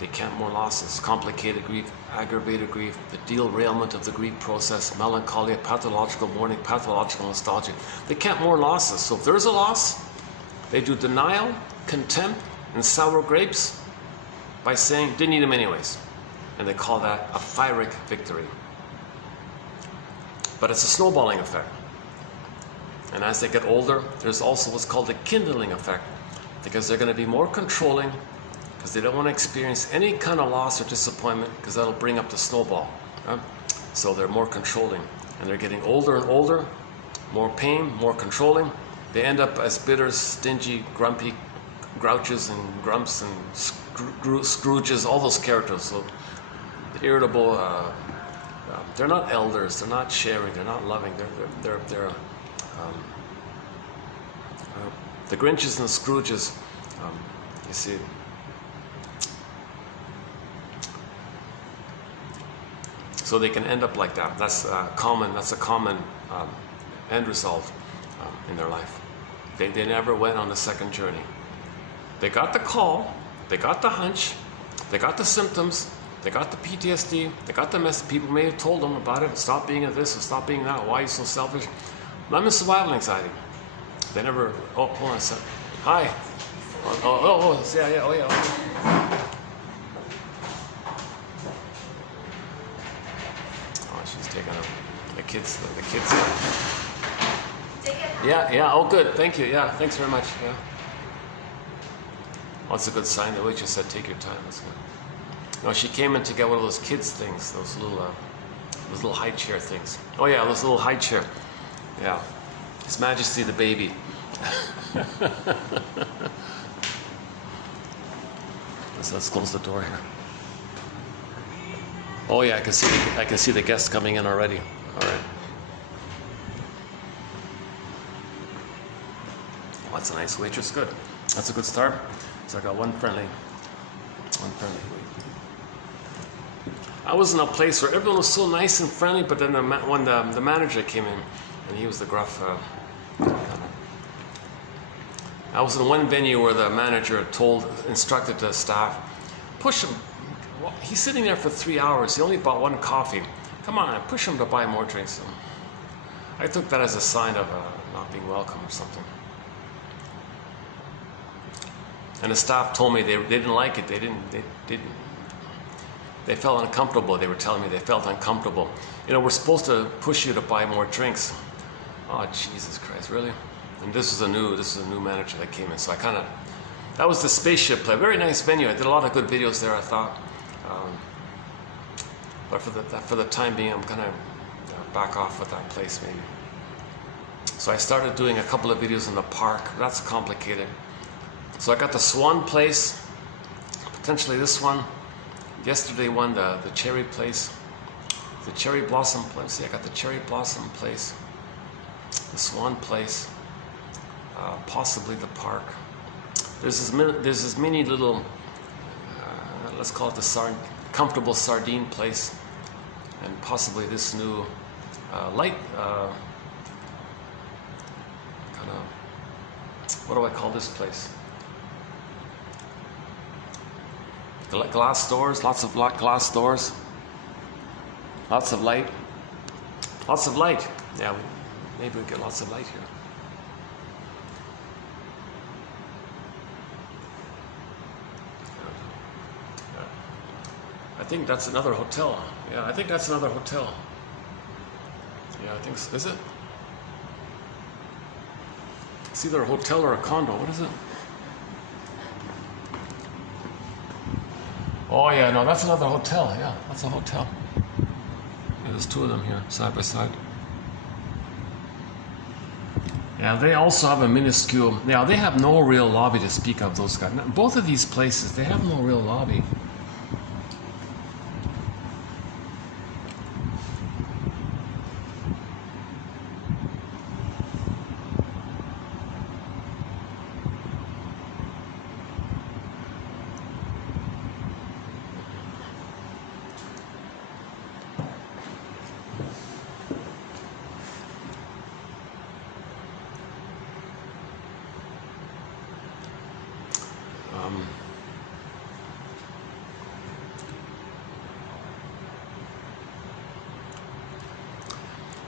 They can't mourn losses. Complicated grief, aggravated grief, the derailment of the grief process, melancholia, pathological mourning, pathological nostalgia. They can't mourn losses. So if there's a loss, they do denial, contempt, and sour grapes by saying, didn't eat them anyways. And they call that a pyrrhic victory. But it's a snowballing effect. And as they get older, there's also what's called the kindling effect, because they're going to be more controlling, because they don't want to experience any kind of loss or disappointment, because that'll bring up the snowball. So they're more controlling, and they're getting older and older, more pain, more controlling. They end up as bitter, stingy, grumpy, grouches and grumps and Scrooges, all those characters. So the irritable, they're not elders, they're not sharing, they're not loving, they're the Grinches and the Scrooges, you see. So they can end up like that. That's a common end result in their life. They never went on the second journey. They got the call, they got the hunch, they got the symptoms, they got the PTSD, they got the mess. People may have told them about it. Stop being this, or stop being that. Why are you so selfish? I'm in survival anxiety. They never. Oh, hold on a sec. Hi. Yeah. Oh, she's taking the kids. Yeah. Oh, good. Thank you. Yeah. Thanks very much. Yeah. Oh, it's a good sign. The waitress said, "Take your time." That's good. No, she came in to get one of those kids things, those little high chair things. Oh yeah, those little high chair. Yeah. His Majesty the baby. Let's close the door here. Oh yeah, I can see the guests coming in already. All right. Oh, that's a nice waitress. Good. That's a good start. So I got one friendly. I was in a place where everyone was so nice and friendly, but then when the manager came in, and he was the gruff. I was in one venue where the manager instructed the staff, push him. Well, he's sitting there for 3 hours. He only bought one coffee. Come on, push him to buy more drinks. I took that as a sign of not being welcome or something. And the staff told me they didn't like it. They felt uncomfortable. They were telling me they felt uncomfortable. You know, we're supposed to push you to buy more drinks. Oh, Jesus Christ, really? And this is a new manager that came in. So that was the Spaceship play. Very nice venue. I did a lot of good videos there, I thought. But for the time being, I'm gonna back off with that place maybe. So I started doing a couple of videos in the park. That's complicated. So I got the Swan place, potentially this one. Yesterday one, the Cherry place, the Cherry Blossom place. See, I got the Cherry Blossom place, the Swan place, possibly the park. There's this mini little, let's call it the comfortable sardine place, and possibly this new light, kind of, what do I call this place? Glass doors, lots of glass doors, lots of light. Yeah, maybe we get lots of light here. think that's another hotel. Yeah, I think that's another hotel. Yeah, I think so. Is it? It's either a hotel or a condo. What is it? Oh yeah, no, that's another hotel. Yeah, that's a hotel. Yeah, there's two of them here, side by side. Yeah, they also have a minuscule. Yeah, they have no real lobby to speak of. Those guys. Both of these places, they have no real lobby.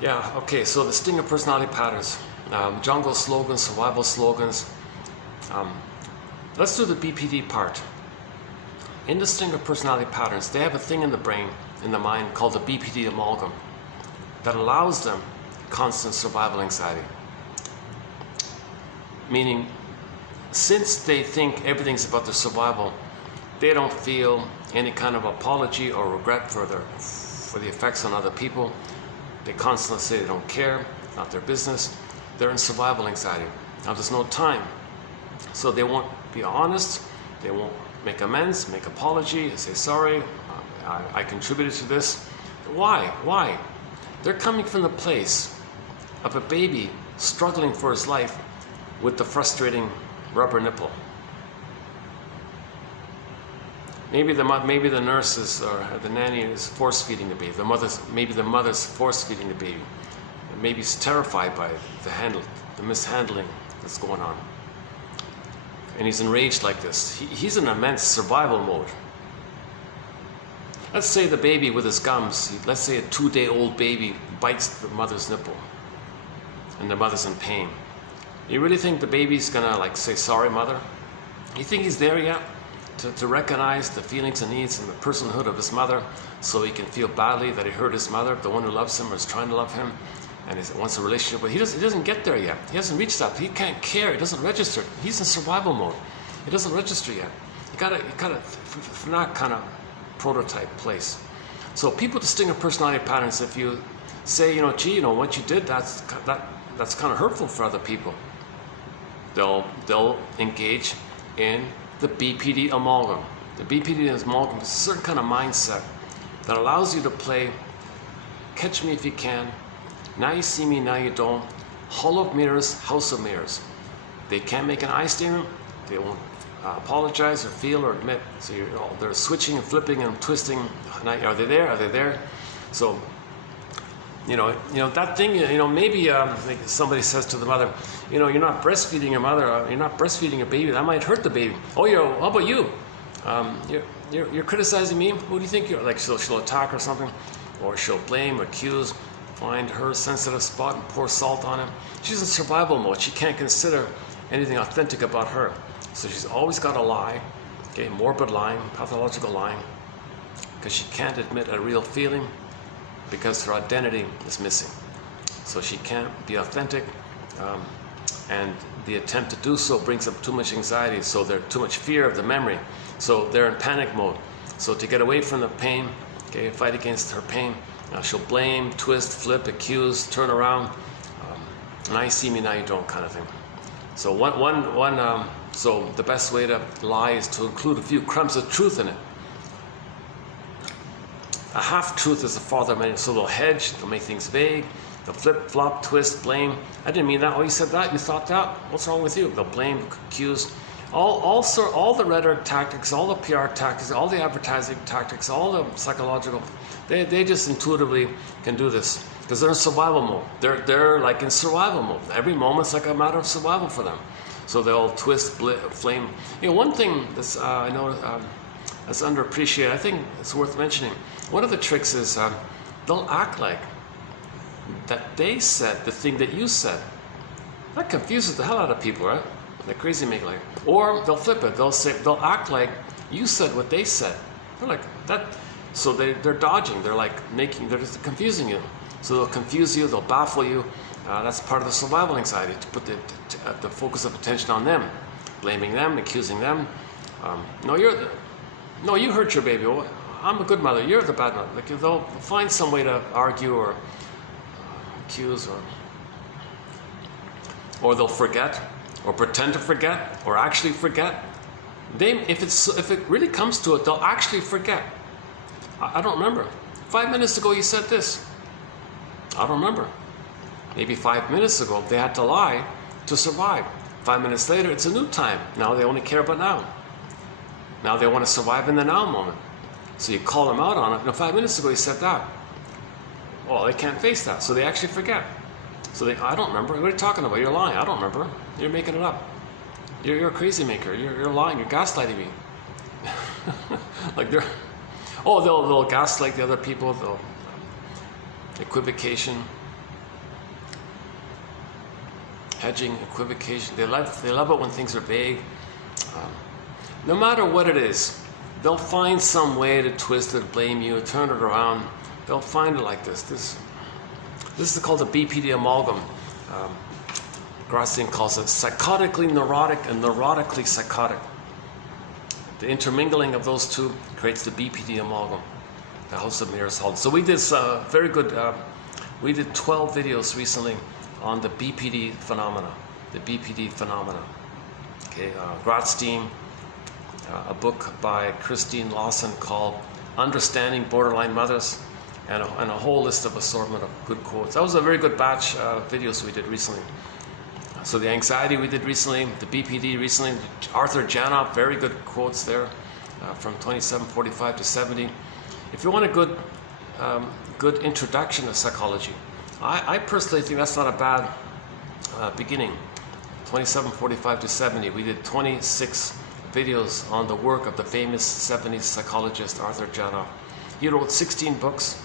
Yeah, okay, so the sting of personality patterns, jungle slogans, survival slogans. Let's do the BPD part. In the sting of personality patterns, they have a thing in the brain, in the mind, called the BPD amalgam that allows them constant survival anxiety. Meaning, since they think everything's about their survival, they don't feel any kind of apology or regret for the effects on other people. They constantly say they don't care, not their business. They're in survival anxiety. Now there's no time. So they won't be honest, they won't make amends, make apology, say sorry, I contributed to this. Why? Why? They're coming from the place of a baby struggling for his life with the frustrating rubber nipple. Maybe the nurses or the nanny is force feeding the baby. Maybe the mother's force feeding the baby. Maybe he's terrified by the mishandling that's going on. And he's enraged like this. He's in immense survival mode. Let's say the baby with his gums, let's say a 2-day-old baby bites the mother's nipple and the mother's in pain. You really think the baby's gonna like say, sorry mother? You think he's there yet? To recognize the feelings and needs and the personhood of his mother, so he can feel badly that he hurt his mother, the one who loves him or is trying to love him, and he wants a relationship, but he doesn't get there yet. He hasn't reached that. He can't care. He doesn't register. He's in survival mode. He doesn't register yet. You gotta from that kind of prototype place. So people distinguish personality patterns. If you say, gee, what you did, that's kind of hurtful for other people, they'll engage in the BPD amalgam. The BPD amalgam is a certain kind of mindset that allows you to play catch me if you can, now you see me, now you don't, hall of mirrors, house of mirrors. They can't make an I statement, they won't apologize or feel or admit. So they're switching and flipping and twisting. Are they there? Are they there? So, that thing, maybe like somebody says to the mother, you're not breastfeeding your mother, you're not breastfeeding a baby, that might hurt the baby. Oh, how about you? You're criticizing me? Who do you think you're? Like she'll attack or something, or she'll blame, accuse, find her sensitive spot and pour salt on him. She's in survival mode. She can't consider anything authentic about her. So she's always got to lie, okay, morbid lying, pathological lying, because she can't admit a real feeling, because her identity is missing. So she can't be authentic, and the attempt to do so brings up too much anxiety, so there's too much fear of the memory. So they're in panic mode. So to get away from the pain, okay, fight against her pain, she'll blame, twist, flip, accuse, turn around, now you see me, now you don't kind of thing. So so the best way to lie is to include a few crumbs of truth in it. A half-truth is the father of many, so they'll hedge, they'll make things vague, they'll flip, flop, twist, blame. I didn't mean that. Oh, you said that? You thought that? What's wrong with you? They'll blame, accuse. All the rhetoric tactics, all the PR tactics, all the advertising tactics, all the psychological, they just intuitively can do this because they're in survival mode. They're like in survival mode. Every moment's like a matter of survival for them. So they'll twist, flame. One thing that's I know that's underappreciated, I think it's worth mentioning. One of the tricks is they'll act like that they said the thing that you said. That confuses the hell out of people, right? They're crazy make like. Or they'll flip it. They'll act like you said what they said. They're like that. So they're dodging. They're like they're just confusing you. So they'll confuse you. They'll baffle you. That's part of the survival anxiety, to put the focus of attention on them, blaming them, accusing them. No, you hurt your baby. Oh, I'm a good mother. You're the bad mother. Like, they'll find some way to argue or accuse, or they'll forget, or pretend to forget, or actually forget. If it really comes to it, they'll actually forget. I don't remember. 5 minutes ago you said this. I don't remember. Maybe 5 minutes ago they had to lie to survive. 5 minutes later it's a new time. Now they only care about now. Now they want to survive in the now moment. So you call them out on it. Now 5 minutes ago you said that. Well, they can't face that, so they actually forget. So I don't remember. What are you talking about? You're lying. I don't remember. You're making it up. You're a crazy maker. You're lying. You're gaslighting me. Like they'll gaslight the other people. They'll equivocation, hedging, equivocation. They love it when things are vague. No matter what it is, they'll find some way to twist it, blame you, turn it around. They'll find it like this. This is called the BPD amalgam. Gracian calls it psychotically neurotic and neurotically psychotic. The intermingling of those two creates the BPD amalgam, the House of Mirrors. So we did very good. We did 12 videos recently on the BPD phenomena. The BPD phenomena. Okay, Gratzstein, a book by Christine Lawson called "Understanding Borderline Mothers," and a whole list of assortment of good quotes. That was a very good batch of videos we did recently. So the anxiety we did recently, the BPD recently, Arthur Janop, very good quotes there from 2745 to 70. If you want a good introduction to psychology, I personally think that's not a bad beginning. 2745 to 70, we did 26 videos on the work of the famous 70s psychologist Arthur Janop. He wrote 16 books.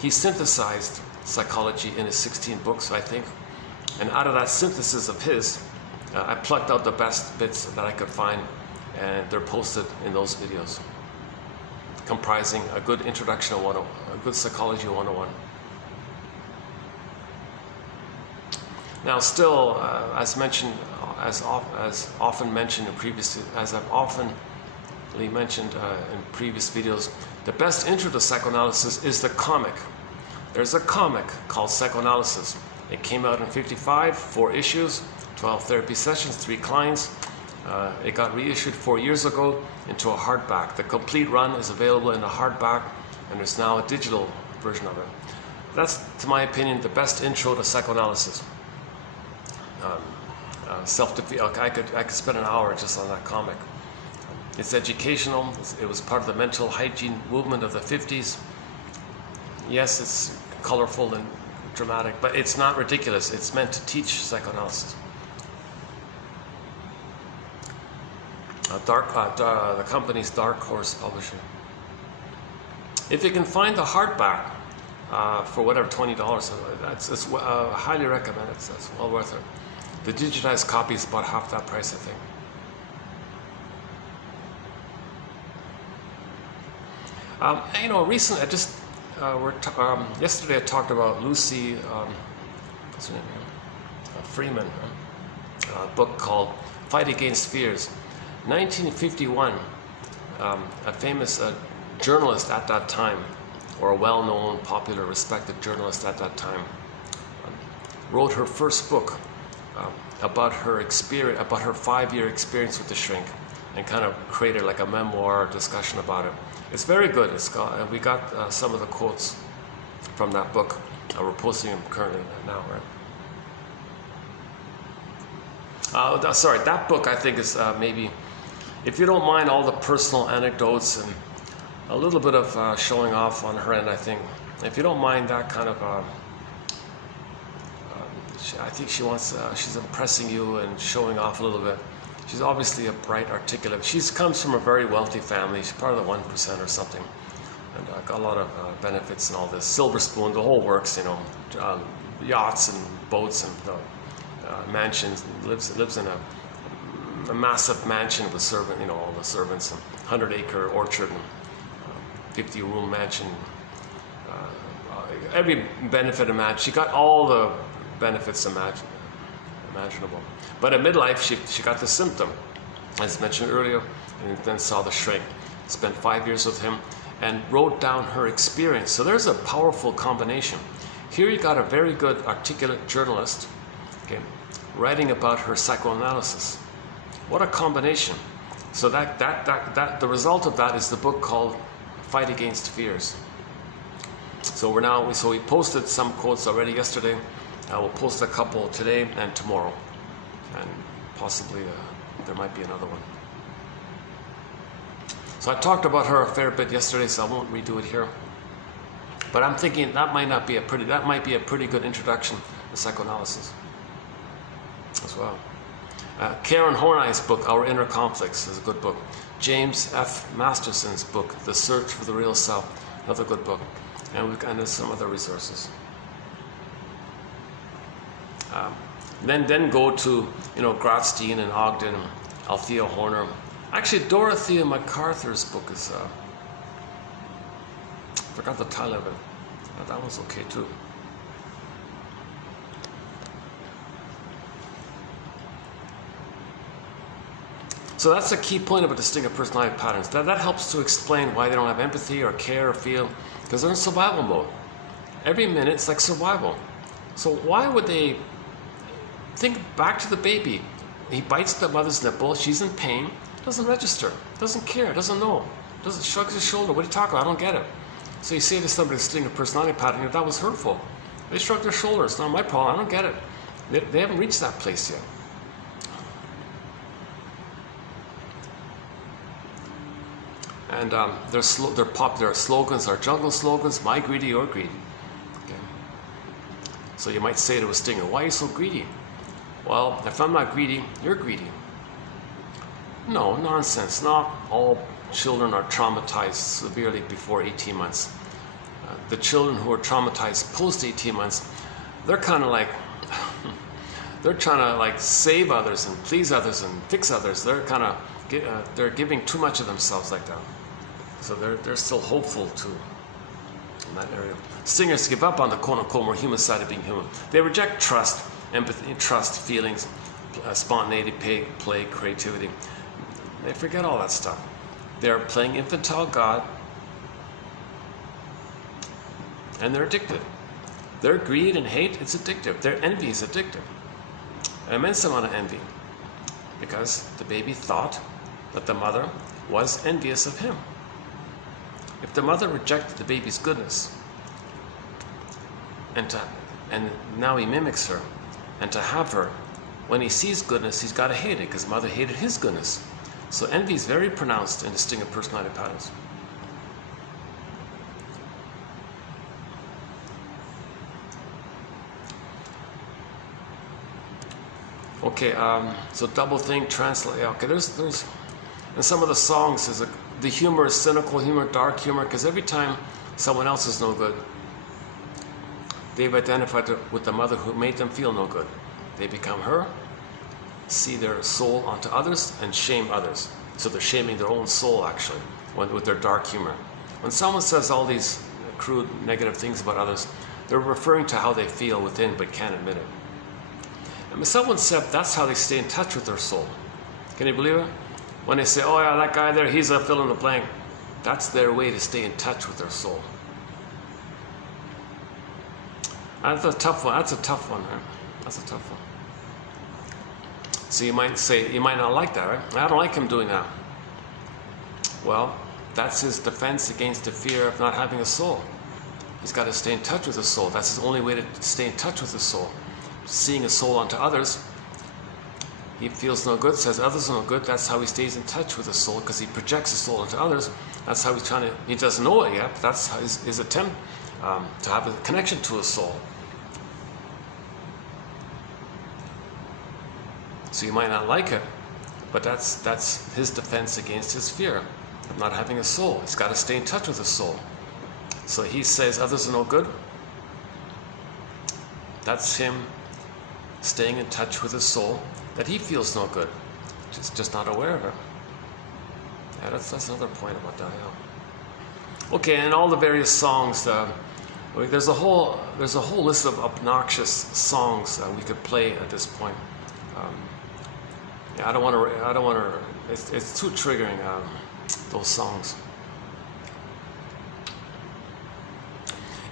He synthesized psychology in his 16 books, I think. And out of that synthesis of his, I plucked out the best bits that I could find, and they're posted in those videos, comprising a good introduction to a good psychology 101. Now, still, as mentioned, as often mentioned in previous, as I've often mentioned in previous videos, the best intro to psychoanalysis is the comic. There's a comic called Psychoanalysis. It came out in '55, 4 issues, 12 therapy sessions, 3 clients. It got reissued 4 years ago into a hardback. The complete run is available in a hardback, and there's now a digital version of it. That's, to my opinion, the best intro to psychoanalysis. Self-defeat. I could spend an hour just on that comic. It's educational. It was part of the mental hygiene movement of the 50s. Yes, it's colorful and dramatic, but it's not ridiculous. It's meant to teach psychoanalysis. The company's Dark Horse Publishing. If you can find the hardback for whatever, $20, it's highly recommended. It's well worth it. The digitized copy is about half that price, I think. Recently, yesterday I talked about Lucy, what's her name? Freeman, a book called Fight Against Fears. 1951, a famous journalist at that time, or a well-known, popular, respected journalist at that time, wrote her first book about her experience, about her 5-year experience with the shrink, and kind of created like a memoir discussion about it. It's very good. We got some of the quotes from that book. We're posting them currently now, right? Sorry, that book I think is maybe, if you don't mind all the personal anecdotes and a little bit of showing off on her end, I think, if you don't mind that kind of, I think she's impressing you and showing off a little bit. She's obviously a bright, articulate. She comes from a very wealthy family. She's part of the 1% or something, and got a lot of benefits and all this. Silver spoon, the whole works, yachts and boats and mansions. Lives in a massive mansion with all the servants, and 100-acre orchard, and 50-room mansion, every benefit imaginable. She got all the benefits imaginable. But at midlife, she got the symptom, as mentioned earlier, and then saw the shrink. Spent 5 years with him and wrote down her experience. So there's a powerful combination. Here you got a very good articulate journalist, okay, writing about her psychoanalysis. What a combination. So the result of that is the book called Fight Against Fears. So we posted some quotes already yesterday. We'll post a couple today and tomorrow, and possibly there might be another one. So I talked about her a fair bit yesterday, so I won't redo it here. But I'm thinking that might be a pretty good introduction to psychoanalysis as well. Karen Horney's book, Our Inner Conflicts, is a good book. James F. Masterson's book, The Search for the Real Self, another good book. And there's some other resources. Then go to Grotstein and Ogden and Althea Horner. Actually, Dorothea MacArthur's book is forgot the title of it. That one's okay too. So that's a key point about distinctive personality patterns. That helps to explain why they don't have empathy or care or feel, because they're in survival mode. Every minute it's like survival. So why would they think back to the baby? He bites the mother's nipple, she's in pain, doesn't register, doesn't care, doesn't know, doesn't shrugs his shoulder. What are you talking about? I don't get it. So you say to somebody with a distinctive personality pattern, that was hurtful. They shrug their shoulders. Not my problem. I don't get it. They haven't reached that place yet. And their slogans are jungle slogans, my greedy, your greedy. Okay. So you might say to a stinger, why are you so greedy? Well, if I'm not greedy, you're greedy. No, nonsense. Not all children are traumatized severely before 18 months. The children who are traumatized post 18 months, they're kind of like, they're trying to like save others and please others and fix others. They're kind of, they're giving too much of themselves like that. So they're still hopeful too in that area. Stingers give up on the quote-unquote more human side of being human. They reject trust, empathy, trust, feelings, spontaneity, play, creativity. They forget all that stuff. They're playing infantile God, and they're addicted. Their greed and hate, it's addictive. Their envy is addictive. An immense amount of envy, because the baby thought that the mother was envious of him. If the mother rejected the baby's goodness, and now he mimics her, and to have her, when he sees goodness, he's got to hate it, because mother hated his goodness. So envy is very pronounced in distinctive personality patterns. Okay, so double think, translate. Okay, there's in some of the songs the humor is cynical humor, dark humor, because every time someone else is no good, they've identified with the mother who made them feel no good. They become her, see their soul onto others, and shame others. So they're shaming their own soul actually with their dark humor. When someone says all these crude negative things about others, they're referring to how they feel within but can't admit it. And someone said that's how they stay in touch with their soul. Can you believe it? When they say, oh yeah, that guy there, he's a fill in the blank. That's their way to stay in touch with their soul. That's a tough one. That's a tough one, right? That's a tough one. So you might say, you might not like that, right? I don't like him doing that. Well, that's his defense against the fear of not having a soul. He's got to stay in touch with his soul. That's his only way to stay in touch with his soul. Seeing a soul onto others, he feels no good, says others are no good. That's how he stays in touch with his soul, because he projects his soul onto others. That's how he's trying to, he doesn't know it yet, but that's his attempt to have a connection to his soul. So you might not like it, but that's his defense against his fear of not having a soul. He's got to stay in touch with his soul. So he says others are no good. That's him staying in touch with his soul, that he feels no good, just not aware of it. Yeah, that's another point about that. Yeah. Okay, and all the various songs. There's a whole list of obnoxious songs we could play at this point. Yeah, I don't want to. It's too triggering. Those songs.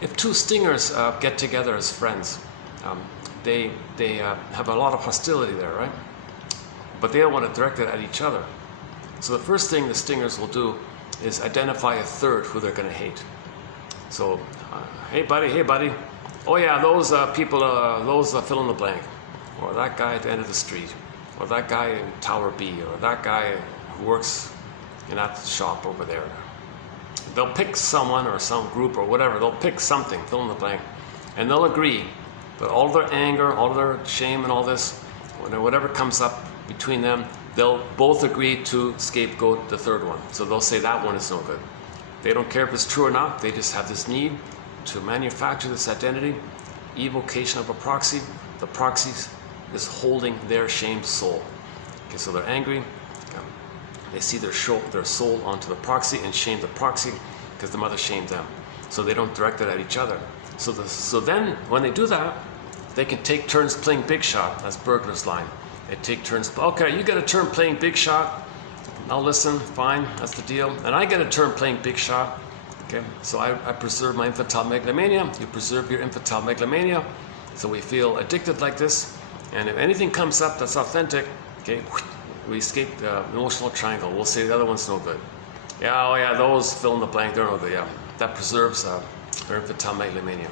If two stingers get together as friends, they have a lot of hostility there, right? But they don't want to direct it at each other. So the first thing the stingers will do is identify a third who they're going to hate. So, hey buddy, oh yeah, those people, fill in the blank, or that guy at the end of the street, or that guy in Tower B, or that guy who works in that shop over there. They'll pick someone or some group or whatever, they'll pick something, fill in the blank, and they'll agree that all their anger, all their shame and all this, whatever comes up between them, they'll both agree to scapegoat the third one. So they'll say that one is no good. They don't care if it's true or not, they just have this need to manufacture this identity, evocation of a proxy. The proxy is holding their shamed soul. Okay, so they're angry, they see their soul onto the proxy and shame the proxy because the mother shamed them. So they don't direct it at each other. So then when they do that, they can take turns playing big shot. That's Burglar's line. They take turns. Okay, you get a turn playing big shot. I'll listen. Fine, that's the deal. And I get a turn playing big shot. Okay, so I preserve my infantile megalomania. You preserve your infantile megalomania. So we feel addicted like this. And if anything comes up that's authentic, okay, we escape the emotional triangle. We'll say the other one's no good. Yeah, oh yeah, those fill in the blank. They're no good. Yeah, that preserves their infantile megalomania.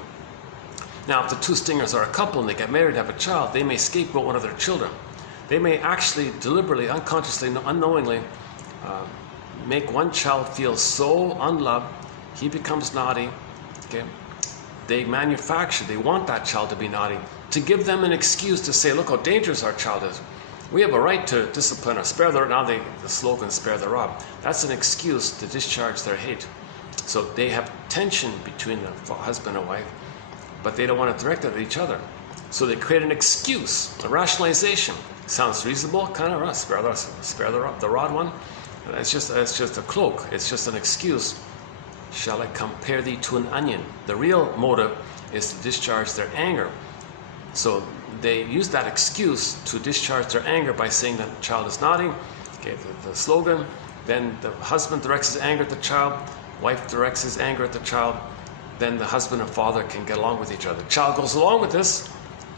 Now, if the two stingers are a couple and they get married and have a child, they may scapegoat one of their children. They may actually deliberately, unconsciously, unknowingly make one child feel so unloved, he becomes naughty. Okay, they want that child to be naughty, to give them an excuse to say, look how dangerous our child is. We have a right to discipline or spare the rod. Now the slogan, spare the rod. That's an excuse to discharge their hate. So they have tension between the husband and wife, but they don't want to direct it at each other. So they create an excuse, a rationalization. Sounds reasonable, kind of, spare the rod one. It's just a cloak. It's just an excuse. Shall I compare thee to an onion? The real motive is to discharge their anger. So they use that excuse to discharge their anger by saying that the child is naughty. Okay, the slogan. Then the husband directs his anger at the child. Wife directs his anger at the child. Then the husband and father can get along with each other. The child goes along with this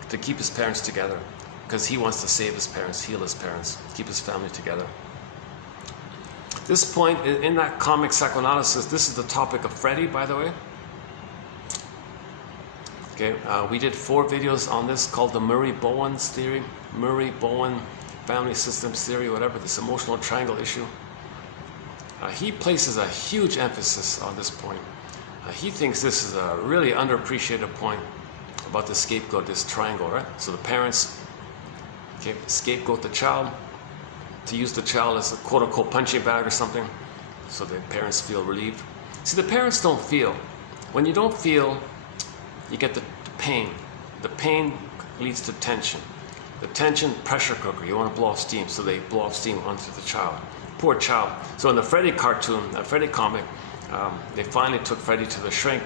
to keep his parents together, because he wants to save his parents, heal his parents, keep his family together. This point in that comic psychoanalysis, this is the topic of Freddie, by the way. Okay, we did 4 videos on this called the Murray-Bowen's theory, Murray-Bowen family systems theory, whatever, this emotional triangle issue. He places a huge emphasis on this point. He thinks this is a really underappreciated point about the scapegoat, this triangle, right? So the parents, okay, scapegoat the child, to use the child as a quote-unquote punching bag or something, so the parents feel relieved. See, the parents don't feel. When you don't feel, you get the pain. The pain leads to tension. The tension, pressure cooker, you want to blow off steam, so they blow off steam onto the child. Poor child. So in the Freddy cartoon, the Freddy comic, they finally took Freddy to the shrink.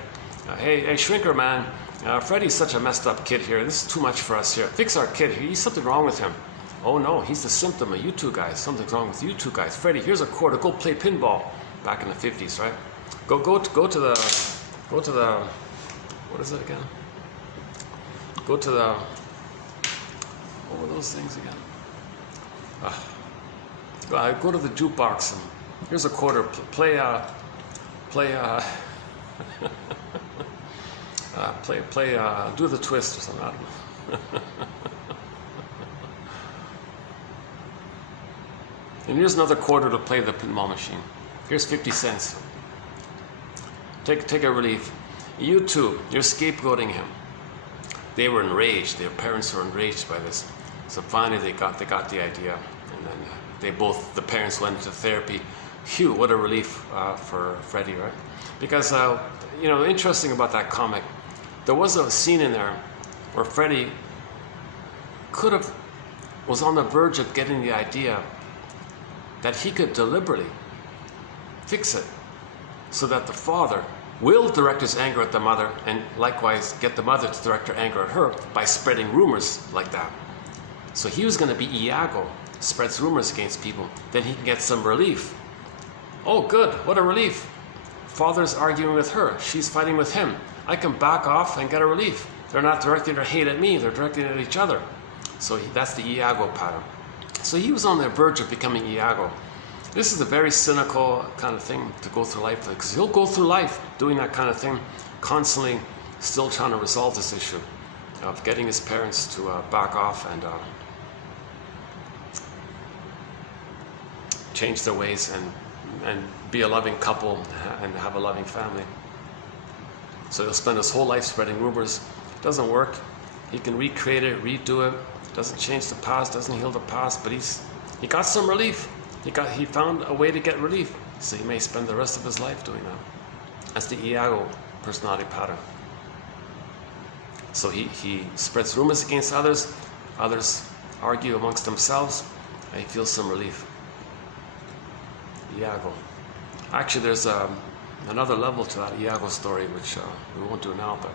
Hey, shrinker man, Freddy's such a messed up kid here. This is too much for us here. Fix our kid here. He's something wrong with him. Oh no, he's the symptom of you two guys. Something's wrong with you two guys. Freddy, here's a quarter. Go play pinball. Back in the 50s, right? Go to the. What is it again? Go to the. What were those things again? Go to the jukebox and here's a quarter. Do the twist or something. I don't know. And here's another quarter to play the pinball machine. Here's 50 cents. Take a relief. You two, you're scapegoating him. They were enraged. Their parents were enraged by this. So finally they got the idea, and then the parents went into therapy. Phew, what a relief for Freddy, right? Because interesting about that comic, there was a scene in there where Freddy was on the verge of getting the idea that he could deliberately fix it so that the father will direct his anger at the mother and likewise get the mother to direct her anger at her by spreading rumors like that. So he was going to be Iago, spreads rumors against people, then he can get some relief. Oh good, what a relief. Father's arguing with her, she's fighting with him. I can back off and get a relief. They're not directing their hate at me, they're directing it at each other. So that's the Iago pattern. So he was on the verge of becoming Iago. This is a very cynical kind of thing to go through life, because he'll go through life doing that kind of thing, constantly still trying to resolve this issue of getting his parents to back off and change their ways and be a loving couple and have a loving family. So he'll spend his whole life spreading rumors. It doesn't work. He can recreate it, redo it. Doesn't change the past, doesn't heal the past, but he got some relief. He found a way to get relief. So he may spend the rest of his life doing that. That's the Iago personality pattern. So he spreads rumors against others. Others argue amongst themselves, and he feels some relief. Iago. Actually, there's another level to that Iago story, which we won't do now, but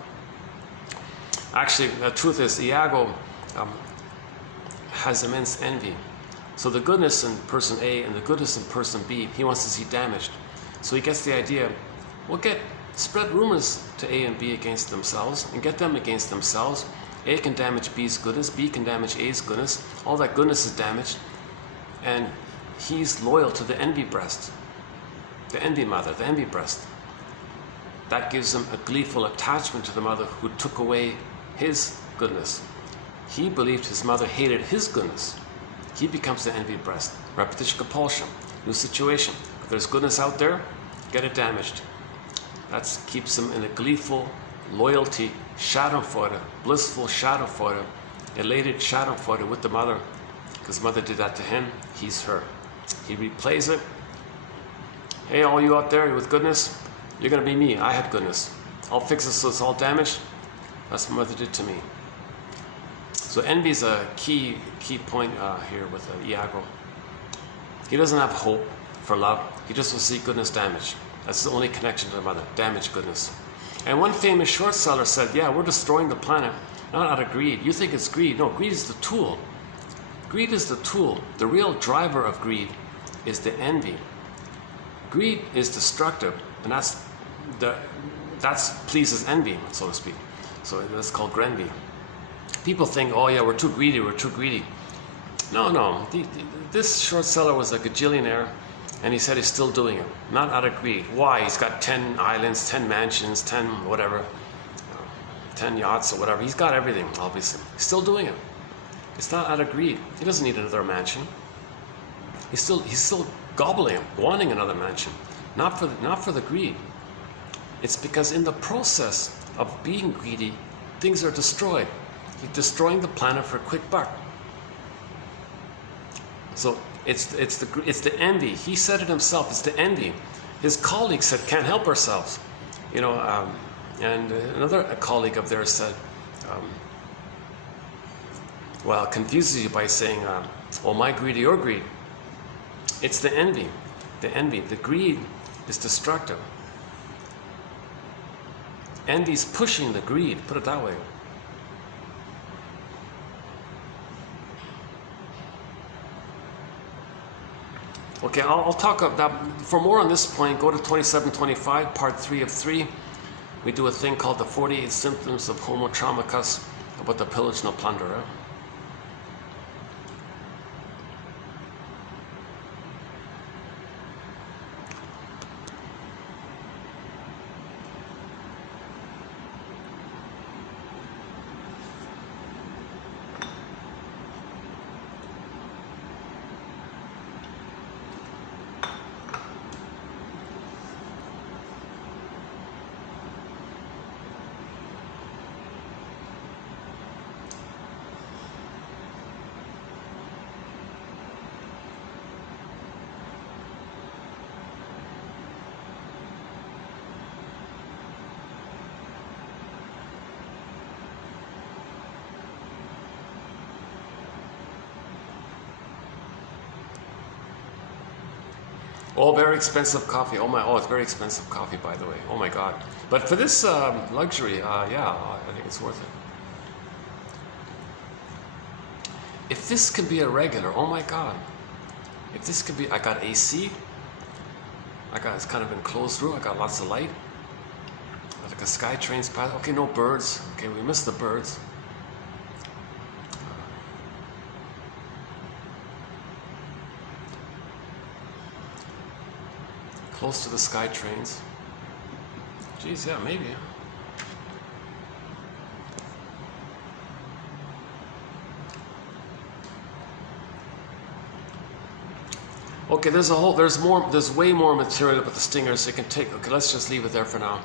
actually the truth is Iago has immense envy. So the goodness in person A and the goodness in person B, he wants to see damaged. So he gets the idea, we'll spread rumors to A and B against themselves and get them against themselves. A can damage B's goodness, B can damage A's goodness. All that goodness is damaged, and he's loyal to the envy breast, the envy mother, the envy breast. That gives him a gleeful attachment to the mother who took away his goodness. He believed his mother hated his goodness. He becomes the envy breast. Repetition compulsion, new situation. If there's goodness out there, get it damaged. That keeps him in a gleeful loyalty, schadenfreude, blissful schadenfreude, elated schadenfreude with the mother, because mother did that to him, he's her. He replays it. Hey, all you out there with goodness, you're going to be me. I had goodness. I'll fix it so it's all damaged. That's what mother did to me. So envy is a key point here with Iago. He doesn't have hope for love. He just will see goodness damaged. That's the only connection to the mother, damaged goodness. And one famous short seller said, yeah, we're destroying the planet, not out of greed. You think it's greed. No, greed is the tool. Greed is the tool. The real driver of greed is the envy. Greed is destructive, and that's pleases envy, so to speak. So that's called grenvy. People think, oh yeah, we're too greedy, we're too greedy. No. This short seller was a gajillionaire, and he said he's still doing it, not out of greed. Why? He's got 10 islands, 10 mansions, 10 whatever, 10 yachts or whatever. He's got everything, obviously. He's still doing it. It's not out of greed. He doesn't need another mansion. He's still gobbling, wanting another mansion. Not for the greed. It's because in the process of being greedy, things are destroyed. He's destroying the planet for a quick buck. So it's the envy. He said it himself. It's the envy. His colleague said, "Can't help ourselves," and another colleague of theirs said, "Well, confuses you by saying, well, my greed or your greed." It's the envy. The envy. The greed is destructive. Envy's pushing the greed. Put it that way. Okay, I'll talk about that. For more on this point, go to 2725, part 3 of 3. We do a thing called the 48 symptoms of Homo Traumicus, about the pillage and the plunderer. Oh, very expensive coffee. Oh, it's very expensive coffee, by the way. Oh my God. But for this luxury, yeah, I think it's worth it. If this could be a regular, oh my God. If this could be, I got AC. It's kind of enclosed room. I got lots of light. Like a sky train's path. Okay, no birds. Okay, we missed the birds. Close to the sky trains. Geez, yeah, maybe. Okay, there's way more material about the stingers you can take. Okay, let's just leave it there for now.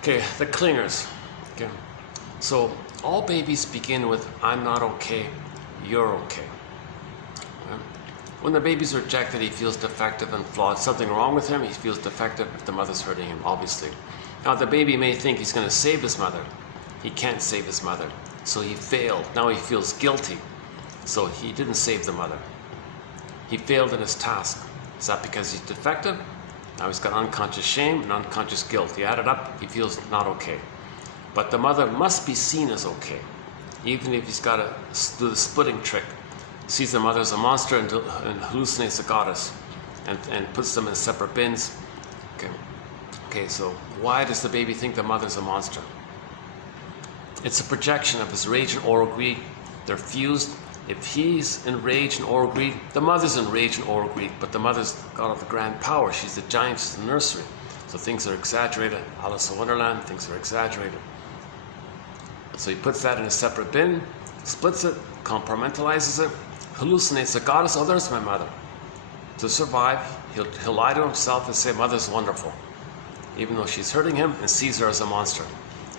Okay, the clingers. Okay, so all babies begin with "I'm not okay, you're okay." When the baby's rejected, he feels defective and flawed. Something wrong with him, he feels defective if the mother's hurting him, obviously. Now the baby may think he's going to save his mother. He can't save his mother, so he failed. Now he feels guilty, so he didn't save the mother. He failed in his task. Is that because he's defective? Now he's got unconscious shame and unconscious guilt. He added up, he feels not okay. But the mother must be seen as okay, even if he's got to do the splitting trick. Sees the mother as a monster and hallucinates a goddess and puts them in separate bins. Okay, so why does the baby think the mother's a monster? It's a projection of his rage and oral greed. They're fused. If he's enraged and oral greed, the mother's enraged and oral greed, but the mother's got all the grand power. She's the giant, she's the nursery. So things are exaggerated. Alice in Wonderland, things are exaggerated. So he puts that in a separate bin, splits it, compartmentalizes it, hallucinates a goddess. Oh, there's my mother. To survive, he'll lie to himself and say mother's wonderful, even though she's hurting him, and sees her as a monster.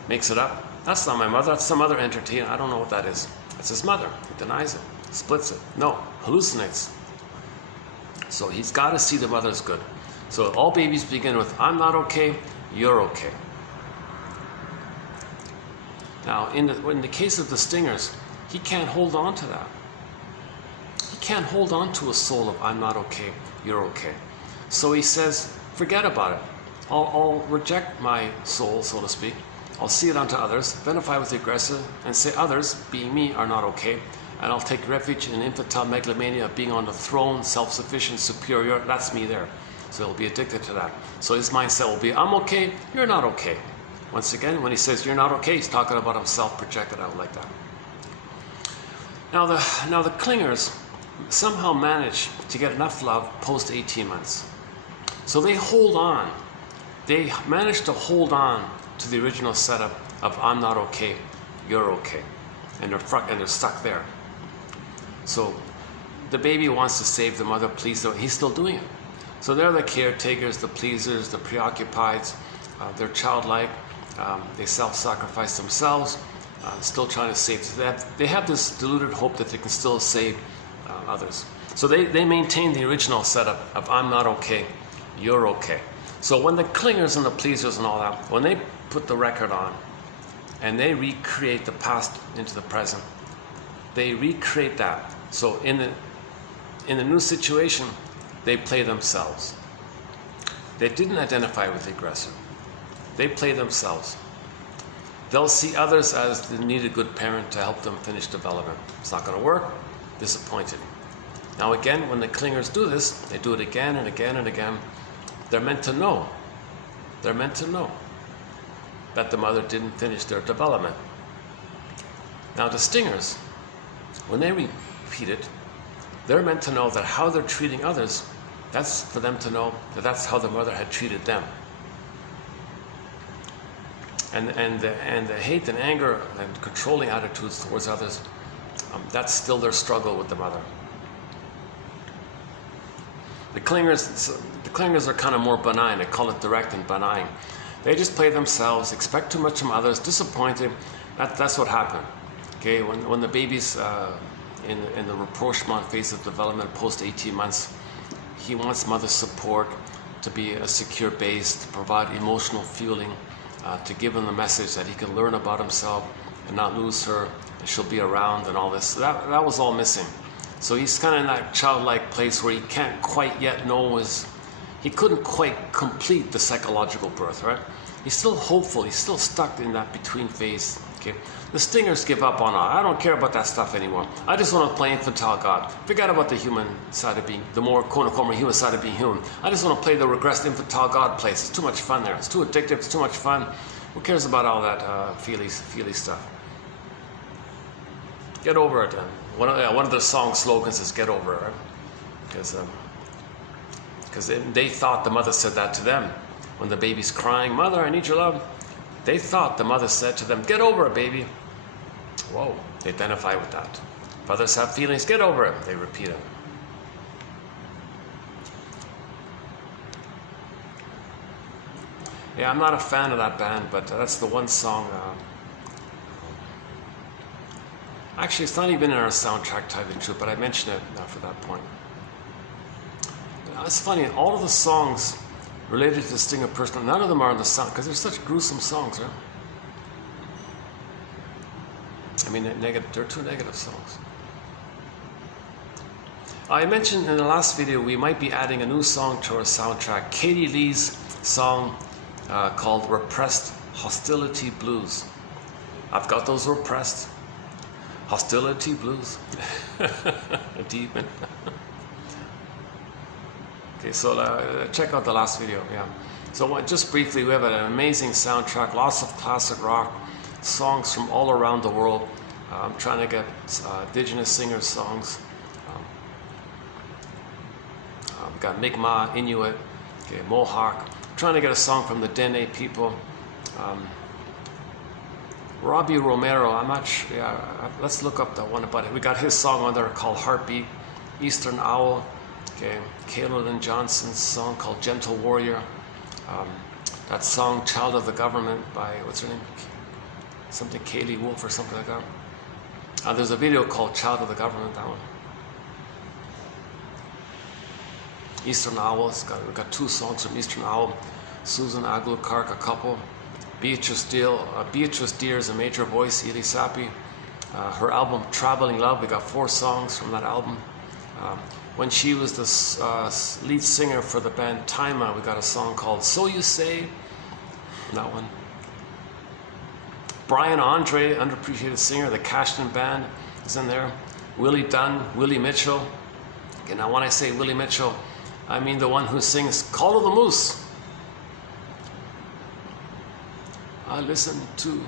Makes it up. That's not my mother, that's some other entity. I don't know what that is. It's his mother. He denies it, splits it. No, hallucinates. So he's got to see the mother as good. So all babies begin with "I'm not okay, you're okay." Now, in the case of the stingers, he can't hold on to that. He can't hold on to a soul of "I'm not okay, you're okay." So he says, forget about it. I'll reject my soul, so to speak. I'll see it onto others, identify with the aggressor, and say others, being me, are not okay. And I'll take refuge in infantile megalomania of being on the throne, self-sufficient, superior. That's me there. So he'll be addicted to that. So his mindset will be, I'm okay, you're not okay. Once again, when he says you're not okay, he's talking about himself projected out like that. Now the clingers somehow manage to get enough love post 18 months. So they hold on. They manage to hold on to the original setup of "I'm not okay, you're okay," and they're stuck there. So the baby wants to save the mother, please them. He's still doing it. So they're the caretakers, the pleasers, the preoccupied. They're childlike. They self-sacrifice themselves, still trying to save them. They have this deluded hope that they can still save others. So they maintain the original setup of "I'm not okay, you're okay." So when the clingers and the pleasers and all that, when they put the record on and they recreate the past into the present, they recreate that. So in the new situation, they play themselves. They didn't identify with the aggressor. They play themselves. They'll see others as they need a good parent to help them finish development. It's not going to work. Disappointed. Now again, when the clingers do this, they do it again and again and again. They're meant to know. They're meant to know that the mother didn't finish their development. Now the stingers, when they repeat it, they're meant to know that how they're treating others, that's for them to know that that's how the mother had treated them. And the hate and anger and controlling attitudes towards others, that's still their struggle with the mother. The clingers are kind of more benign. I call it direct and benign. They just play themselves, expect too much from others, disappointed. That's what happened. Okay, when the baby's in the rapprochement phase of development post 18 months, he wants mother's support, to be a secure base, to provide emotional fueling, to give him the message that he can learn about himself and not lose her, and she'll be around and all this. So that was all missing. So he's kind of in that childlike place where he can't quite yet know he couldn't quite complete the psychological birth, right? He's still hopeful. He's still stuck in that between phase. Okay, the Stingers give up on, I don't care about that stuff anymore. I just want to play infantile God. Forget about the human side of being, the more quote-unquote more human side of being human. I just want to play the regressed infantile God place. It's too much fun there. It's too addictive. It's too much fun. Who cares about all that feely stuff? Get over it. One of the song slogans is "Get over it," right? Because they thought the mother said that to them when the baby's crying, "Mother, I need your love." They thought the mother said to them, "Get over it, baby." Whoa, they identify with that. If others have feelings, get over it. They repeat it. Yeah, I'm not a fan of that band, but that's the one song. Actually, it's not even in our soundtrack, to tell you the truth, but I mentioned it for that point. It's funny, all of the songs related to the Stinger person, none of them are on the sound, because they're such gruesome songs, right? I mean, they're two negative songs. I mentioned in the last video we might be adding a new song to our soundtrack, Katie Lee's song called Repressed Hostility Blues. I've got those repressed hostility blues. A demon. Okay, so check out the last video, yeah. So just briefly, we have an amazing soundtrack, lots of classic rock, songs from all around the world. I'm trying to get indigenous singers' songs. We've got Mi'kmaq, Inuit, okay, Mohawk. I'm trying to get a song from the Dene people. Robbie Romero, I'm not sure, yeah, let's look up the one about it. We got his song on there called Heartbeat, Eastern Owl. Okay, Kayla Johnson's song called Gentle Warrior. That song Child of the Government by, what's her name? Something Kaylee Wolf or something like that. There's a video called Child of the Government, that one. Eastern Owl, we've got two songs from Eastern Owl. Susan Aglu-Kark, a couple. Beatrice Deer is a major voice, Ili Sapi. Her album Traveling Love, we got 4 songs from that album. When she was the lead singer for the band Taima, we got a song called So You Say, that one. Brian Andre, underappreciated singer, the Cashton Band is in there. Willie Dunn, Willie Mitchell. Okay, now when I say Willie Mitchell, I mean the one who sings Call of the Moose. I listen to.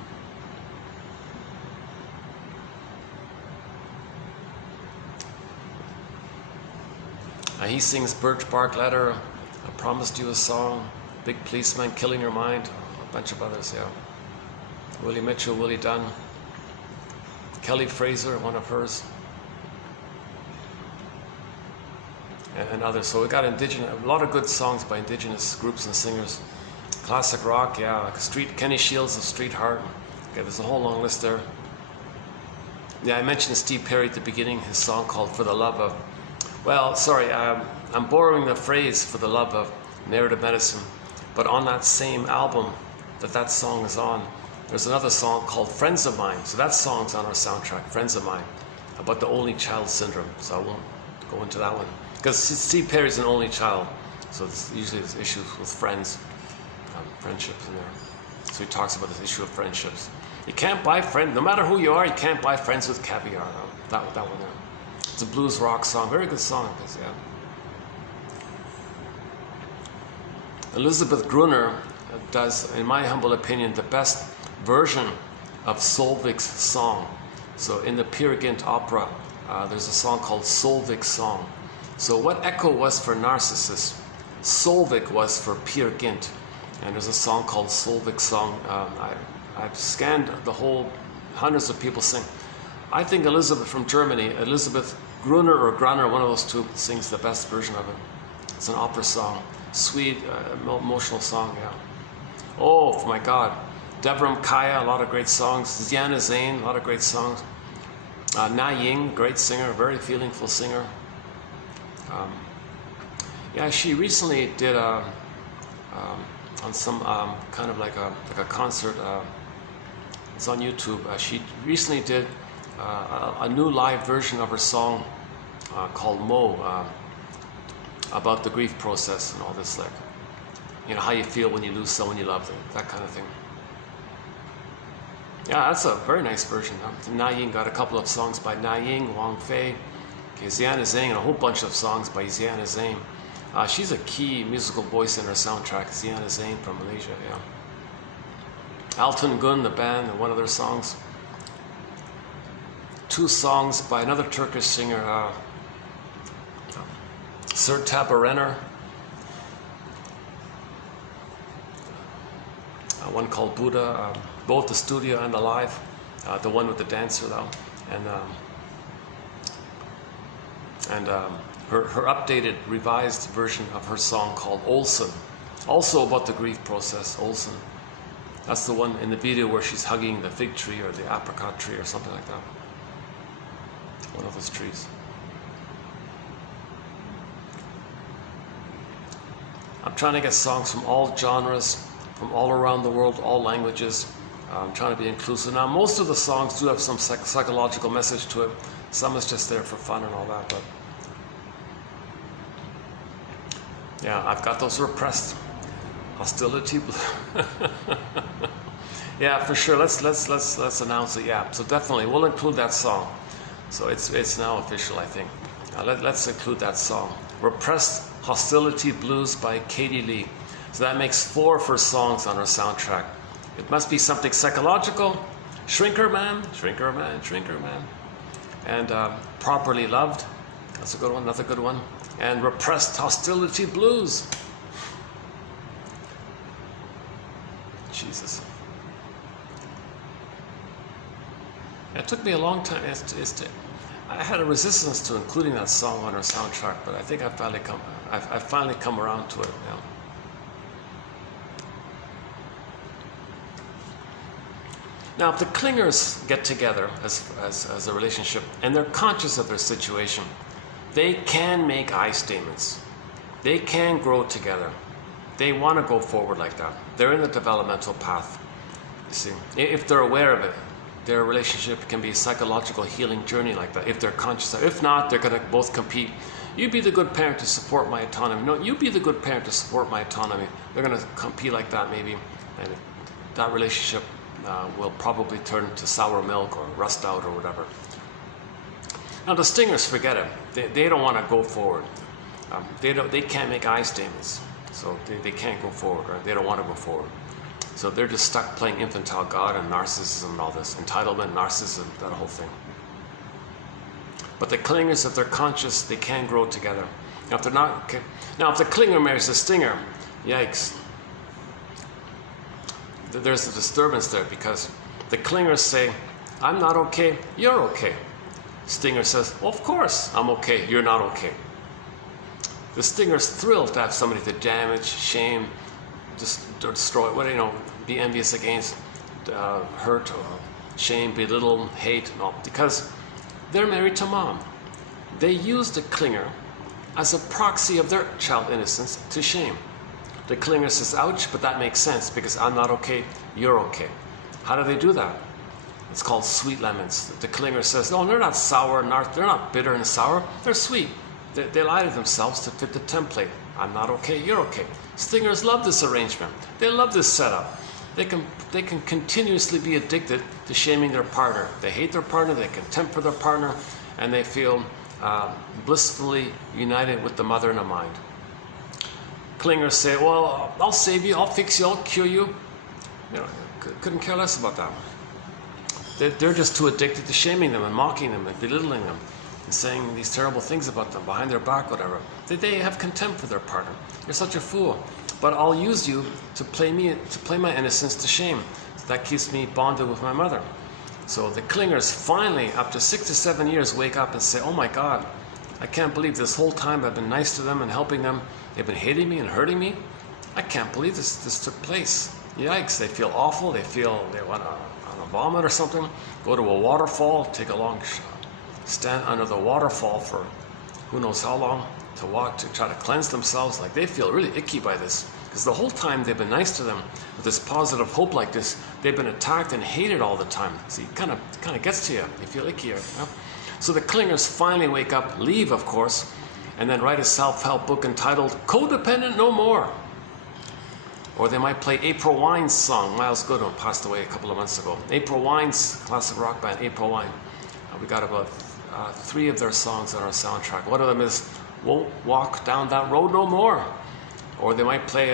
He sings Birch Bark Letter, I Promised You a Song, Big Policeman, Killing Your Mind, a bunch of others, yeah. Willie Mitchell, Willie Dunn, Kelly Fraser, one of hers, and others. So we got a lot of good songs by indigenous groups and singers. Classic rock, yeah, Kenny Shields of Street Heart. Okay, there's a whole long list there. Yeah, I mentioned Steve Perry at the beginning, his song called For the Love of. Well, sorry, I'm borrowing the phrase For the Love of Narrative Medicine, but on that same album that song is on, there's another song called Friends of Mine. So that song's on our soundtrack, Friends of Mine, about the only child syndrome. So I won't go into that one. Because Steve Perry's an only child, so usually there's issues with friends, friendships in there. So he talks about this issue of friendships. You can't buy friends, no matter who you are, you can't buy friends with caviar. That one there. It's a blues rock song, very good song, yeah. Elizabeth Gruner does, in my humble opinion, the best version of Solveig's song. So in the Peer Gynt opera, there's a song called Solveig's Song. So what Echo was for Narcissus, Solveig was for Peer Gynt. And there's a song called Solveig's Song. I've scanned the whole, hundreds of people sing. I think Elizabeth from Germany, Elizabeth Gruner or Grunner, one of those two, sings the best version of it. It's an opera song, sweet, emotional song, yeah. Oh my God, Deborah Kaya, a lot of great songs. Ziana Zain, a lot of great songs. Na Ying, great singer, very feelingful singer. Yeah, she recently did on some kind of like a concert. It's on YouTube. She recently did a new live version of her song called Mo. about the grief process and all this, like, you know, how you feel when you lose someone you love, that kind of thing. Yeah, that's a very nice version. Na Ying got a couple of songs by Na Ying, Wang Fei, Xiana Zhang, and a whole bunch of songs by Xiana Zhang. She's a key musical voice in her soundtrack, Xiana Zhang from Malaysia, yeah. Alton Gun, the band, and one of their songs. 2 songs by another Turkish singer, Sertab Erener. One called Buddha, both the studio and the live. The one with the dancer though, and her updated, revised version of her song called Olsen, also about the grief process. Olsen. That's the one in the video where she's hugging the fig tree or the apricot tree or something like that. One of those trees. I'm trying to get songs from all genres, from all around the world, all languages. I'm trying to be inclusive. Now, most of the songs do have some psychological message to it. Some is just there for fun and all that, but yeah, I've got those repressed hostility. Yeah, for sure. Let's announce it. Yeah, so definitely we'll include that song. So it's now official, I think. Let's include that song. Repressed Hostility Blues by Katie Lee. So that makes 4 of her songs on her soundtrack. It must be something psychological. Shrinker Man, Shrinker Man, Shrinker Man. And Properly Loved. That's a good one, another good one. And Repressed Hostility Blues. Jesus. It took me a long time. I had a resistance to including that song on her soundtrack, but I think I've finally come around to it now. Now, if the clingers get together as a relationship and they're conscious of their situation, they can make I statements. They can grow together. They want to go forward like that. They're in the developmental path. You see, if they're aware of it, their relationship can be a psychological healing journey like that, if they're conscious of it. If not, they're going to both compete. You be the good parent to support my autonomy. No, you be the good parent to support my autonomy. They're going to compete like that maybe, and that relationship will probably turn to sour milk or rust out or whatever. Now the stingers forget it. They don't want to go forward. They can't make I statements, so they can't go forward, or they don't want to go forward. So they're just stuck playing infantile God and narcissism and all this. Entitlement, narcissism, that whole thing. But the clingers, if they're conscious, they can grow together. Now if they're not, okay. Now if the clinger marries the stinger, yikes. There's a disturbance there, because the clingers say, I'm not okay, you're okay. Stinger says, well, of course I'm okay, you're not okay. The stinger's thrilled to have somebody to damage, shame, destroy, be envious against, hurt, or shame, belittle, hate, and all, because they're married to mom. They use the clinger as a proxy of their child innocence to shame. The clinger says, ouch, but that makes sense because I'm not okay, you're okay. How do they do that? It's called sweet lemons. The clinger says, no, they're not sour, they're not bitter and sour, they're sweet. They lie to themselves to fit the template. I'm not okay, you're okay. Stingers love this arrangement. They love this setup. They can continuously be addicted to shaming their partner. They hate their partner, they contempt for their partner, and they feel blissfully united with the mother in the mind. Clingers say, well, I'll save you, I'll fix you, I'll cure you. Couldn't care less about that. They're just too addicted to shaming them and mocking them and belittling them and saying these terrible things about them behind their back, whatever. They have contempt for their partner. You're such a fool. But I'll use you to play my innocence to shame. That keeps me bonded with my mother. So the clingers finally, after 6 to 7 years, wake up and say, oh my God, I can't believe this whole time I've been nice to them and helping them. They've been hating me and hurting me. I can't believe this took place. Yikes, they feel awful. They feel they want to vomit or something. Go to a waterfall, take a long stand under the waterfall for who knows how long to walk, to try to cleanse themselves. Like they feel really icky by this. Because the whole time they've been nice to them with this positive hope like this, they've been attacked and hated all the time. See, it kind of gets to you. You feel icky. So the clingers finally wake up, leave of course, and then write a self-help book entitled Codependent No More. Or they might play April Wine's song. Miles Goodwin passed away a couple of months ago. April Wine's classic rock band, April Wine. We got about 3 of their songs on our soundtrack. One of them is Won't Walk Down That Road No More. Or they might play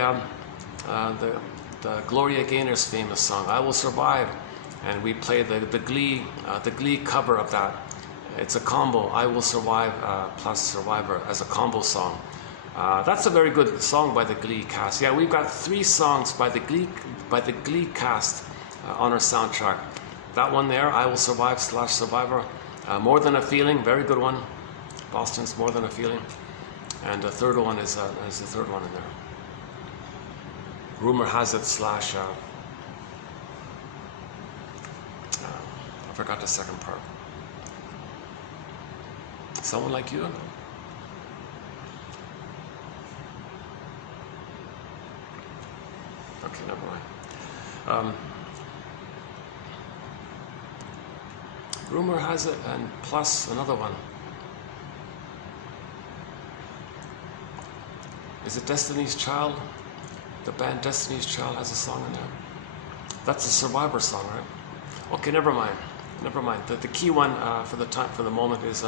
the Gloria Gaynor's famous song, I Will Survive. And we play the Glee cover of that. It's a combo, I Will Survive plus Survivor as a combo song. That's a very good song by the Glee cast. Yeah, we've got 3 songs by the Glee cast on our soundtrack. That one there, I Will Survive / Survivor. More Than a Feeling, very good one. Boston's More Than a Feeling. And the third one is the third one in there. Rumor Has It / I forgot the second part. Someone Like You? Okay, never mind. Rumor Has It, and plus another one. Is it Destiny's Child? The band Destiny's Child has a song in there. That's a Survivor song, right? Okay, never mind. Never mind. The key one for the moment is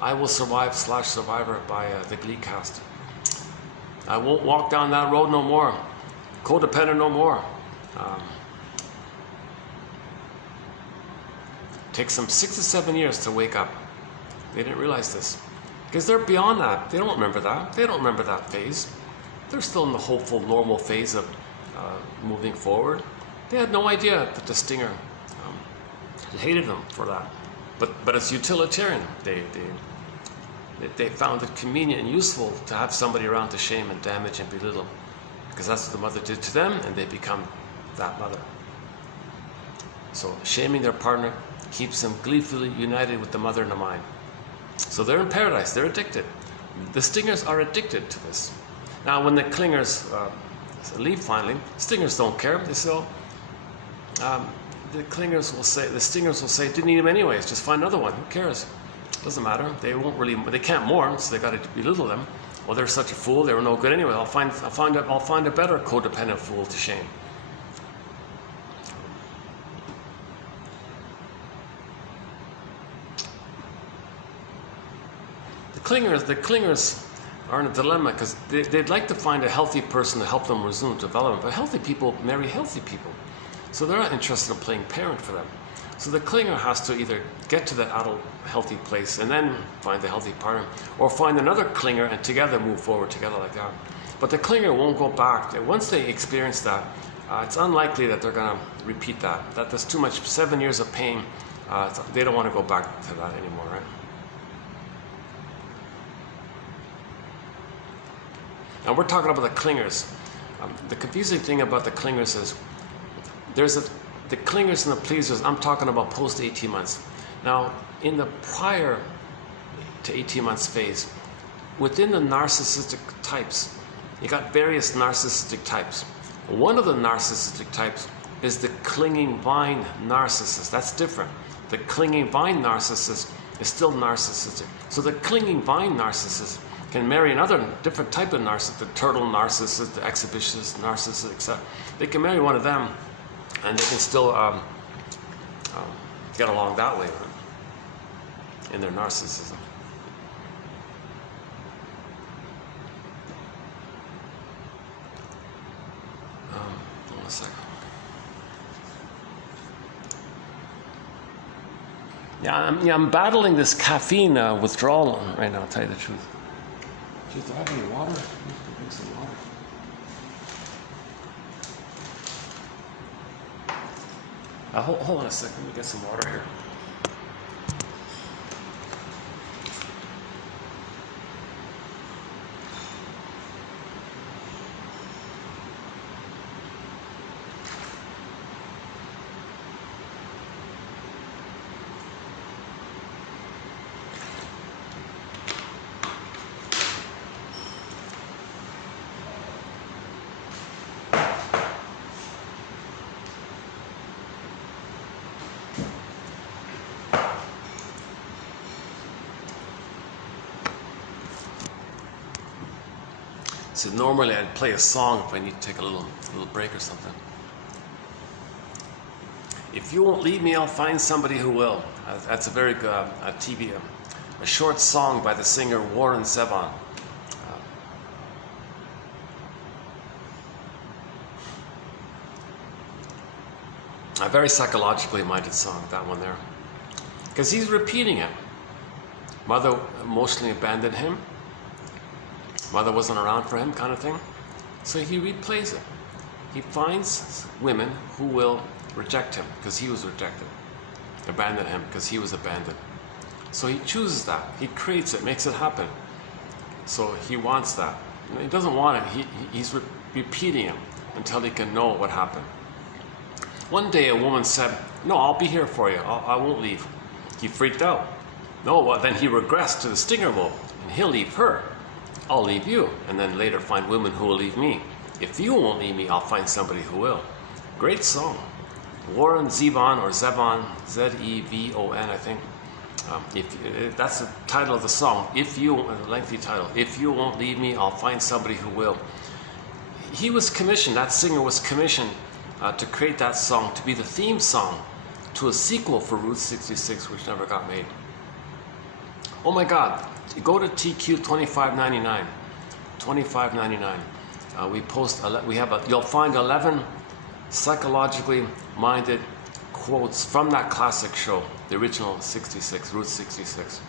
I Will Survive / Survivor by the Glee cast. I Won't Walk Down That Road No More. Codependent No More. Takes them 6 to 7 years to wake up. They didn't realize this. Because they're beyond that. They don't remember that. They don't remember that phase. They're still in the hopeful, normal phase of moving forward. They had no idea that the Stinger hated them for that. But it's utilitarian. They found it convenient and useful to have somebody around to shame and damage and belittle. Because that's what the mother did to them, and they become that mother. So shaming their partner keeps them gleefully united with the mother in the mind. So they're in paradise, they're addicted. The Stingers are addicted to this. Now when the Clingers leave finally, Stingers don't care. They say, the Stingers will say, didn't need him anyways, just find another one, who cares? Doesn't matter, they can't mourn, so they got to belittle them. Well, they're such a fool, they were no good anyway, I'll find a better codependent fool to shame. The clingers are in a dilemma because they'd like to find a healthy person to help them resume development, but healthy people marry healthy people. So they're not interested in playing parent for them. So the clinger has to either get to that adult healthy place and then find the healthy partner, or find another clinger and together move forward together like that. But the clinger won't go back. Once they experience that, it's unlikely that they're going to repeat that. There's too much, 7 years of pain. They don't want to go back to that anymore, right? Now we're talking about the clingers. The confusing thing about the clingers is the clingers and the pleasers. I'm talking about post 18 months. Now, in the prior to 18 months phase, within the narcissistic types, you got various narcissistic types. One of the narcissistic types is the clinging vine narcissist. That's different. The clinging vine narcissist is still narcissistic. So the clinging vine narcissist can marry another different type of narcissist, the turtle narcissist, the exhibitionist narcissist, etc. They can marry one of them, and they can still get along that way, right? In their narcissism. Hold on a second. Yeah, I'm battling this caffeine withdrawal right now, to tell you the truth. Do you have any water? Drink some water. Hold on a second, let me get some water here. So normally I'd play a song if I need to take a little break or something. If you won't leave me, I'll find somebody who will. That's a very good a short song by the singer Warren Zevon. A very psychologically minded song, that one there. Because he's repeating it. Mother emotionally abandoned him. Mother wasn't around for him, kind of thing. So he replays it. He finds women who will reject him because he was rejected. Abandon him because he was abandoned. So he chooses that. He creates it, makes it happen. So he wants that. He doesn't want it. He's repeating it until he can know what happened. One day a woman said, "No, I'll be here for you. I won't leave." He freaked out. No, well, then he regressed to the stinger role, and he'll leave her. I'll leave you, and then later find women who will leave me. If you won't leave me, I'll find somebody who will. Great song. Warren Zevon, or Zevon, Z-E-V-O-N, I think. That's the title of the song. If you, a lengthy title. If you won't leave me, I'll find somebody who will. He was commissioned, that singer was commissioned to create that song, to be the theme song to a sequel for Route 66, which never got made. Oh my God, go to TQ 2599. 2599. You'll find 11 psychologically minded quotes from that classic show, the original 66, Route 66.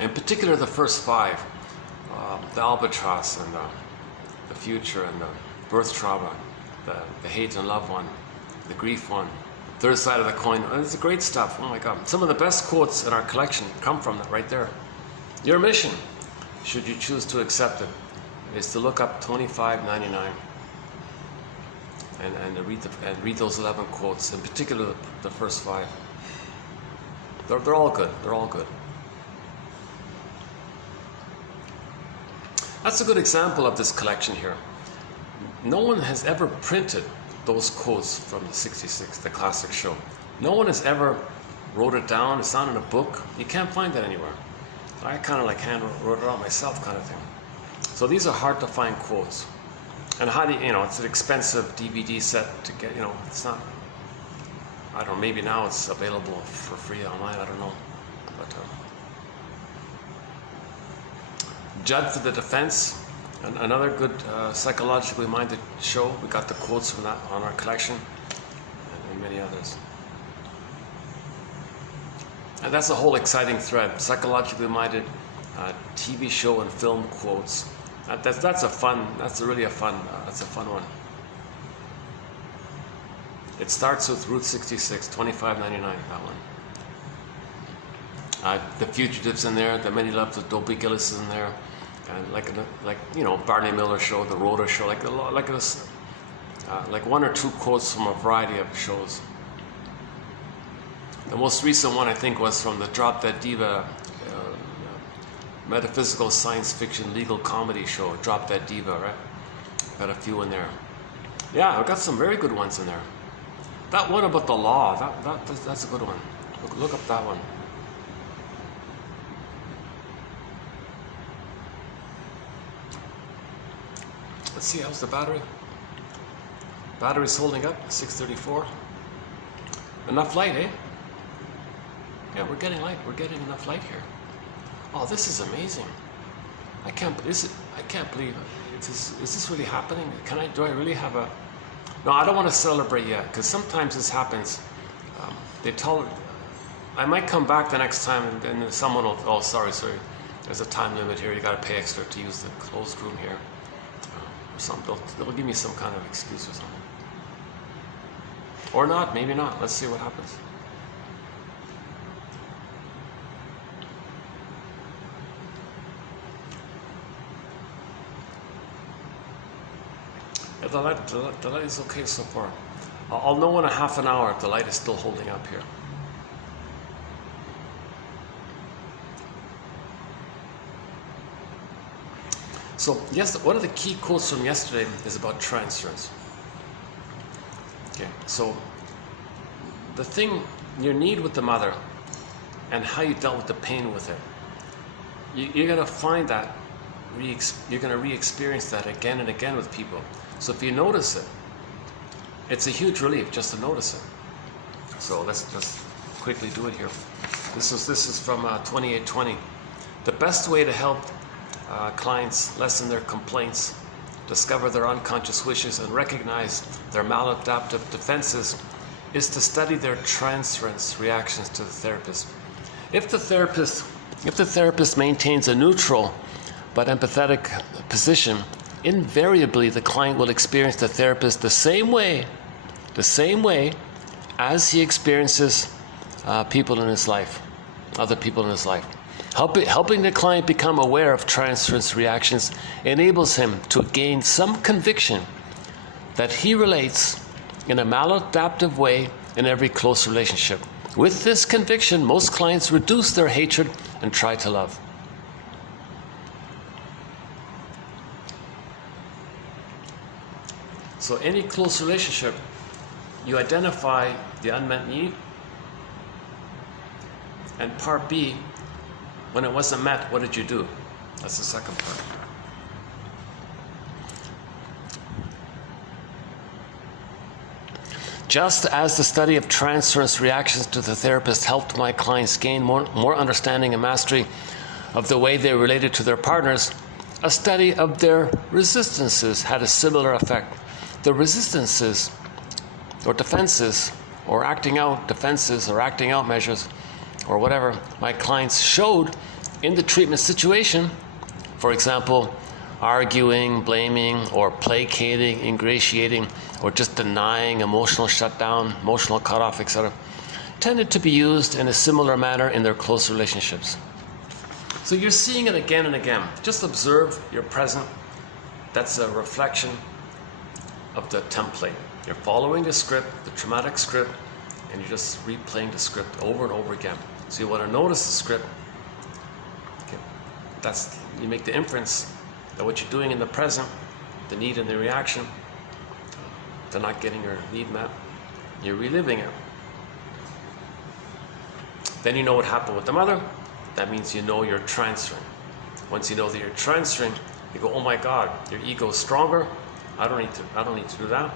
In particular, the first 5, the albatross and the future and the birth trauma, the hate and love one, the grief one, third side of the coin. It's great stuff. Oh my God. Some of the best quotes in our collection come from that right there. Your mission, should you choose to accept it, is to look up 2599 and read those 11 quotes, in particular the first 5. They're all good. They're all good. That's a good example of this collection here. No one has ever printed those quotes from the 66, the classic show. No one has ever wrote it down. It's not in a book. You can't find that anywhere. I kind of like hand wrote it out myself, kind of thing. So these are hard to find quotes. And how do you, it's an expensive DVD set to get, it's not, I don't know, maybe now it's available for free online, I don't know. But Judd for the Defense, another good psychologically minded show. We got the quotes from that on our collection, and many others. And that's a whole exciting thread. Psychologically minded TV show and film quotes. That's a fun one. It starts with Route 66, 2599, that one. The Fugitives in there, The Many Loves of Dopey Gillis is in there. And Barney Miller show, the Rhoda show, like one or two quotes from a variety of shows. The most recent one I think was from the Drop Dead Diva metaphysical science fiction legal comedy show, Drop Dead Diva, right? Got a few in there. Yeah, I've got some very good ones in there. That one about the law, that's a good one. Look up that one. Let's see, how's the battery? Battery's holding up, 634. Enough light, eh? Yeah, we're getting light. We're getting enough light here. Oh, this is amazing. I can't believe it. Is this really happening? Do I really have a... No, I don't want to celebrate yet, because sometimes this happens. I might come back the next time and then someone will, oh, sorry, there's a time limit here. You got to pay extra to use the closed room here. Or something. They'll give me some kind of excuse or something. Or not, maybe not. Let's see what happens. The light is okay so far. I'll know in a half an hour if the light is still holding up here. So yes, one of the key quotes from yesterday is about transference. Okay, so the thing, your need with the mother and how you dealt with the pain with it, you gotta find that re-experience that again and again with people. So if you notice it, it's a huge relief just to notice it. So let's just quickly do it here. This is from 2820. The best way to help clients lessen their complaints, discover their unconscious wishes, and recognize their maladaptive defenses is to study their transference reactions to the therapist. If the therapist maintains a neutral but empathetic position, invariably the client will experience the therapist the same way as he experiences people in his life, other people in his life. Helping the client become aware of transference reactions enables him to gain some conviction that he relates in a maladaptive way in every close relationship. With this conviction, most clients reduce their hatred and try to love. So any close relationship, you identify the unmet need, and part B, when it wasn't met, what did you do? That's the second part. Just as the study of transference reactions to the therapist helped my clients gain more understanding and mastery of the way they related to their partners, a study of their resistances had a similar effect. The resistances or defenses or acting out defenses or acting out measures or whatever my clients showed in the treatment situation, for example, arguing, blaming, or placating, ingratiating, or just denying, emotional shutdown, emotional cutoff, etc., tended to be used in a similar manner in their close relationships. So you're seeing it again and again. Just observe your present. That's a reflection of the template. You're following the script, the traumatic script, and you're just replaying the script over and over again. So you want to notice the script. Okay. You make the inference that what you're doing in the present, the need and the reaction, to not getting your need met, you're reliving it. Then you know what happened with the mother. That means you know you're transferring. Once you know that you're transferring, you go, oh my God, your ego is stronger. I don't need to do that.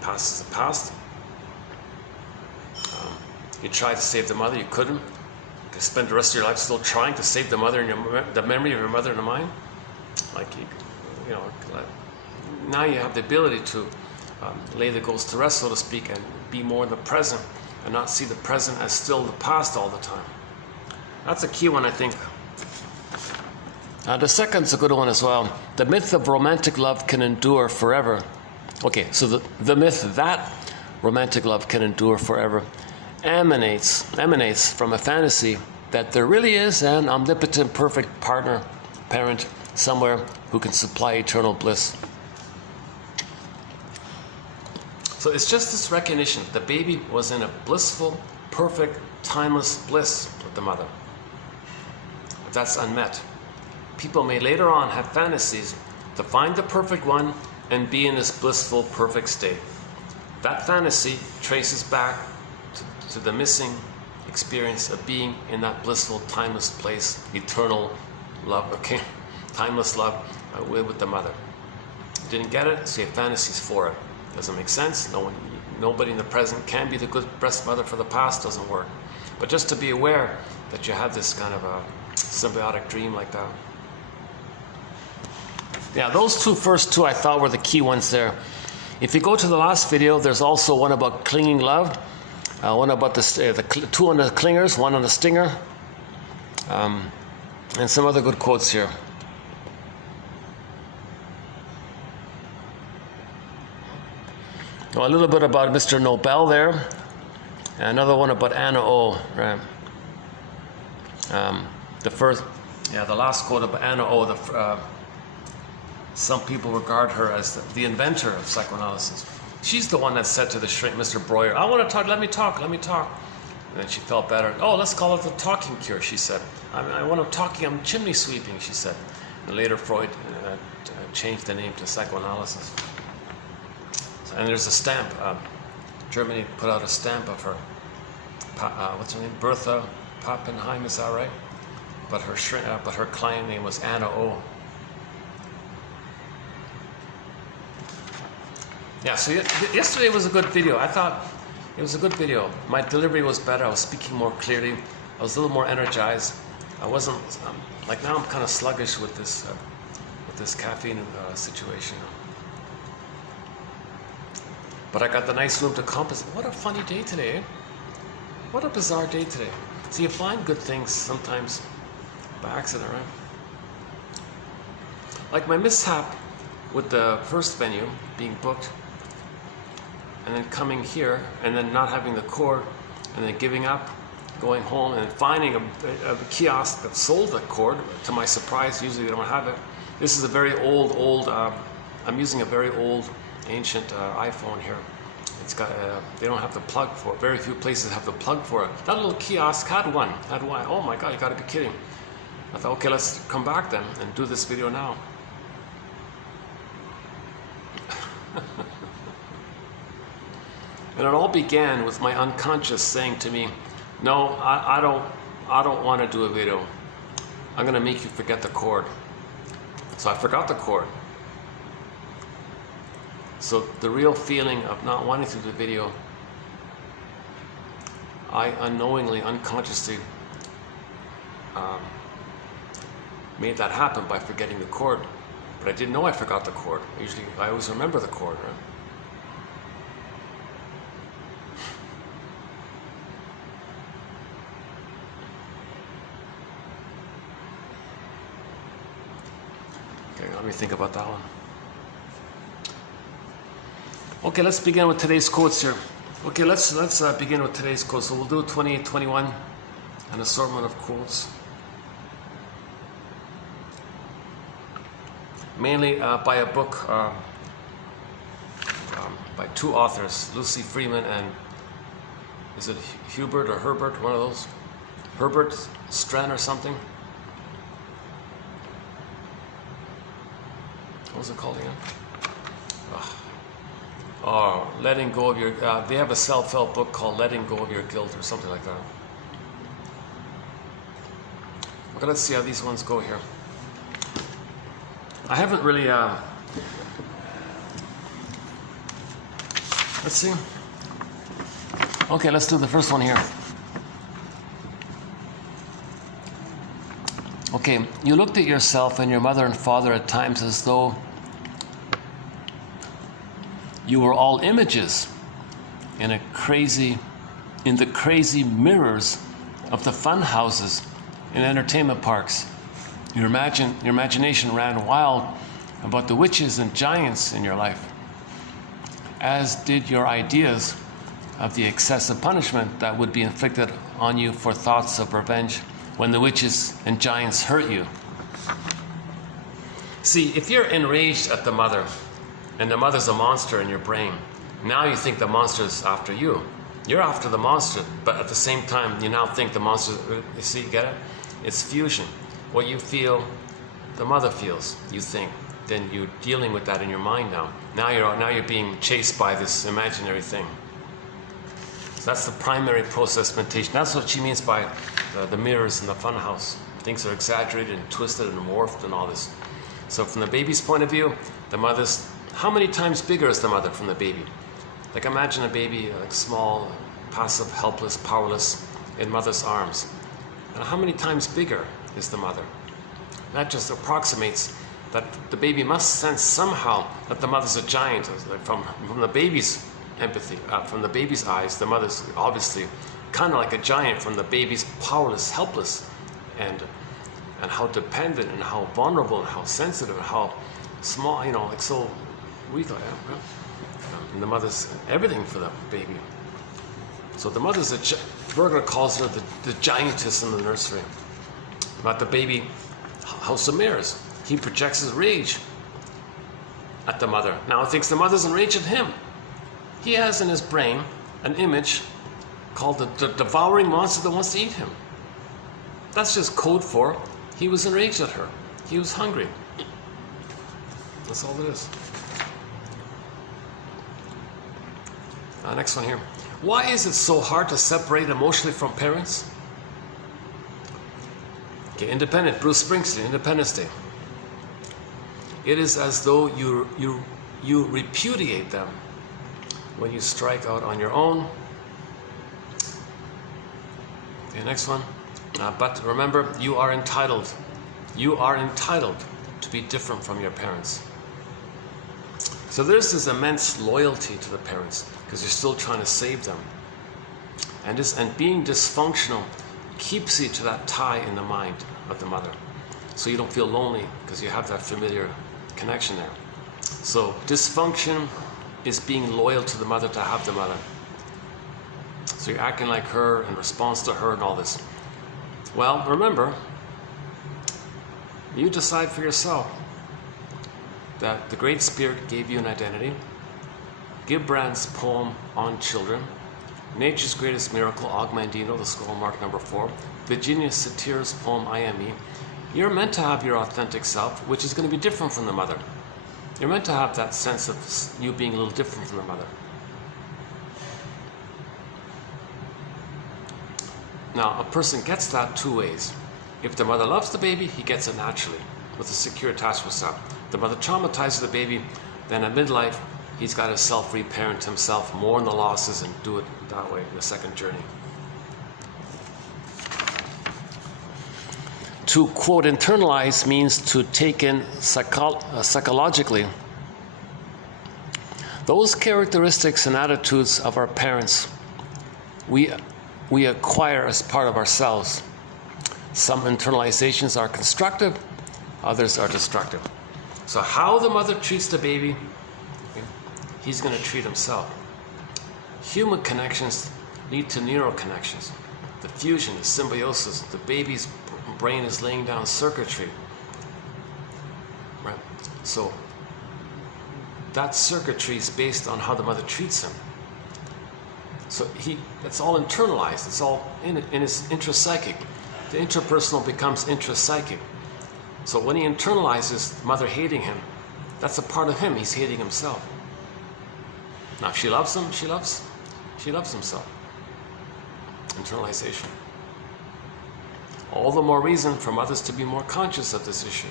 Past is the past. You tried to save the mother, you couldn't. You spend the rest of your life still trying to save the mother and the memory of your mother in the mind. Now you have the ability to lay the ghost to rest, so to speak, and be more in the present and not see the present as still the past all the time. That's a key one, I think. The second's a good one as well. The myth of romantic love can endure forever. Okay, so the myth that romantic love can endure forever emanates from a fantasy that there really is an omnipotent, perfect partner, parent, somewhere who can supply eternal bliss. So it's just this recognition. The baby was in a blissful, perfect, timeless bliss with the mother. If that's unmet, people may later on have fantasies to find the perfect one and be in this blissful, perfect state. That fantasy traces back to the missing experience of being in that blissful, timeless place, eternal love, okay? Timeless love with the mother. You didn't get it, so you have fantasies for it. Doesn't make sense. Nobody in the present can be the good best mother for the past. Doesn't work. But just to be aware that you have this kind of a symbiotic dream like that. Yeah, those first two I thought were the key ones there. If you go to the last video, there's also one about clinging love, one about the two on the clingers, one on the stinger, and some other good quotes here. A little bit about Mr. Nobel there, and another one about Anna O. Right. The last quote about Anna O. Some people regard her as the inventor of psychoanalysis. She's the one that said to the shrink, Mr. Breuer, I want to talk, let me talk. And then she felt better. Oh, let's call it the talking cure, she said. When I'm talking, I'm chimney sweeping, she said. And later Freud changed the name to psychoanalysis. And there's a stamp. Germany put out a stamp of her. What's her name? Bertha Pappenheim, is that right? but her client name was Anna O. Yeah, so yesterday was a good video. I thought it was a good video. My delivery was better. I was speaking more clearly. I was a little more energized. I wasn't like now. I'm kind of sluggish with this caffeine situation. But I got the nice room to compensate. What a funny day today. Eh? What a bizarre day today. See, you find good things sometimes by accident, right? Like my mishap with the first venue being booked, and then coming here, and then not having the cord, and then giving up, going home, and then finding a kiosk that sold the cord. To my surprise, usually they don't have it. This is a very old. I'm using a very old, ancient iPhone here. It's got they don't have the plug for it. Very few places have the plug for it. That little kiosk had one. Oh my God, you got to be kidding! I thought, okay, let's come back then and do this video now. And it all began with my unconscious saying to me, "No, I don't want to do a video. I'm going to make you forget the cord." So I forgot the cord. So the real feeling of not wanting to do the video, I unknowingly, unconsciously made that happen by forgetting the cord. But I didn't know I forgot the cord. I always remember the cord, right? Okay, let me think about that one. Okay, let's begin with today's quotes here. Okay, let's begin with today's quotes. So we'll do 2021, an assortment of quotes. Mainly by a book by two authors, Lucy Freeman and, is it Hubert or Herbert, one of those? Herbert Stren or something? What was it called again? Oh, letting go of your, they have a self-help book called Letting Go of Your Guilt or something like that. Okay, let's see how these ones go here. I haven't really, let's see. Okay, let's do the first one here. Okay, you looked at yourself and your mother and father at times as though you were all images in the crazy mirrors of the fun houses in entertainment parks. Your imagination ran wild about the witches and giants in your life, as did your ideas of the excessive punishment that would be inflicted on you for thoughts of revenge when the witches and giants hurt you. See, if you're enraged at the mother, and the mother's a monster in your brain, now you think the monster's after you. You're after the monster, but at the same time, you now think the monster, you see, get it? It's fusion. What you feel, the mother feels, you think. Then you're dealing with that in your mind now. Now you're being chased by this imaginary thing. So that's the primary process mentation. That's what she means by the mirrors in the funhouse. Things are exaggerated and twisted and morphed and all this. So from the baby's point of view, the mother's, how many times bigger is the mother from the baby? Like imagine a baby, like small, passive, helpless, powerless in mother's arms. And how many times bigger is the mother? That just approximates that the baby must sense somehow that the mother's a giant. Like from the baby's empathy, from the baby's eyes, the mother's obviously kind of like a giant from the baby's powerless, helpless, and how dependent and how vulnerable and how sensitive and how small, you know, like so weak. And the mother's everything for the baby. So the mother's Berger calls her the giantess in the nursery. About the baby, House of Mirrors. He projects his rage at the mother. Now he thinks the mother's enraged at him. He has in his brain an image called the devouring monster that wants to eat him. That's just code for he was enraged at her. He was hungry. That's all it is. Next one here. Why is it so hard to separate emotionally from parents? Okay, independent, Bruce Springsteen, Independence Day. It is as though you repudiate them when you strike out on your own. Okay, next one. But remember, you are entitled. You are entitled to be different from your parents. So there's this immense loyalty to the parents because you're still trying to save them. And being dysfunctional keeps you to that tie in the mind of the mother. So you don't feel lonely because you have that familiar connection there. So dysfunction is being loyal to the mother to have the mother. So you're acting like her in response to her and all this. Well, remember, you decide for yourself that the Great Spirit gave you an identity. Gibran's poem on children, Nature's Greatest Miracle, Augmandino, the Skull Mark #4, Virginia Satir's poem, I Am Me. You're meant to have your authentic self, which is going to be different from the mother. You're meant to have that sense of you being a little different from the mother. Now, a person gets that two ways. If the mother loves the baby, he gets it naturally, with a secure attachment style. The mother traumatizes the baby, then at midlife, he's got to self-reparent himself, mourn the losses, and do it that way, the second journey. To, quote, internalize means to take in psychologically those characteristics and attitudes of our parents we acquire as part of ourselves. Some internalizations are constructive, others are destructive. So how the mother treats the baby, he's going to treat himself. Human connections lead to neural connections. The fusion, the symbiosis, the baby's brain is laying down circuitry. Right? So that circuitry is based on how the mother treats him. So that's all internalized. It's all in his intrapsychic. The interpersonal becomes intrapsychic. So when he internalizes mother hating him, that's a part of him. He's hating himself. Now, if she loves him, she loves himself. Internalization. All the more reason for mothers to be more conscious of this issue.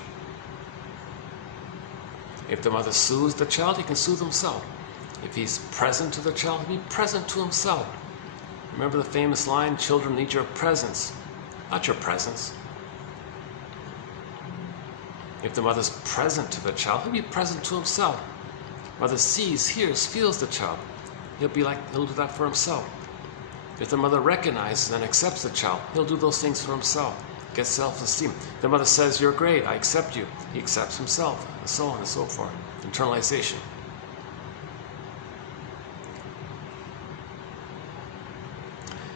If the mother soothes the child, he can soothe himself. If he's present to the child, he'll be present to himself. Remember the famous line, children need your presence, not your presence. If the mother's present to the child, he'll be present to himself. Mother sees, hears, feels the child. He'll do that for himself. If the mother recognizes and accepts the child, he'll do those things for himself. Get self-esteem. The mother says, you're great, I accept you. He accepts himself, and so on and so forth. Internalization.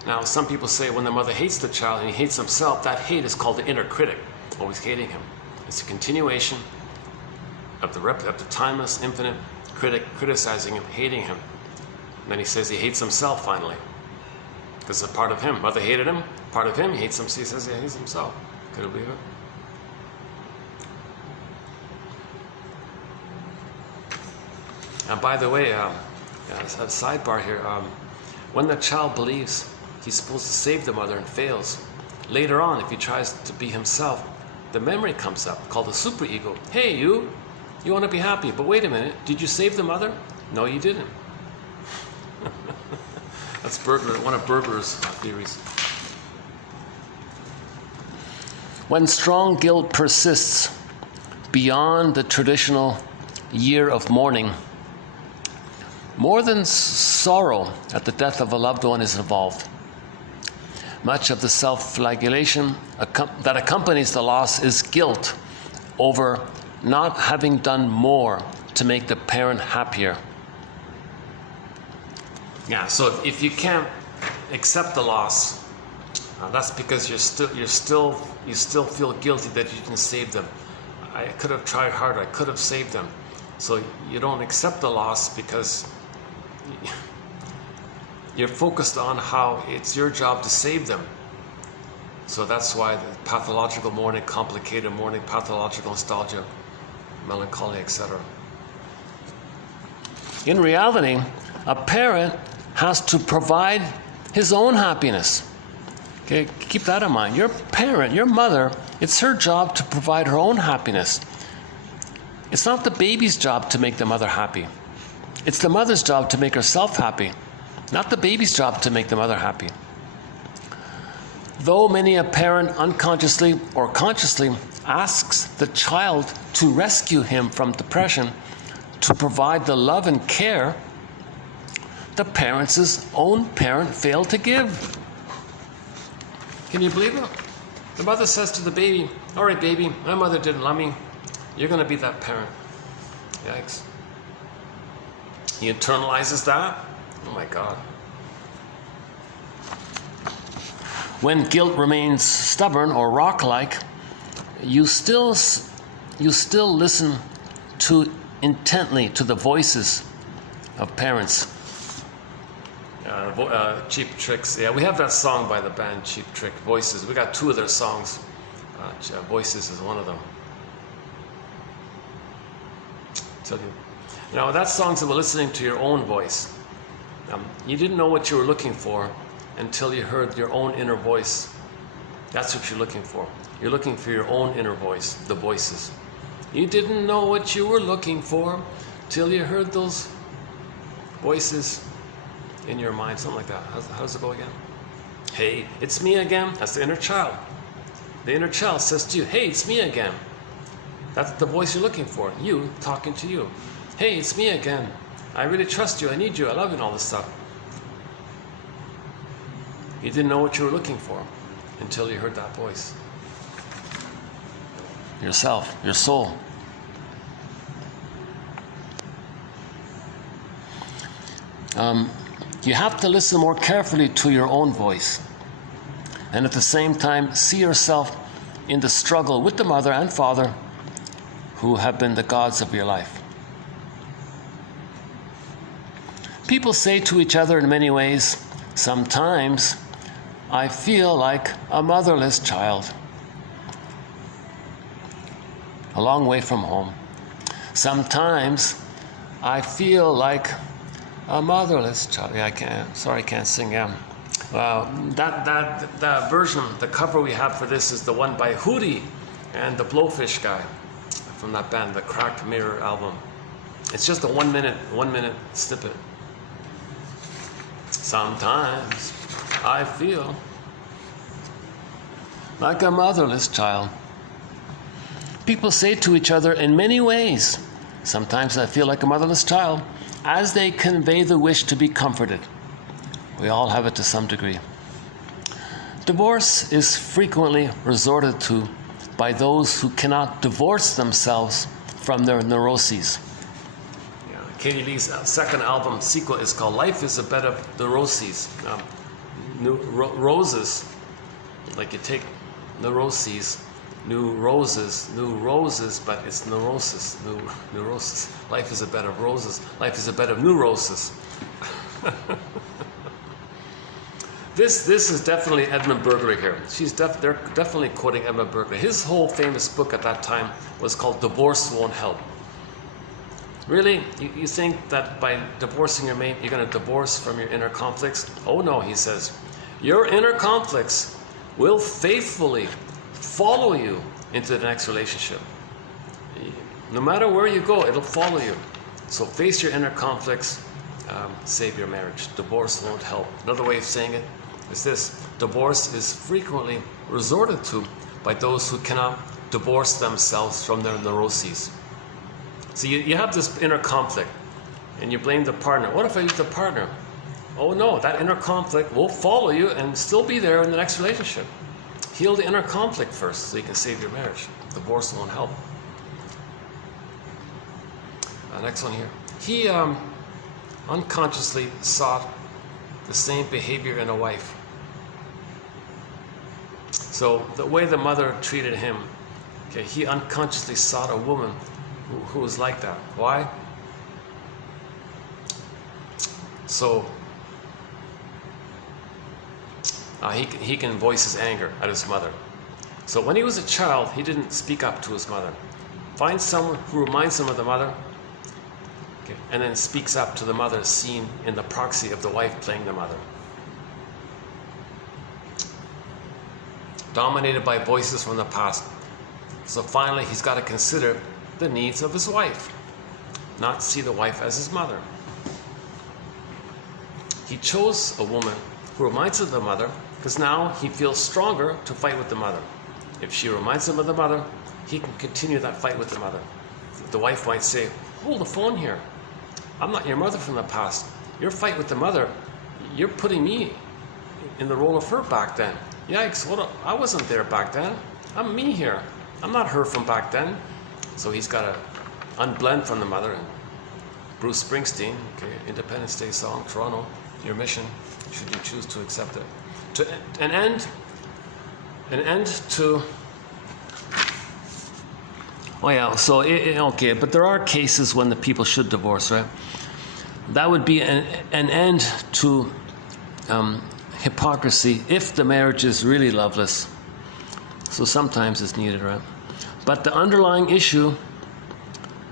Now, some people say when the mother hates the child and he hates himself, that hate is called the inner critic, always hating him. It's a continuation of the timeless, infinite critic criticizing him, hating him. And then he says he hates himself finally. Because it's a part of him. Mother hated him, part of him, he hates himself. He says he hates himself. Could you believe it? And by the way, a sidebar here, when the child believes he's supposed to save the mother and fails, later on, if he tries to be himself, the memory comes up called the superego. Hey, you want to be happy, but wait a minute, did you save the mother? No, you didn't. That's one of Berger's theories. When strong guilt persists beyond the traditional year of mourning, more than sorrow at the death of a loved one is involved. Much of the self-flagellation that accompanies the loss is guilt over not having done more to make the parent happier. Yeah, so if you can't accept the loss, that's because you still feel guilty that you didn't save them. I could have tried harder. I could have saved them. So you don't accept the loss because you're focused on how it's your job to save them. So that's why the pathological mourning, complicated mourning, pathological nostalgia, melancholy, etc. In reality, a parent has to provide his own happiness. Okay, keep that in mind. Your parent, your mother, it's her job to provide her own happiness. It's not the baby's job to make the mother happy. It's the mother's job to make herself happy, not the baby's job to make the mother happy. Though many a parent unconsciously or consciously asks the child to rescue him from depression, to provide the love and care the parent's own parent failed to give. Can you believe it? The mother says to the baby, all right, baby, my mother didn't love me. You're going to be that parent. Yikes. He internalizes that. Oh my God. When guilt remains stubborn or rock-like, you still listen intently to the voices of parents. Cheap Tricks. Yeah, we have that song by the band Cheap Trick, Voices. We got 2 of their songs. Voices is one of them. Tell you. Now that song's about listening to your own voice. You didn't know what you were looking for until you heard your own inner voice. That's what you're looking for. You're looking for your own inner voice, the voices. You didn't know what you were looking for till you heard those voices in your mind, something like that. How does it go again? Hey, it's me again. That's the inner child. The inner child says to you, hey, it's me again. That's the voice you're looking for. You talking to you. Hey, it's me again. I really trust you. I need you. I love you and all this stuff. You didn't know what you were looking for until you heard that voice. Yourself, your soul. You have to listen more carefully to your own voice, and at the same time see yourself in the struggle with the mother and father who have been the gods of your life. People say to each other in many ways, sometimes I feel like a motherless child, a long way from home. Sometimes I feel like a motherless child. Yeah, I can't sing. That version, the cover we have for this is the one by Hootie and the Blowfish guy from that band, the Cracked Mirror album. It's just a one minute snippet. Sometimes I feel like a motherless child. People say to each other in many ways, sometimes I feel like a motherless child, as they convey the wish to be comforted. We all have it to some degree. Divorce is frequently resorted to by those who cannot divorce themselves from their neuroses. Yeah, Katie Lee's second album sequel is called Life is a Bed of Neuroses. Roses, like you take neuroses, new roses, but it's neurosis, neurosis. Life is a bed of roses. Life is a bed of neurosis. This is definitely Edmund Berkeley here. They're definitely quoting Edmund Berkeley. His whole famous book at that time was called Divorce Won't Help. Really? You think that by divorcing your mate, you're going to divorce from your inner conflicts? Oh no, he says. Your inner conflicts will faithfully follow you into the next relationship. No matter where you go, it'll follow you. So face your inner conflicts, save your marriage. Divorce won't help. Another way of saying it is this: divorce is frequently resorted to by those who cannot divorce themselves from their neuroses. So you have this inner conflict and you blame the partner. What if I leave the partner? Oh no, that inner conflict will follow you and still be there in the next relationship. Heal the inner conflict first so you can save your marriage. Divorce won't help. Next one here. He unconsciously sought the same behavior in a wife. So the way the mother treated him, okay, he unconsciously sought a woman who was like that. Why? So he can voice his anger at his mother. So when he was a child, he didn't speak up to his mother. Find someone who reminds him of the mother, okay, and then speaks up to the mother, seen in the proxy of the wife playing the mother. dominated by voices from the past. So finally, he's got to consider the needs of his wife, not see the wife as his mother. He chose a woman who reminds him of the mother, because now he feels stronger to fight with the mother. If she reminds him of the mother, he can continue that fight with the mother. The wife might say, hold the phone here. I'm not your mother from the past. Your fight with the mother, you're putting me in the role of her back then. Yikes, I wasn't there back then. I'm me here. I'm not her from back then. So he's got to unblend from the mother. And Bruce Springsteen, okay, Independence Day song, Toronto, your mission, should you choose to accept it. To an end to, oh yeah, so, okay, but there are cases when the people should divorce, right? That would be an end to hypocrisy if the marriage is really loveless. So sometimes it's needed, right? But the underlying issue,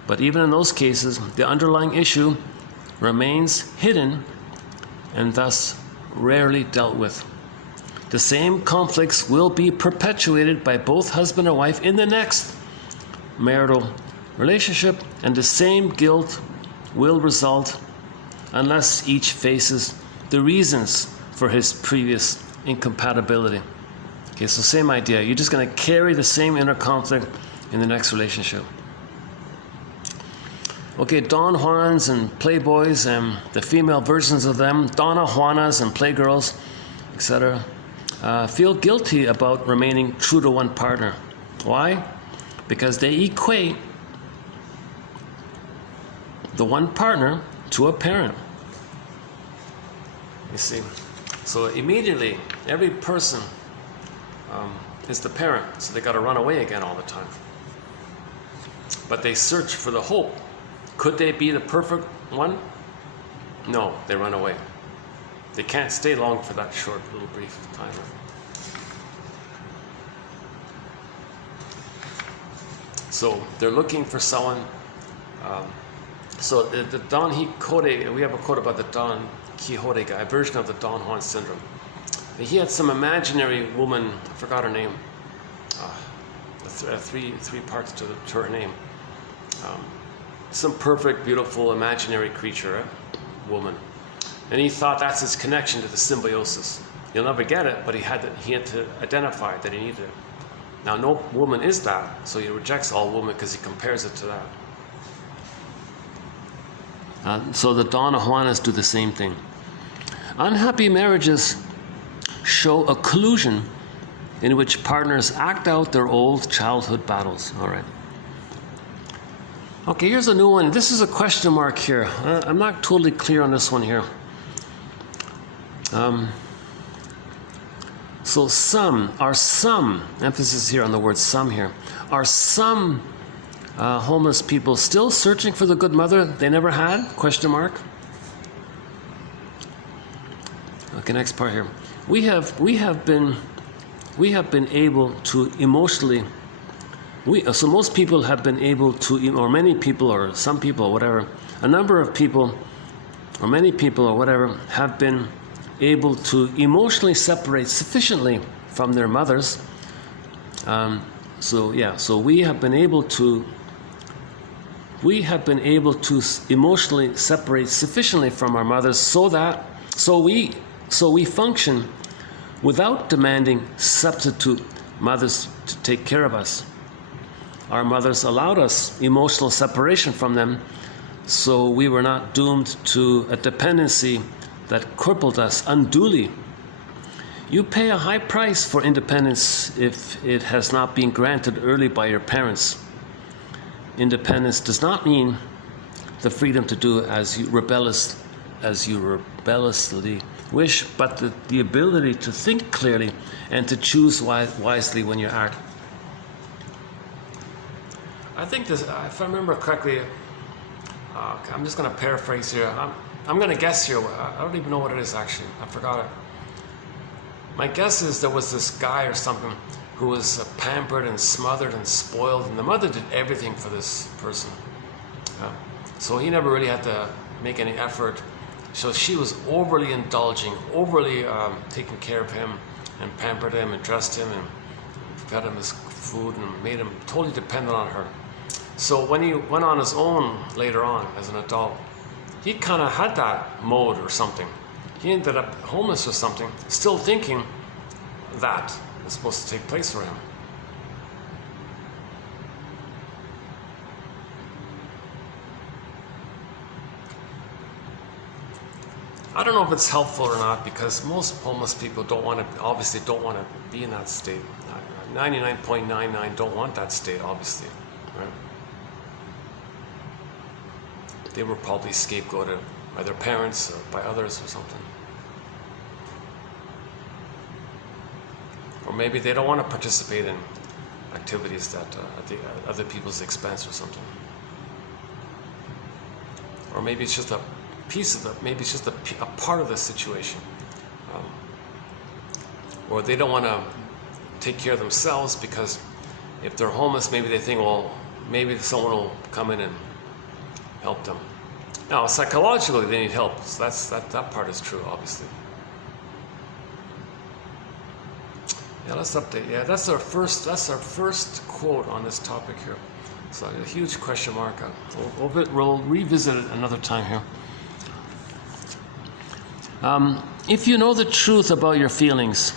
but even in those cases, the underlying issue remains hidden and thus rarely dealt with. The same conflicts will be perpetuated by both husband and wife in the next marital relationship, and the same guilt will result unless each faces the reasons for his previous incompatibility. Okay, so same idea. You're just going to carry the same inner conflict in the next relationship. Okay, Don Juans and Playboys and the female versions of them, Donna Juanas and Playgirls, etc., feel guilty about remaining true to one partner. Why? Because they equate the one partner to a parent. You see, so immediately every person is the parent, so they got to run away again all the time. But they search for the hope. Could they be the perfect one? No, they run away. They can't stay long for that short little brief time. So they're looking for someone. So the Don Quixote, we have a quote about the Don Quixote guy, a version of the Don Juan syndrome. He had some imaginary woman, I forgot her name, three parts to her name. Some perfect, beautiful, imaginary creature, woman. And he thought that's his connection to the symbiosis. You'll never get it, but he had to identify that he needed it. Now, no woman is that, so he rejects all women because he compares it to that. So the Donna Juanas do the same thing. Unhappy marriages show a collusion in which partners act out their old childhood battles. All right. Okay, here's a new one. This is a question mark here. I'm not totally clear on this one here. So some, emphasis here on the word some here, are some homeless people still searching for the good mother they never had? Question mark. Okay, next part here. We have been able to emotionally. So most people have been able to, or many people, or some people, or whatever, a number of people, or many people, or whatever, have been able to emotionally separate sufficiently from their mothers. So we have been able to emotionally separate sufficiently from our mothers so we function without demanding substitute mothers to take care of us. Our mothers allowed us emotional separation from them, so we were not doomed to a dependency that crippled us unduly. You pay a high price for independence if it has not been granted early by your parents. Independence does not mean the freedom to do as you rebelliously wish, but the ability to think clearly and to choose wisely when you act. I think this, if I remember correctly, I'm just going to paraphrase here. I'm going to guess here. I don't even know what it is actually. I forgot it. My guess is there was this guy or something who was pampered and smothered and spoiled, and the mother did everything for this person. So he never really had to make any effort. So she was overly indulging, overly taking care of him, and pampered him and dressed him, fed him his food and made him totally dependent on her. So when he went on his own later on as an adult, he kind of had that mode or something. He ended up homeless or something, still thinking that is supposed to take place for him. I don't know if it's helpful or not, because most homeless people obviously don't want to be in that state. 99.99 don't want that state, obviously, right? They were probably scapegoated by their parents or by others or something. Or maybe they don't want to participate in activities that at other people's expense or something. Or maybe it's just a piece of maybe it's just a part of the situation. Or they don't want to take care of themselves, because if they're homeless, maybe they think, well, maybe someone will come in and help them. Now, psychologically, they need help. So that part is true, obviously. Yeah, let's update. Yeah, that's our first quote on this topic here. So a huge question mark. We'll revisit it another time here. If you know the truth about your feelings,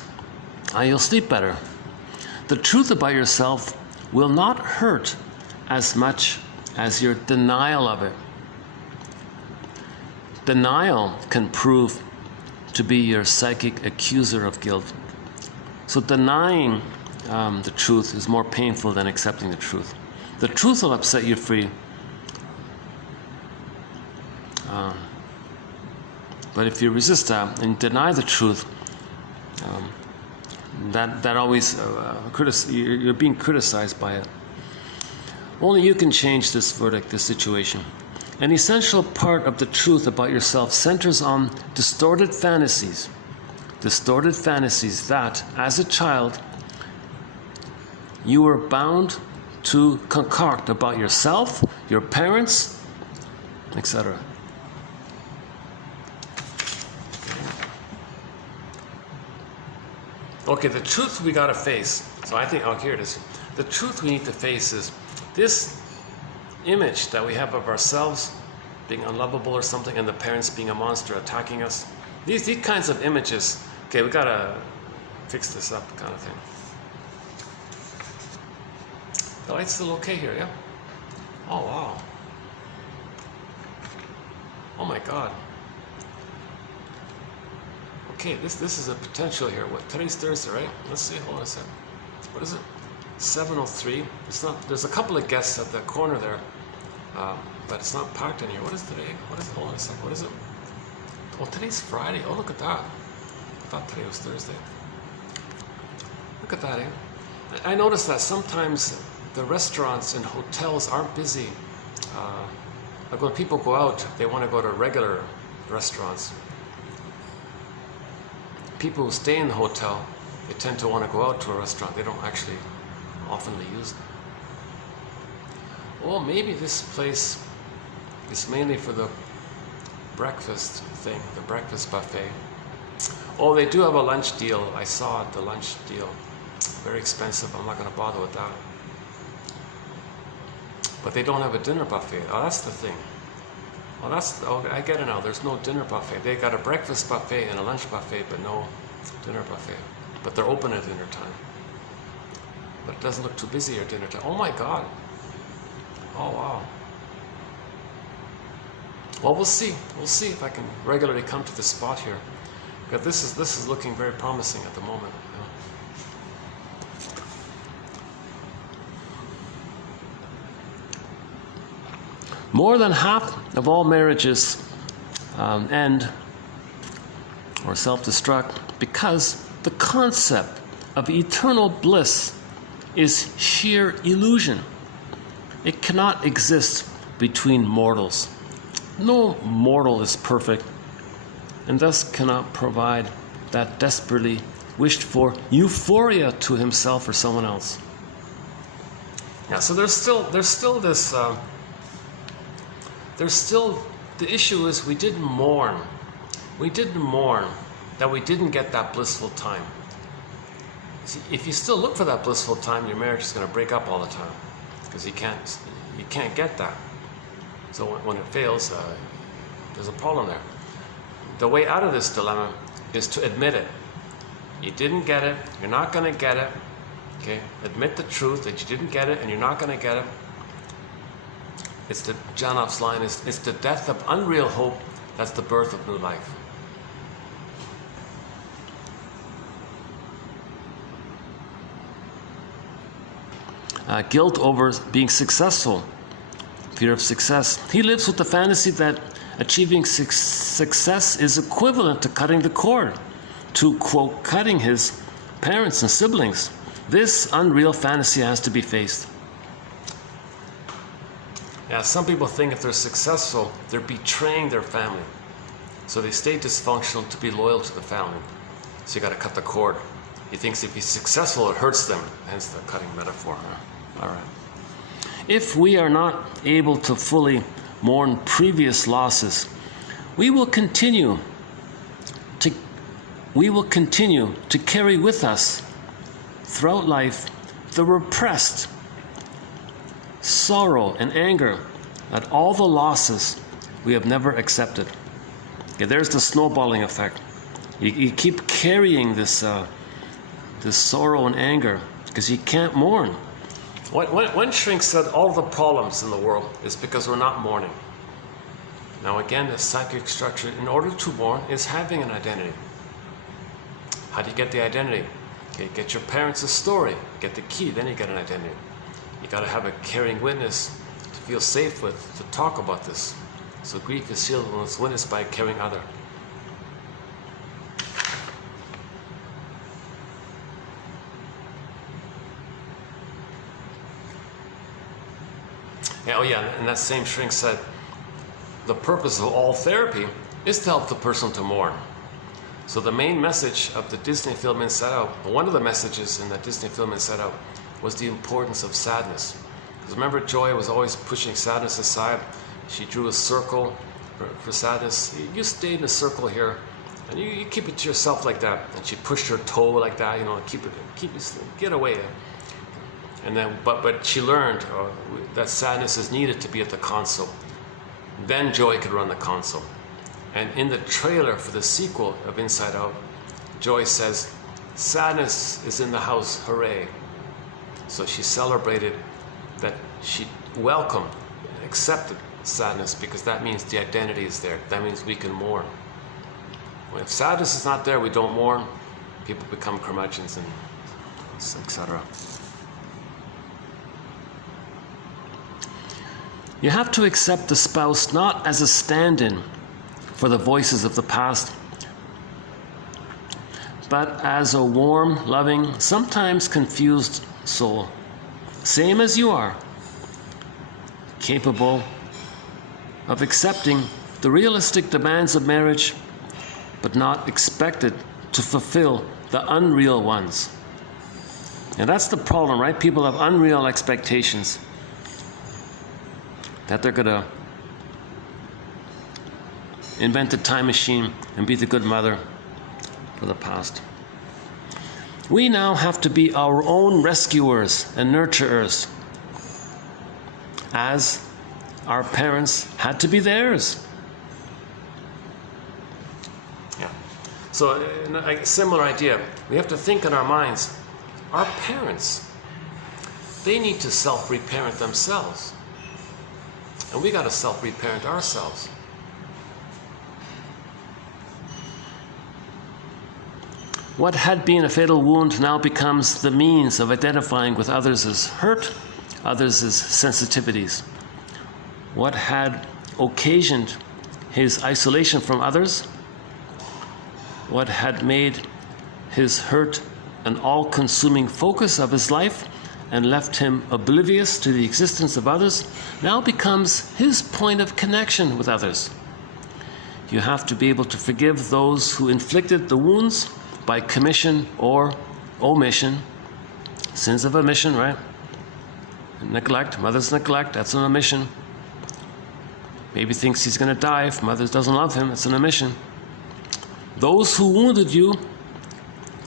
you'll sleep better. The truth about yourself will not hurt as much as your denial of it. Denial can prove to be your psychic accuser of guilt. So denying the truth is more painful than accepting the truth. The truth will set you free. But if you resist that and deny the truth, that always you're being criticized by it. Only you can change this verdict, this situation. An essential part of the truth about yourself centers on distorted fantasies that, as a child, you were bound to concoct about yourself, your parents, etc. Okay, the truth we gotta face. So I think, here it is. The truth we need to face is this image that we have of ourselves being unlovable or something, and the parents being a monster attacking us. These kinds of images, okay, we gotta fix this up, kind of thing. The light's still okay here, yeah? Oh, wow. Oh my God. Okay, this is a potential here. Today's Thursday, right? Let's see, hold on a sec. What is it? 7:03. It's not, there's a couple of guests at the corner there, but it's not packed in here. What is today? What is it? Hold on a sec. What is it? Oh, today's Friday. Oh, look at that. I thought today was Thursday. Look at that, eh? I noticed that sometimes the restaurants and hotels aren't busy. Like when people go out, they want to go to regular restaurants. People who stay in the hotel, they tend to want to go out to a restaurant. They don't actually oftenly use them. Well, maybe this place is mainly for the breakfast thing, the breakfast buffet. Oh, they do have a lunch deal. I saw it, the lunch deal. Very expensive. I'm not going to bother with that. But they don't have a dinner buffet. Oh, that's the thing. Oh, I get it now. There's no dinner buffet. They got a breakfast buffet and a lunch buffet, but no dinner buffet. But they're open at dinner time. But it doesn't look too busy at dinner time. Oh my God. Oh wow. Well, we'll see. We'll see if I can regularly come to this spot here. Because this is looking very promising at the moment. More than half of all marriages end or self-destruct because the concept of eternal bliss is sheer illusion. It cannot exist between mortals. No mortal is perfect and thus cannot provide that desperately wished for euphoria to himself or someone else. Yeah, so there's still this. The issue is we didn't mourn. We didn't mourn that we didn't get that blissful time. See, if you still look for that blissful time, your marriage is going to break up all the time, because you can't get that. So when it fails, there's a problem there. The way out of this dilemma is to admit it. You didn't get it, you're not going to get it. Okay? Admit the truth that you didn't get it and you're not going to get it. It's the Janoff's line, it's the death of unreal hope, that's the birth of new life. Guilt over being successful, fear of success. He lives with the fantasy that achieving success is equivalent to cutting the cord, to, quote, cutting his parents and siblings. This unreal fantasy has to be faced. Yeah, some people think if they're successful, they're betraying their family. So they stay dysfunctional to be loyal to the family. So you got to cut the cord. He thinks if he's successful, it hurts them. Hence the cutting metaphor. All right. If we are not able to fully mourn previous losses, we will continue to carry with us throughout life the repressed sorrow and anger at all the losses we have never accepted. Okay, there's the snowballing effect. You keep carrying this sorrow and anger because you can't mourn. One shrink said all the problems in the world is because we're not mourning. Now again, the psychic structure, in order to mourn, is having an identity. How do you get the identity? Okay, get your parents a story, get the key, then you get an identity. You got to have a caring witness to feel safe with, to talk about this. So grief is healed when it's witnessed by a caring other. Yeah, oh yeah, and that same shrink said, the purpose of all therapy is to help the person to mourn. So the main message of the Disney film Inside Out, one of the messages in that Disney film Inside Out, was the importance of sadness. Because remember, Joy was always pushing sadness aside. She drew a circle for sadness. You stay in a circle here, and you keep it to yourself like that. And she pushed her toe like that, you know, get away. And then, but she learned that sadness is needed to be at the console. Then Joy could run the console. And in the trailer for the sequel of Inside Out, Joy says, sadness is in the house, hooray. So she celebrated that she welcomed, accepted sadness, because that means the identity is there. That means we can mourn. If sadness is not there, we don't mourn. People become curmudgeons and etc. You have to accept the spouse not as a stand-in for the voices of the past, but as a warm, loving, sometimes confused soul, same as you are, capable of accepting the realistic demands of marriage, but not expected to fulfill the unreal ones. And that's the problem, right? People have unreal expectations that they're going to invent a time machine and be the good mother for the past. We now have to be our own rescuers and nurturers, as our parents had to be theirs. Yeah. So a similar idea. We have to think in our minds, our parents, they need to self-reparent themselves. And we got to self-reparent ourselves. What had been a fatal wound now becomes the means of identifying with others' hurt, others' sensitivities. What had occasioned his isolation from others, what had made his hurt an all-consuming focus of his life and left him oblivious to the existence of others, now becomes his point of connection with others. You have to be able to forgive those who inflicted the wounds by commission or omission. Sins of omission, right? Neglect, mother's neglect, that's an omission. Baby thinks he's going to die if mother doesn't love him, it's an omission. Those who wounded you,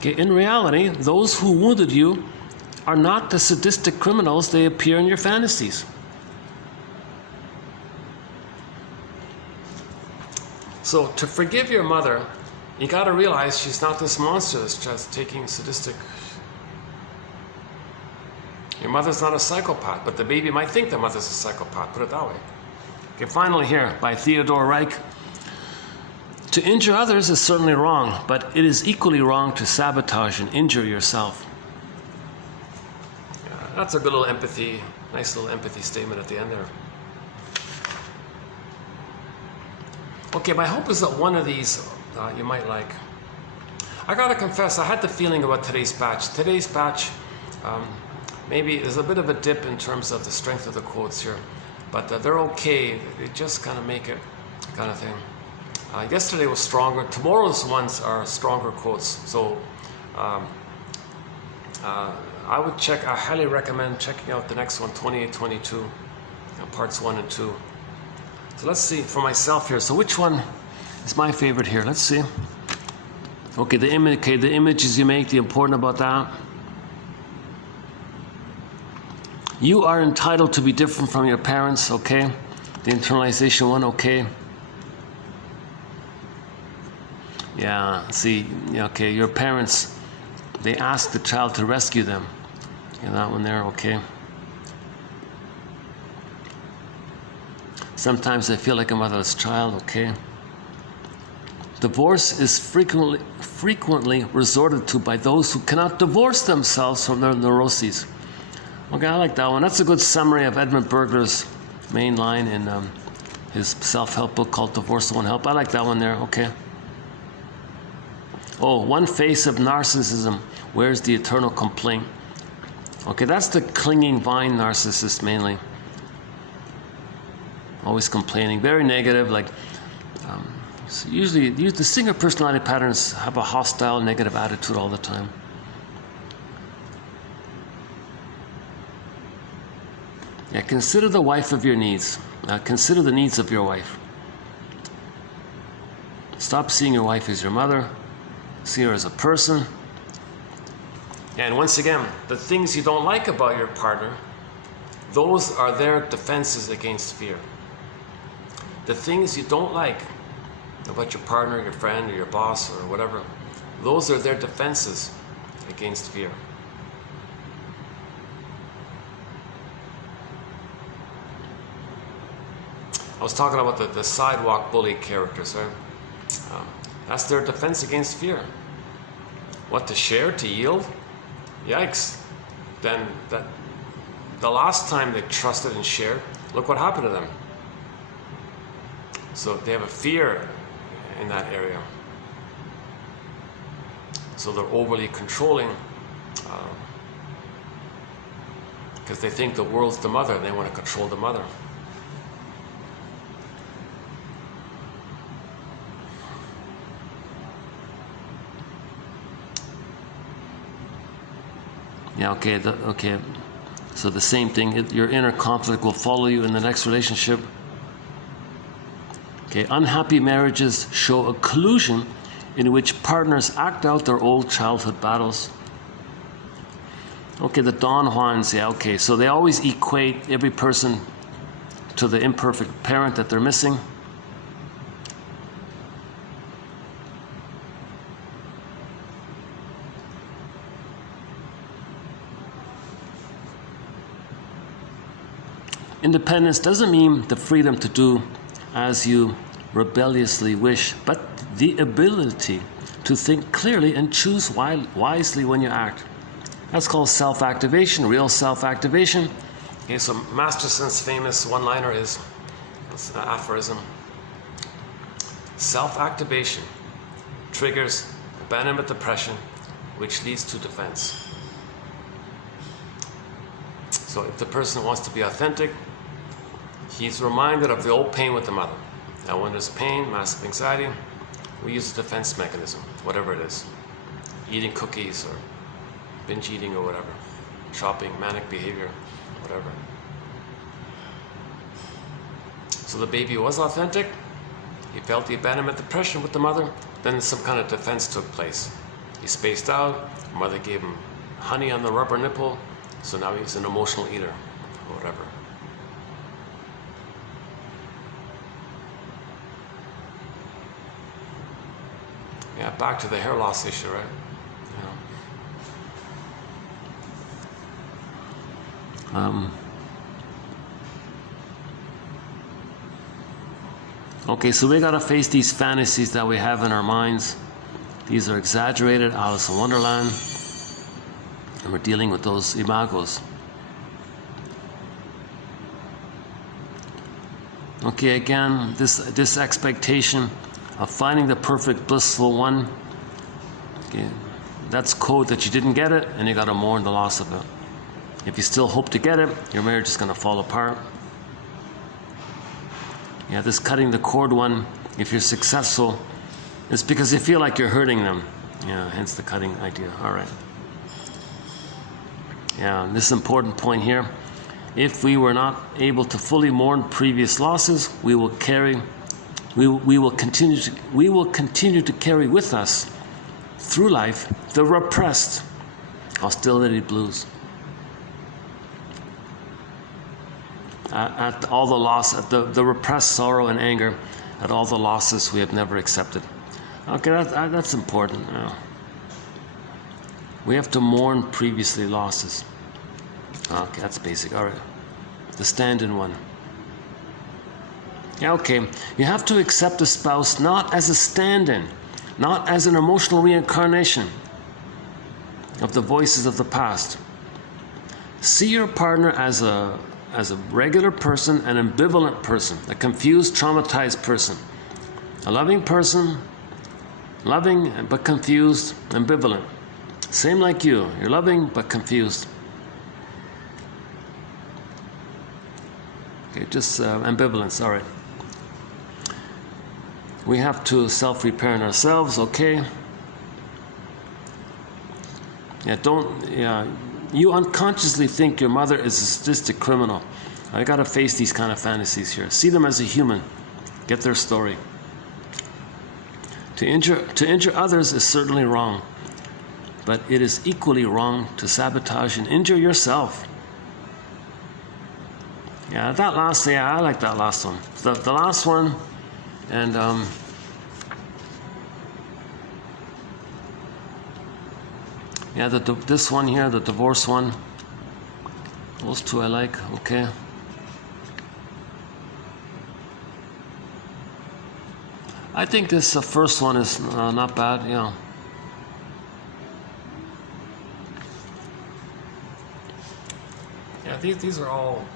Okay, in reality, those who wounded you are not the sadistic criminals they appear in your fantasies. So to forgive your mother, you got to realize she's not this monster that's just taking sadistic. Your mother's not a psychopath, but the baby might think the mother's a psychopath, put it that way. Okay, finally here, by Theodore Reich. To injure others is certainly wrong, but it is equally wrong to sabotage and injure yourself. Yeah, that's a good little empathy, nice little empathy statement at the end there. Okay, my hope is that one of these you might like. I gotta confess, I had the feeling about today's batch. Today's batch, maybe there's a bit of a dip in terms of the strength of the quotes here, but they're okay. They just kind of make it kind of thing. Yesterday was stronger. Tomorrow's ones are stronger quotes. So I would check, I highly recommend checking out the next one, 2822, parts 1 and 2. So let's see for myself here. So which one is my favorite here? Let's see. Okay, the images you make, the important about that. You are entitled to be different from your parents, okay? The internalization one, okay. Yeah, see, okay, your parents, they ask the child to rescue them. Yeah, that one there, okay. Sometimes I feel like a motherless child, okay. Divorce is frequently resorted to by those who cannot divorce themselves from their neuroses. Okay, I like that one. That's a good summary of Edmund Berger's main line in his self-help book called Divorce Won't Help. I like that one there, okay. Oh, one face of narcissism. Where's the eternal complaint? Okay, that's the clinging vine narcissist mainly. Always complaining, very negative, like so usually the singer personality patterns have a hostile, negative attitude all the time. Yeah, consider the wife of your needs. Consider the needs of your wife. Stop seeing your wife as your mother. See her as a person. And once again, the things you don't like about your partner, those are their defenses against fear. The things you don't like about your partner, your friend, or your boss, or whatever, those are their defenses against fear. I was talking about the sidewalk bully characters, right? That's their defense against fear. What, to share, to yield? Yikes. Then the last time they trusted and shared, look what happened to them. So they have a fear in that area. So they're overly controlling because they think the world's the mother and they want to control the mother. Yeah, okay, so the same thing, your inner conflict will follow you in the next relationship. Okay, unhappy marriages show a collusion in which partners act out their old childhood battles. Okay, the Don Juans, yeah, okay, so they always equate every person to the imperfect parent that they're missing. Independence doesn't mean the freedom to do as you rebelliously wish, but the ability to think clearly and choose wisely when you act. That's called self-activation, real self-activation. Okay, so Masterson's famous one-liner is, it's an aphorism, self-activation triggers abandonment depression, which leads to defense. So if the person wants to be authentic, he's reminded of the old pain with the mother. Now when there's pain, massive anxiety, we use a defense mechanism, whatever it is. Eating cookies or binge eating or whatever. Shopping, manic behavior, whatever. So the baby was authentic. He felt the abandonment depression with the mother. Then some kind of defense took place. He spaced out. Mother gave him honey on the rubber nipple, so now he's an emotional eater, or whatever. Yeah, back to the hair loss issue, right? Okay, so we gotta face these fantasies that we have in our minds. These are exaggerated, Alice in Wonderland, and we're dealing with those imagos. Okay, again, this expectation of finding the perfect blissful one. Okay, that's code that you didn't get it, and you gotta mourn the loss of it. If you still hope to get it, your marriage is gonna fall apart. Yeah, this cutting the cord one, if you're successful, it's because you feel like you're hurting them. Yeah, hence the cutting idea. All right. Yeah, and this important point here. If we were not able to fully mourn previous losses, we will continue to carry with us through life the repressed hostility blues. At all the loss, at the repressed sorrow and anger, at all the losses we have never accepted. Okay, that's important. We have to mourn previously losses. Okay, that's basic. All right, the stand-in one. Yeah, okay. You have to accept a spouse not as a stand-in, not as an emotional reincarnation of the voices of the past. See your partner as a regular person, an ambivalent person, a confused, traumatized person, a loving person, loving but confused, ambivalent. Same like you. You're loving but confused. Okay, just ambivalence. All right. We have to self-repair in ourselves. Okay. Yeah, you unconsciously think your mother is a sadistic criminal. I gotta face these kind of fantasies here. See them as a human. Get their story. To injure others is certainly wrong, but it is equally wrong to sabotage and injure yourself. Yeah, I like that last one. The last one, and yeah, this one here, the divorce one. Those two I like. Okay. I think this first one is not bad. Yeah. Yeah, these are all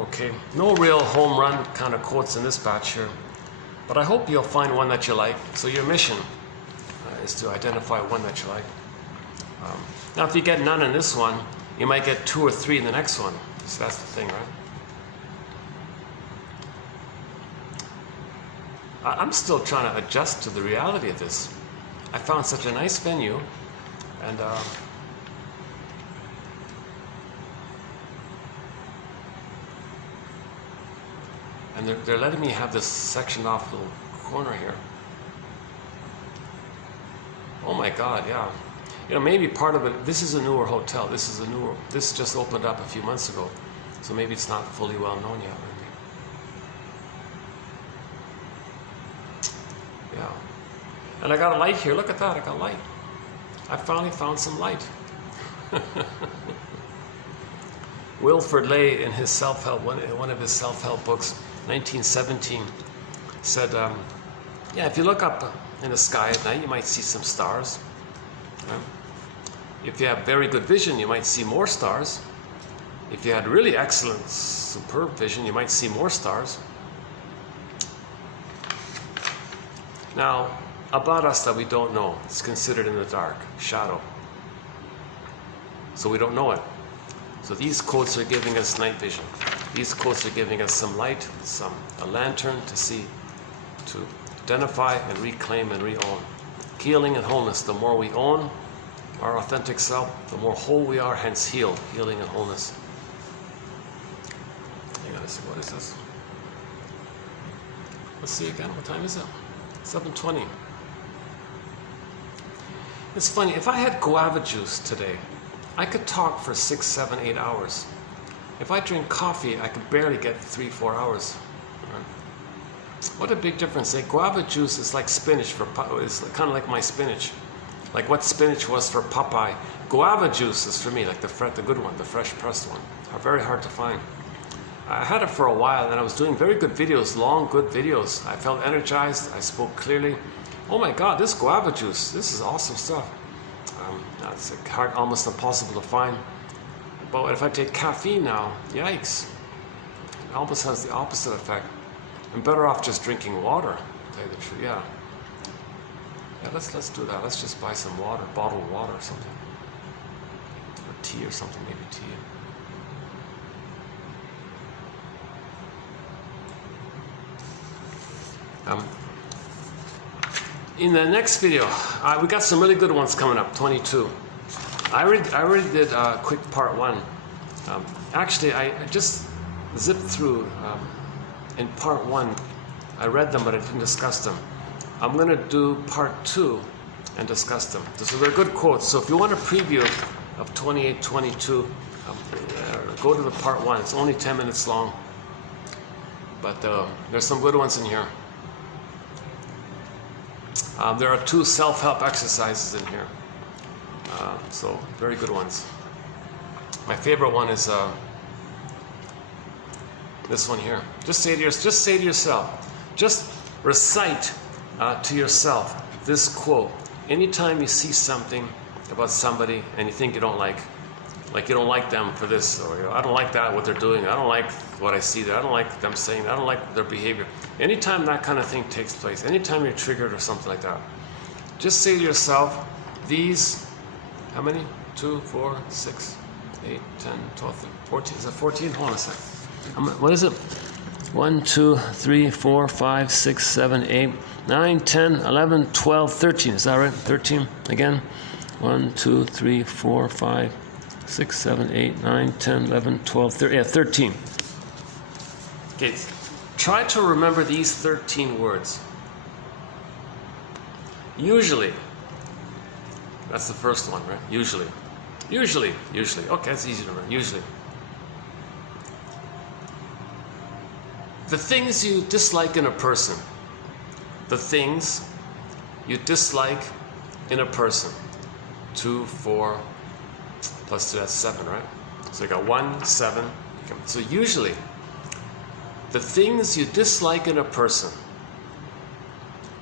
okay. No real home run kind of quotes in this batch here, but I hope you'll find one that you like. So your mission is to identify one that you like. Now, if you get none in this one, you might get 2 or 3 in the next one. So that's the thing, right? I'm still trying to adjust to the reality of this. I found such a nice venue, and they're letting me have this sectioned off little corner here. Oh my God, yeah. You know, maybe part of it, this is a newer hotel. This just opened up a few months ago. So maybe it's not fully well known yet. Maybe. Yeah. And I got a light here. Look at that, I got light. I finally found some light. Wilfred Lay, in his self-help, one of his self-help books, 1917, said, yeah, if you look up in the sky at night, you might see some stars. If you have very good vision, you might see more stars. If you had really excellent, superb vision, you might see more stars. Now, about us that we don't know, it's considered in the dark, shadow. So we don't know it. So these quotes are giving us night vision. These quotes are giving us some light, a lantern to see, to identify and reclaim and re-own. Healing and wholeness. The more we own our authentic self, the more whole we are, hence healed, healing and wholeness. You gotta see, what is this? Let's see again, what time is it? 7:20. It's funny, if I had guava juice today, I could talk for 6, 7, 8 hours. If I drink coffee, I could barely get 3, 4 hours. What a big difference. Guava juice is like spinach for, it's kind of like my spinach. Like what spinach was for Popeye. Guava juice is for me, like the good one, the fresh pressed one. Are very hard to find. I had it for a while and I was doing very good videos, long, good videos. I felt energized, I spoke clearly. Oh my God, this guava juice, this is awesome stuff. It's hard, almost impossible to find. But if I take caffeine now, yikes. It almost has the opposite effect. I'm better off just drinking water, to tell you the truth, yeah. Yeah, let's do that. Let's just buy some water, bottled water or something. Or tea or something, maybe tea. In the next video, we got some really good ones coming up, 22. I already did a quick part 1. Actually, I just zipped through in part 1. I read them, but I didn't discuss them. I'm going to do part 2 and discuss them. So they're good quotes. So if you want a preview of 28, 22, go to the part 1. It's only 10 minutes long. But there's some good ones in here. There are 2 self-help exercises in here. So very good ones. My favorite one is this one here. Just say to yourself, just recite to yourself this quote. Anytime you see something about somebody and you think you don't like you don't like them for this, or I don't like that, what they're doing, I don't like what I see there, I don't like them saying that, I don't like their behavior. Anytime that kind of thing takes place, anytime you're triggered or something like that, just say to yourself, these, how many? 2, 4, 6, 8, 10, 12, 13, 14, is that 14? Hold on a sec. What is it? 1, 2, 3, 4, 5, 6, 7, 8, 9, 10, 11, 12, 13. Is that right? 13 again? 1, 2, 3, 4, 5, 6, 7, 8, 9, 10, 11, 12, 13. Yeah, 13. Okay, try to remember these 13 words. Usually, that's the first one, right? Usually. Usually. Okay, that's easy to remember. Usually. The things you dislike in a person. The things you dislike in a person. 2, 4, plus 2, that's 7, right? So you got 1, 7. Okay. So usually, the things you dislike in a person.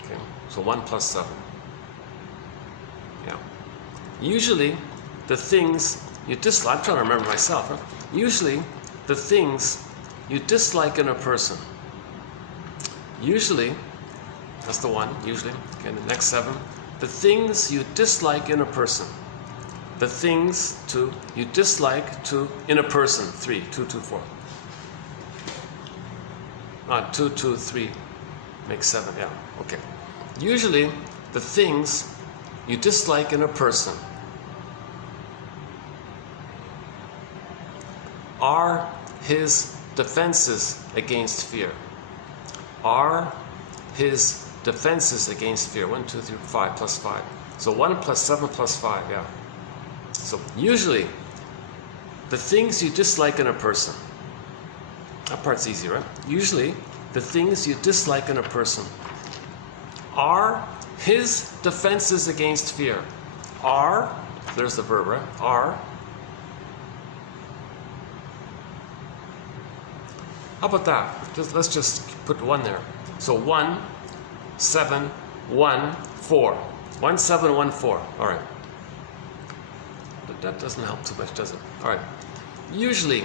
Okay, so 1 plus 7. Yeah. Usually, the things you dislike, I'm trying to remember myself, huh? Usually, the things you dislike in a person. Usually, that's the 1, usually. Okay, the next 7. The things you dislike in a person. The things you dislike in a person. 3, 2, 2, 4. 2, 2, 3 makes 7, yeah, okay. Usually, the things you dislike in a person are his defenses against fear. Are his defenses against fear. 1, 2, 3, 5 plus 5. So 1 plus 7 plus 5, yeah. So usually, the things you dislike in a person. That part's easy, right? Usually, the things you dislike in a person are his defenses against fear. Are, there's the verb, right? Are. How about that? Let's just put 1 there. So 1, 7, 1, 4. 1, 7, 1, 4. All right. But that doesn't help too much, does it? All right. Usually,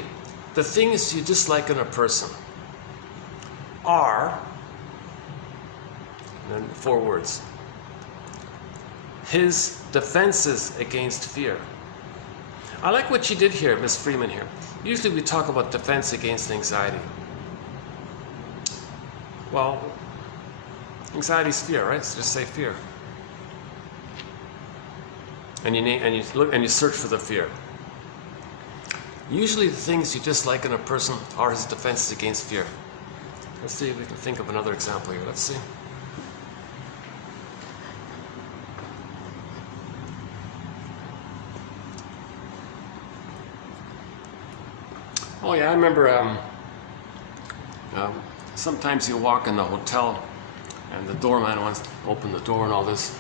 the things you dislike in a person are, and then 4 words, his defenses against fear. I like what she did here, Miss Freeman here. Usually we talk about defense against anxiety. Well, anxiety is fear, right? So just say fear. And you search for the fear. Usually the things you dislike in a person are his defenses against fear. Let's see if we can think of another example here. Let's see. Oh yeah, I remember sometimes you walk in the hotel and the doorman wants to open the door and all this.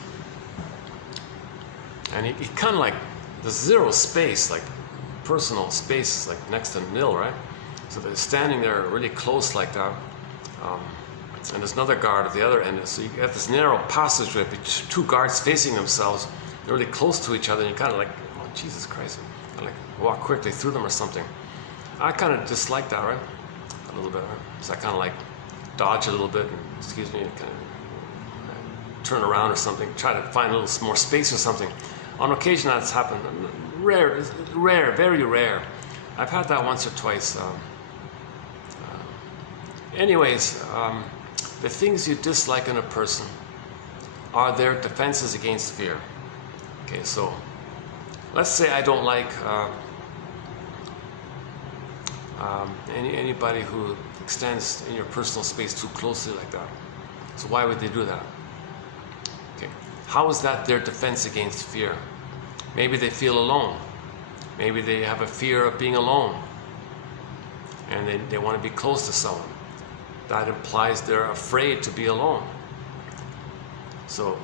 And he kind of like, there's zero space, like personal space is like next to nil, right? So they're standing there really close like that. And there's another guard at the other end. So you have this narrow passageway, two guards facing themselves. They're really close to each other, and you kind of like, oh, Jesus Christ. Kind of like walk quickly through them or something. I kind of dislike that, right? A little bit, right? So I kind of like dodge a little bit, and, excuse me, kind of turn around or something, try to find a little more space or something. On occasion that's happened. Rare, very rare. I've had that once or twice. Anyways, the things you dislike in a person are their defenses against fear. Okay, so let's say I don't like anybody who extends in your personal space too closely like that. So why would they do that? Okay, how is that their defense against fear? Maybe they feel alone. Maybe they have a fear of being alone, and they want to be close to someone. That implies they're afraid to be alone. So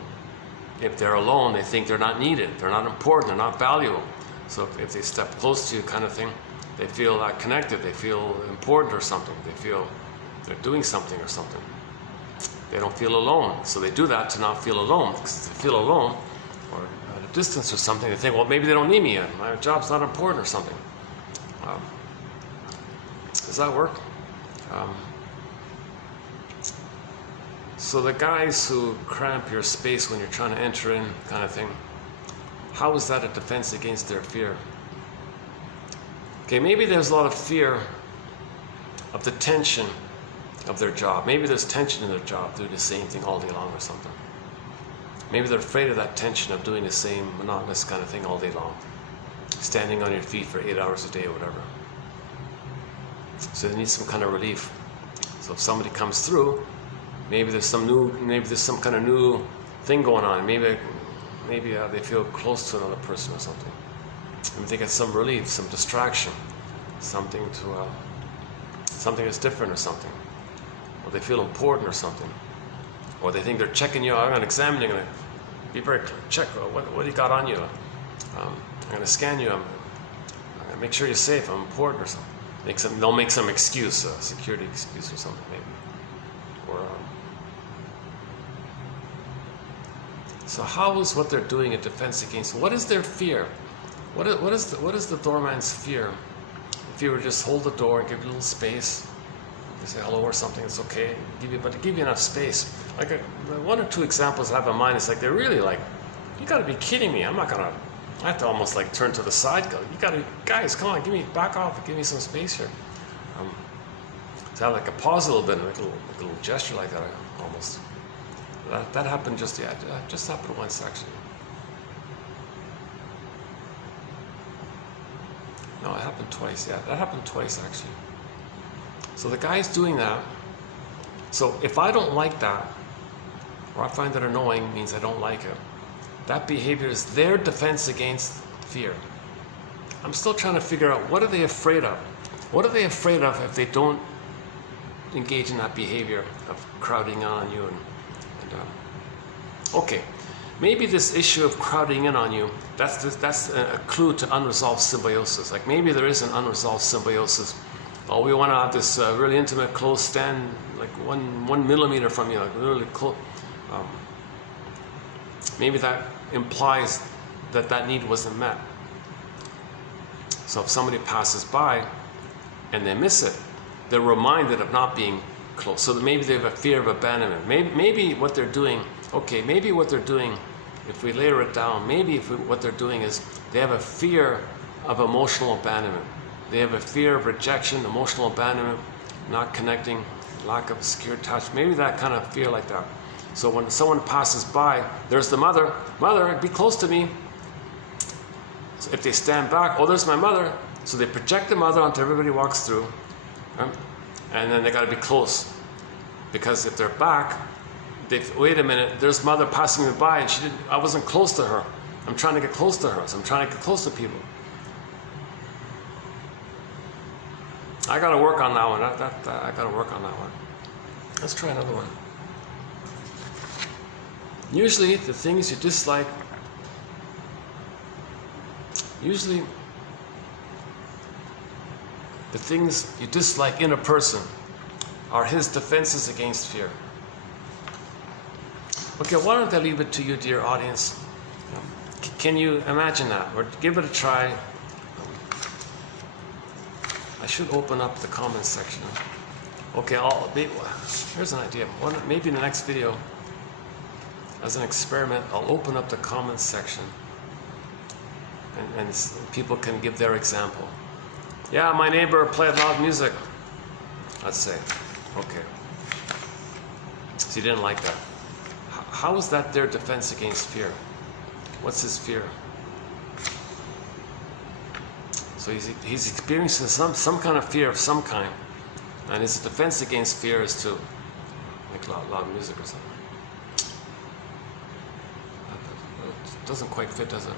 if they're alone, they think they're not needed, they're not important, they're not valuable. So if they step close to you kind of thing, they feel connected, they feel important or something, they feel they're doing something or something. They don't feel alone, so they do that to not feel alone. Because if they feel alone, or at a distance or something, they think, well, maybe they don't need me, my job's not important or something. Does that work? So the guys who cramp your space when you're trying to enter in kind of thing, how is that a defense against their fear? Okay, maybe there's a lot of fear of the tension of their job. Maybe there's tension in their job, doing the same thing all day long or something. Maybe they're afraid of that tension of doing the same monotonous kind of thing all day long. Standing on your feet for 8 hours a day or whatever. So they need some kind of relief. So if somebody comes through, maybe there's some kind of new thing going on. Maybe they feel close to another person or something. Maybe they get some relief, some distraction, something that's different or something. Or they feel important or something. Or they think they're checking you out. I'm going to examine you. I'm going to be very clear. Check what do you got on you. I'm going to scan you. I'm going to make sure you're safe. I'm important or something. They'll make some excuse, a security excuse or something maybe. Or so how is what they're doing a defense against? What is their fear? What is the doorman's fear? If you were to just hold the door and give it a little space, you say hello or something, it's okay. But to give you enough space. Like one or two examples I have in mind, it's like they're really like, you got to be kidding me! I have to almost like turn to the side. Go, guys, come on, back off, give me some space here. So I like a pause a little bit, like a little gesture like that, almost. That happened just happened once actually. No, it happened twice. Yeah, that happened twice actually. So the guy's doing that. So if I don't like that, or I find that annoying, means I don't like it. That behavior is their defense against fear. I'm still trying to figure out, what are they afraid of? What are they afraid of if they don't engage in that behavior of crowding on you? Okay, maybe this issue of crowding in on you, that's a clue to unresolved symbiosis. Like maybe there is an unresolved symbiosis. Oh, we want to have this really intimate, close stand, like one millimeter from you, like really close. Maybe that implies that need wasn't met. So if somebody passes by and they miss it, they're reminded of not being close. So that maybe they have a fear of abandonment. Maybe what they're doing, if we layer it down, what they're doing is they have a fear of emotional abandonment. They have a fear of rejection, emotional abandonment, not connecting, lack of secure attachment. Maybe that kind of fear like that. So when someone passes by, there's the mother, be close to me. So if they stand back, oh, there's my mother. So they project the mother onto everybody who walks through. And then they got to be close. Because if they're back, wait a minute, there's mother passing me by and I wasn't close to her. I'm trying to get close to her. So I'm trying to get close to people. I got to work on that one. I got to work on that one. Let's try another one. Usually the things you dislike, in a person are his defenses against fear. Okay, why don't I leave it to you, dear audience? Can you imagine that? Or give it a try. I should open up the comments section. Okay, here's an idea. Maybe in the next video, as an experiment, I'll open up the comments section and people can give their example. Yeah, my neighbor played loud music, let's say. Okay. So you didn't like that. How is that their defense against fear? What's his fear? So he's experiencing some kind of fear of some kind, and his defense against fear is to make loud music or something. It doesn't quite fit, does it?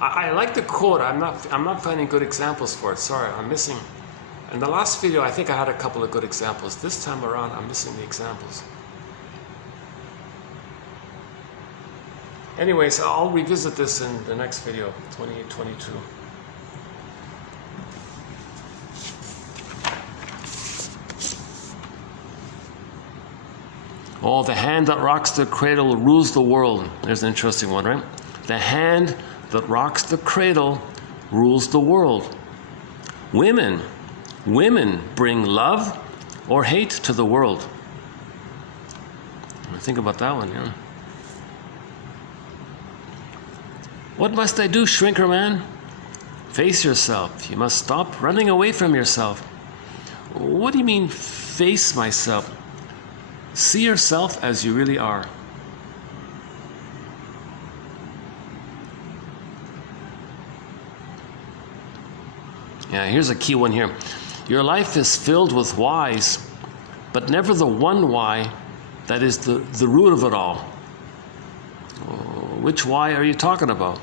I like the quote. I'm not finding good examples for it. Sorry, I'm missing. In the last video, I think I had a couple of good examples. This time around, I'm missing the examples. Anyways, I'll revisit this in the next video, 2822. Oh, the hand that rocks the cradle rules the world. There's an interesting one, right? The hand that rocks the cradle rules the world. Women bring love or hate to the world. Think about that one, yeah. What must I do, shrinker man? Face yourself. You must stop running away from yourself. What do you mean, face myself? See yourself as you really are. Yeah, here's a key one here. Your life is filled with whys, but never the one why that is the root of it all. Which why are you talking about?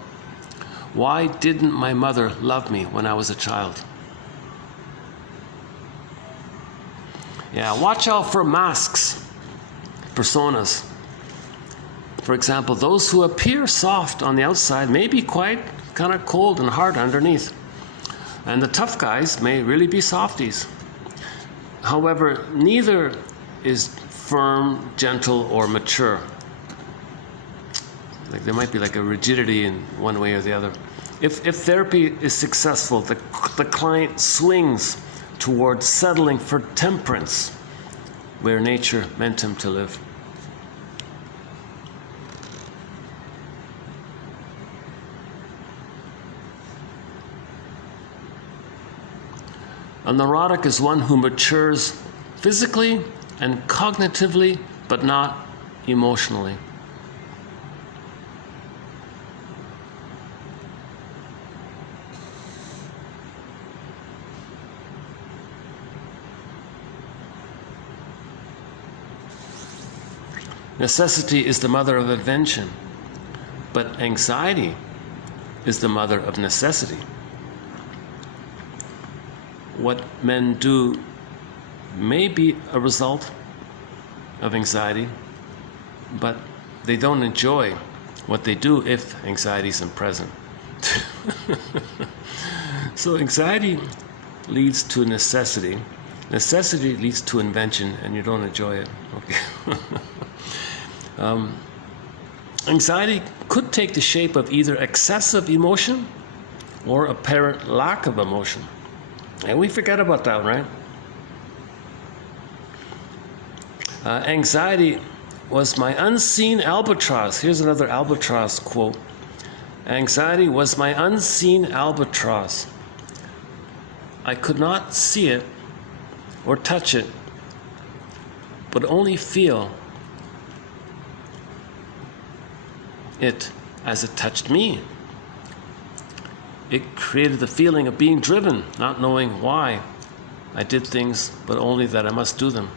Why didn't my mother love me when I was a child? Yeah, watch out for masks, personas. For example, those who appear soft on the outside may be quite kind of cold and hard underneath. And the tough guys may really be softies. However, neither is firm, gentle, or mature. Like there might be like a rigidity in one way or the other. If therapy is successful, the client swings towards settling for temperance, where nature meant him to live. A neurotic is one who matures physically and cognitively, but not emotionally. Necessity is the mother of invention, but anxiety is the mother of necessity. What men do may be a result of anxiety, but they don't enjoy what they do if anxiety isn't present. So anxiety leads to necessity. Necessity leads to invention, and you don't enjoy it. Okay. Anxiety could take the shape of either excessive emotion or apparent lack of emotion. And we forget about that, right? Anxiety was my unseen albatross. Here's another albatross quote. Anxiety was my unseen albatross. I could not see it or touch it, but only feel it as it touched me. It created the feeling of being driven, not knowing why I did things, but only that I must do them.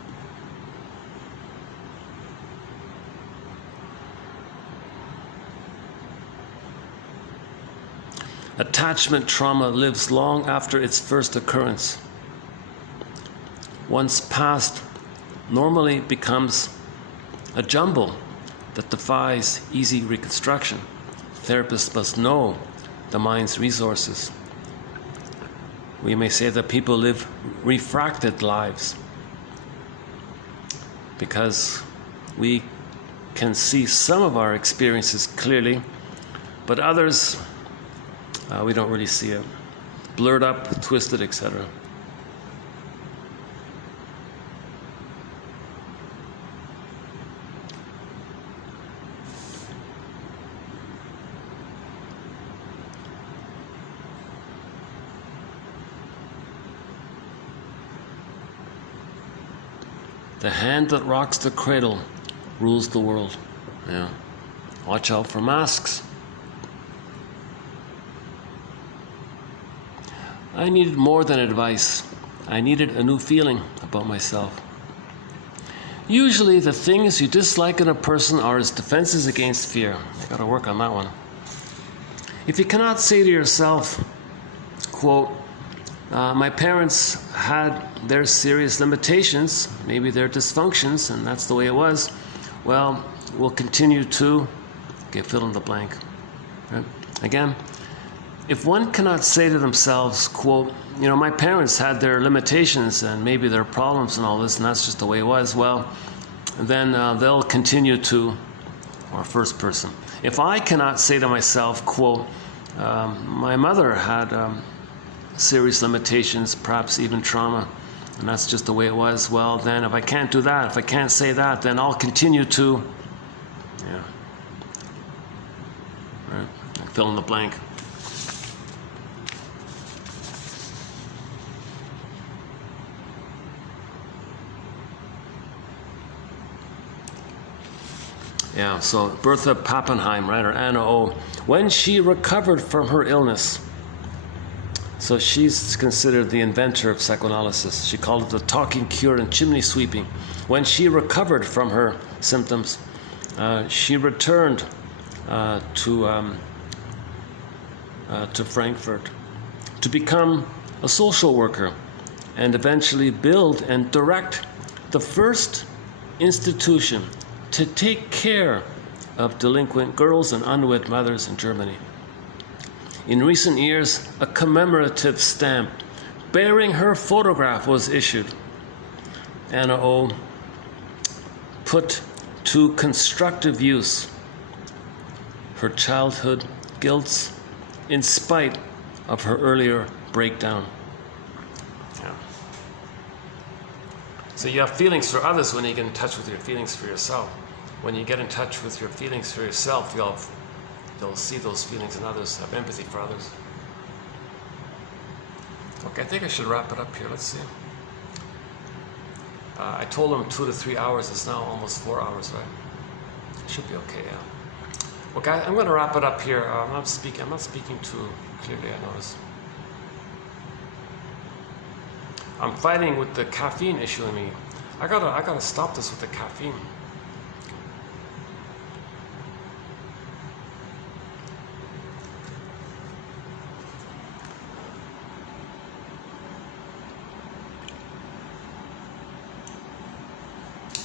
Attachment trauma lives long after its first occurrence. Once past, normally becomes a jumble that defies easy reconstruction. Therapists must know the mind's resources. We may say that people live refracted lives because we can see some of our experiences clearly, but others we don't really see it. Blurred up, twisted, etc. The hand that rocks the cradle rules the world. Yeah. Watch out for masks. I needed more than advice. I needed a new feeling about myself. Usually the things you dislike in a person are as defenses against fear. I gotta work on that one. If you cannot say to yourself, quote, my parents had their serious limitations, maybe their dysfunctions, and that's the way it was, well, we'll continue to, okay, fill in the blank. Right? Again, if one cannot say to themselves, quote, my parents had their limitations and maybe their problems and all this, and that's just the way it was, well, then they'll continue to, or first person. If I cannot say to myself, quote, my mother had serious limitations, perhaps even trauma, and that's just the way it was, well, then if I can't do that, if I can't say that, then I'll continue to, yeah, right, fill in the blank. Yeah, so Bertha Pappenheim, right, or Anna O, when she recovered from her illness, so she's considered the inventor of psychoanalysis. She called it the talking cure and chimney sweeping. When she recovered from her symptoms, she returned to Frankfurt to become a social worker and eventually build and direct the first institution to take care of delinquent girls and unwed mothers in Germany. In recent years, a commemorative stamp bearing her photograph was issued. Anna O put to constructive use her childhood guilt in spite of her earlier breakdown. Yeah. So you have feelings for others when you get in touch with your feelings for yourself. When you get in touch with your feelings for yourself, you'll see those feelings in others, have empathy for others. Okay, I think I should wrap it up here. Let's see. I told them 2 to 3 hours. It's now almost 4 hours, right? It should be okay, yeah. Okay, I'm going to wrap it up here. I'm not speaking too clearly, I notice. I'm fighting with the caffeine issue in me. I gotta stop this with the caffeine.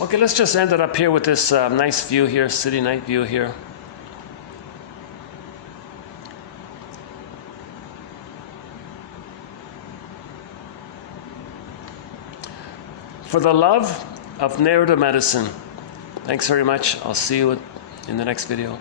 Okay, let's just end it up here with this nice view here, city night view here. For the love of narrative medicine. Thanks very much. I'll see you in the next video.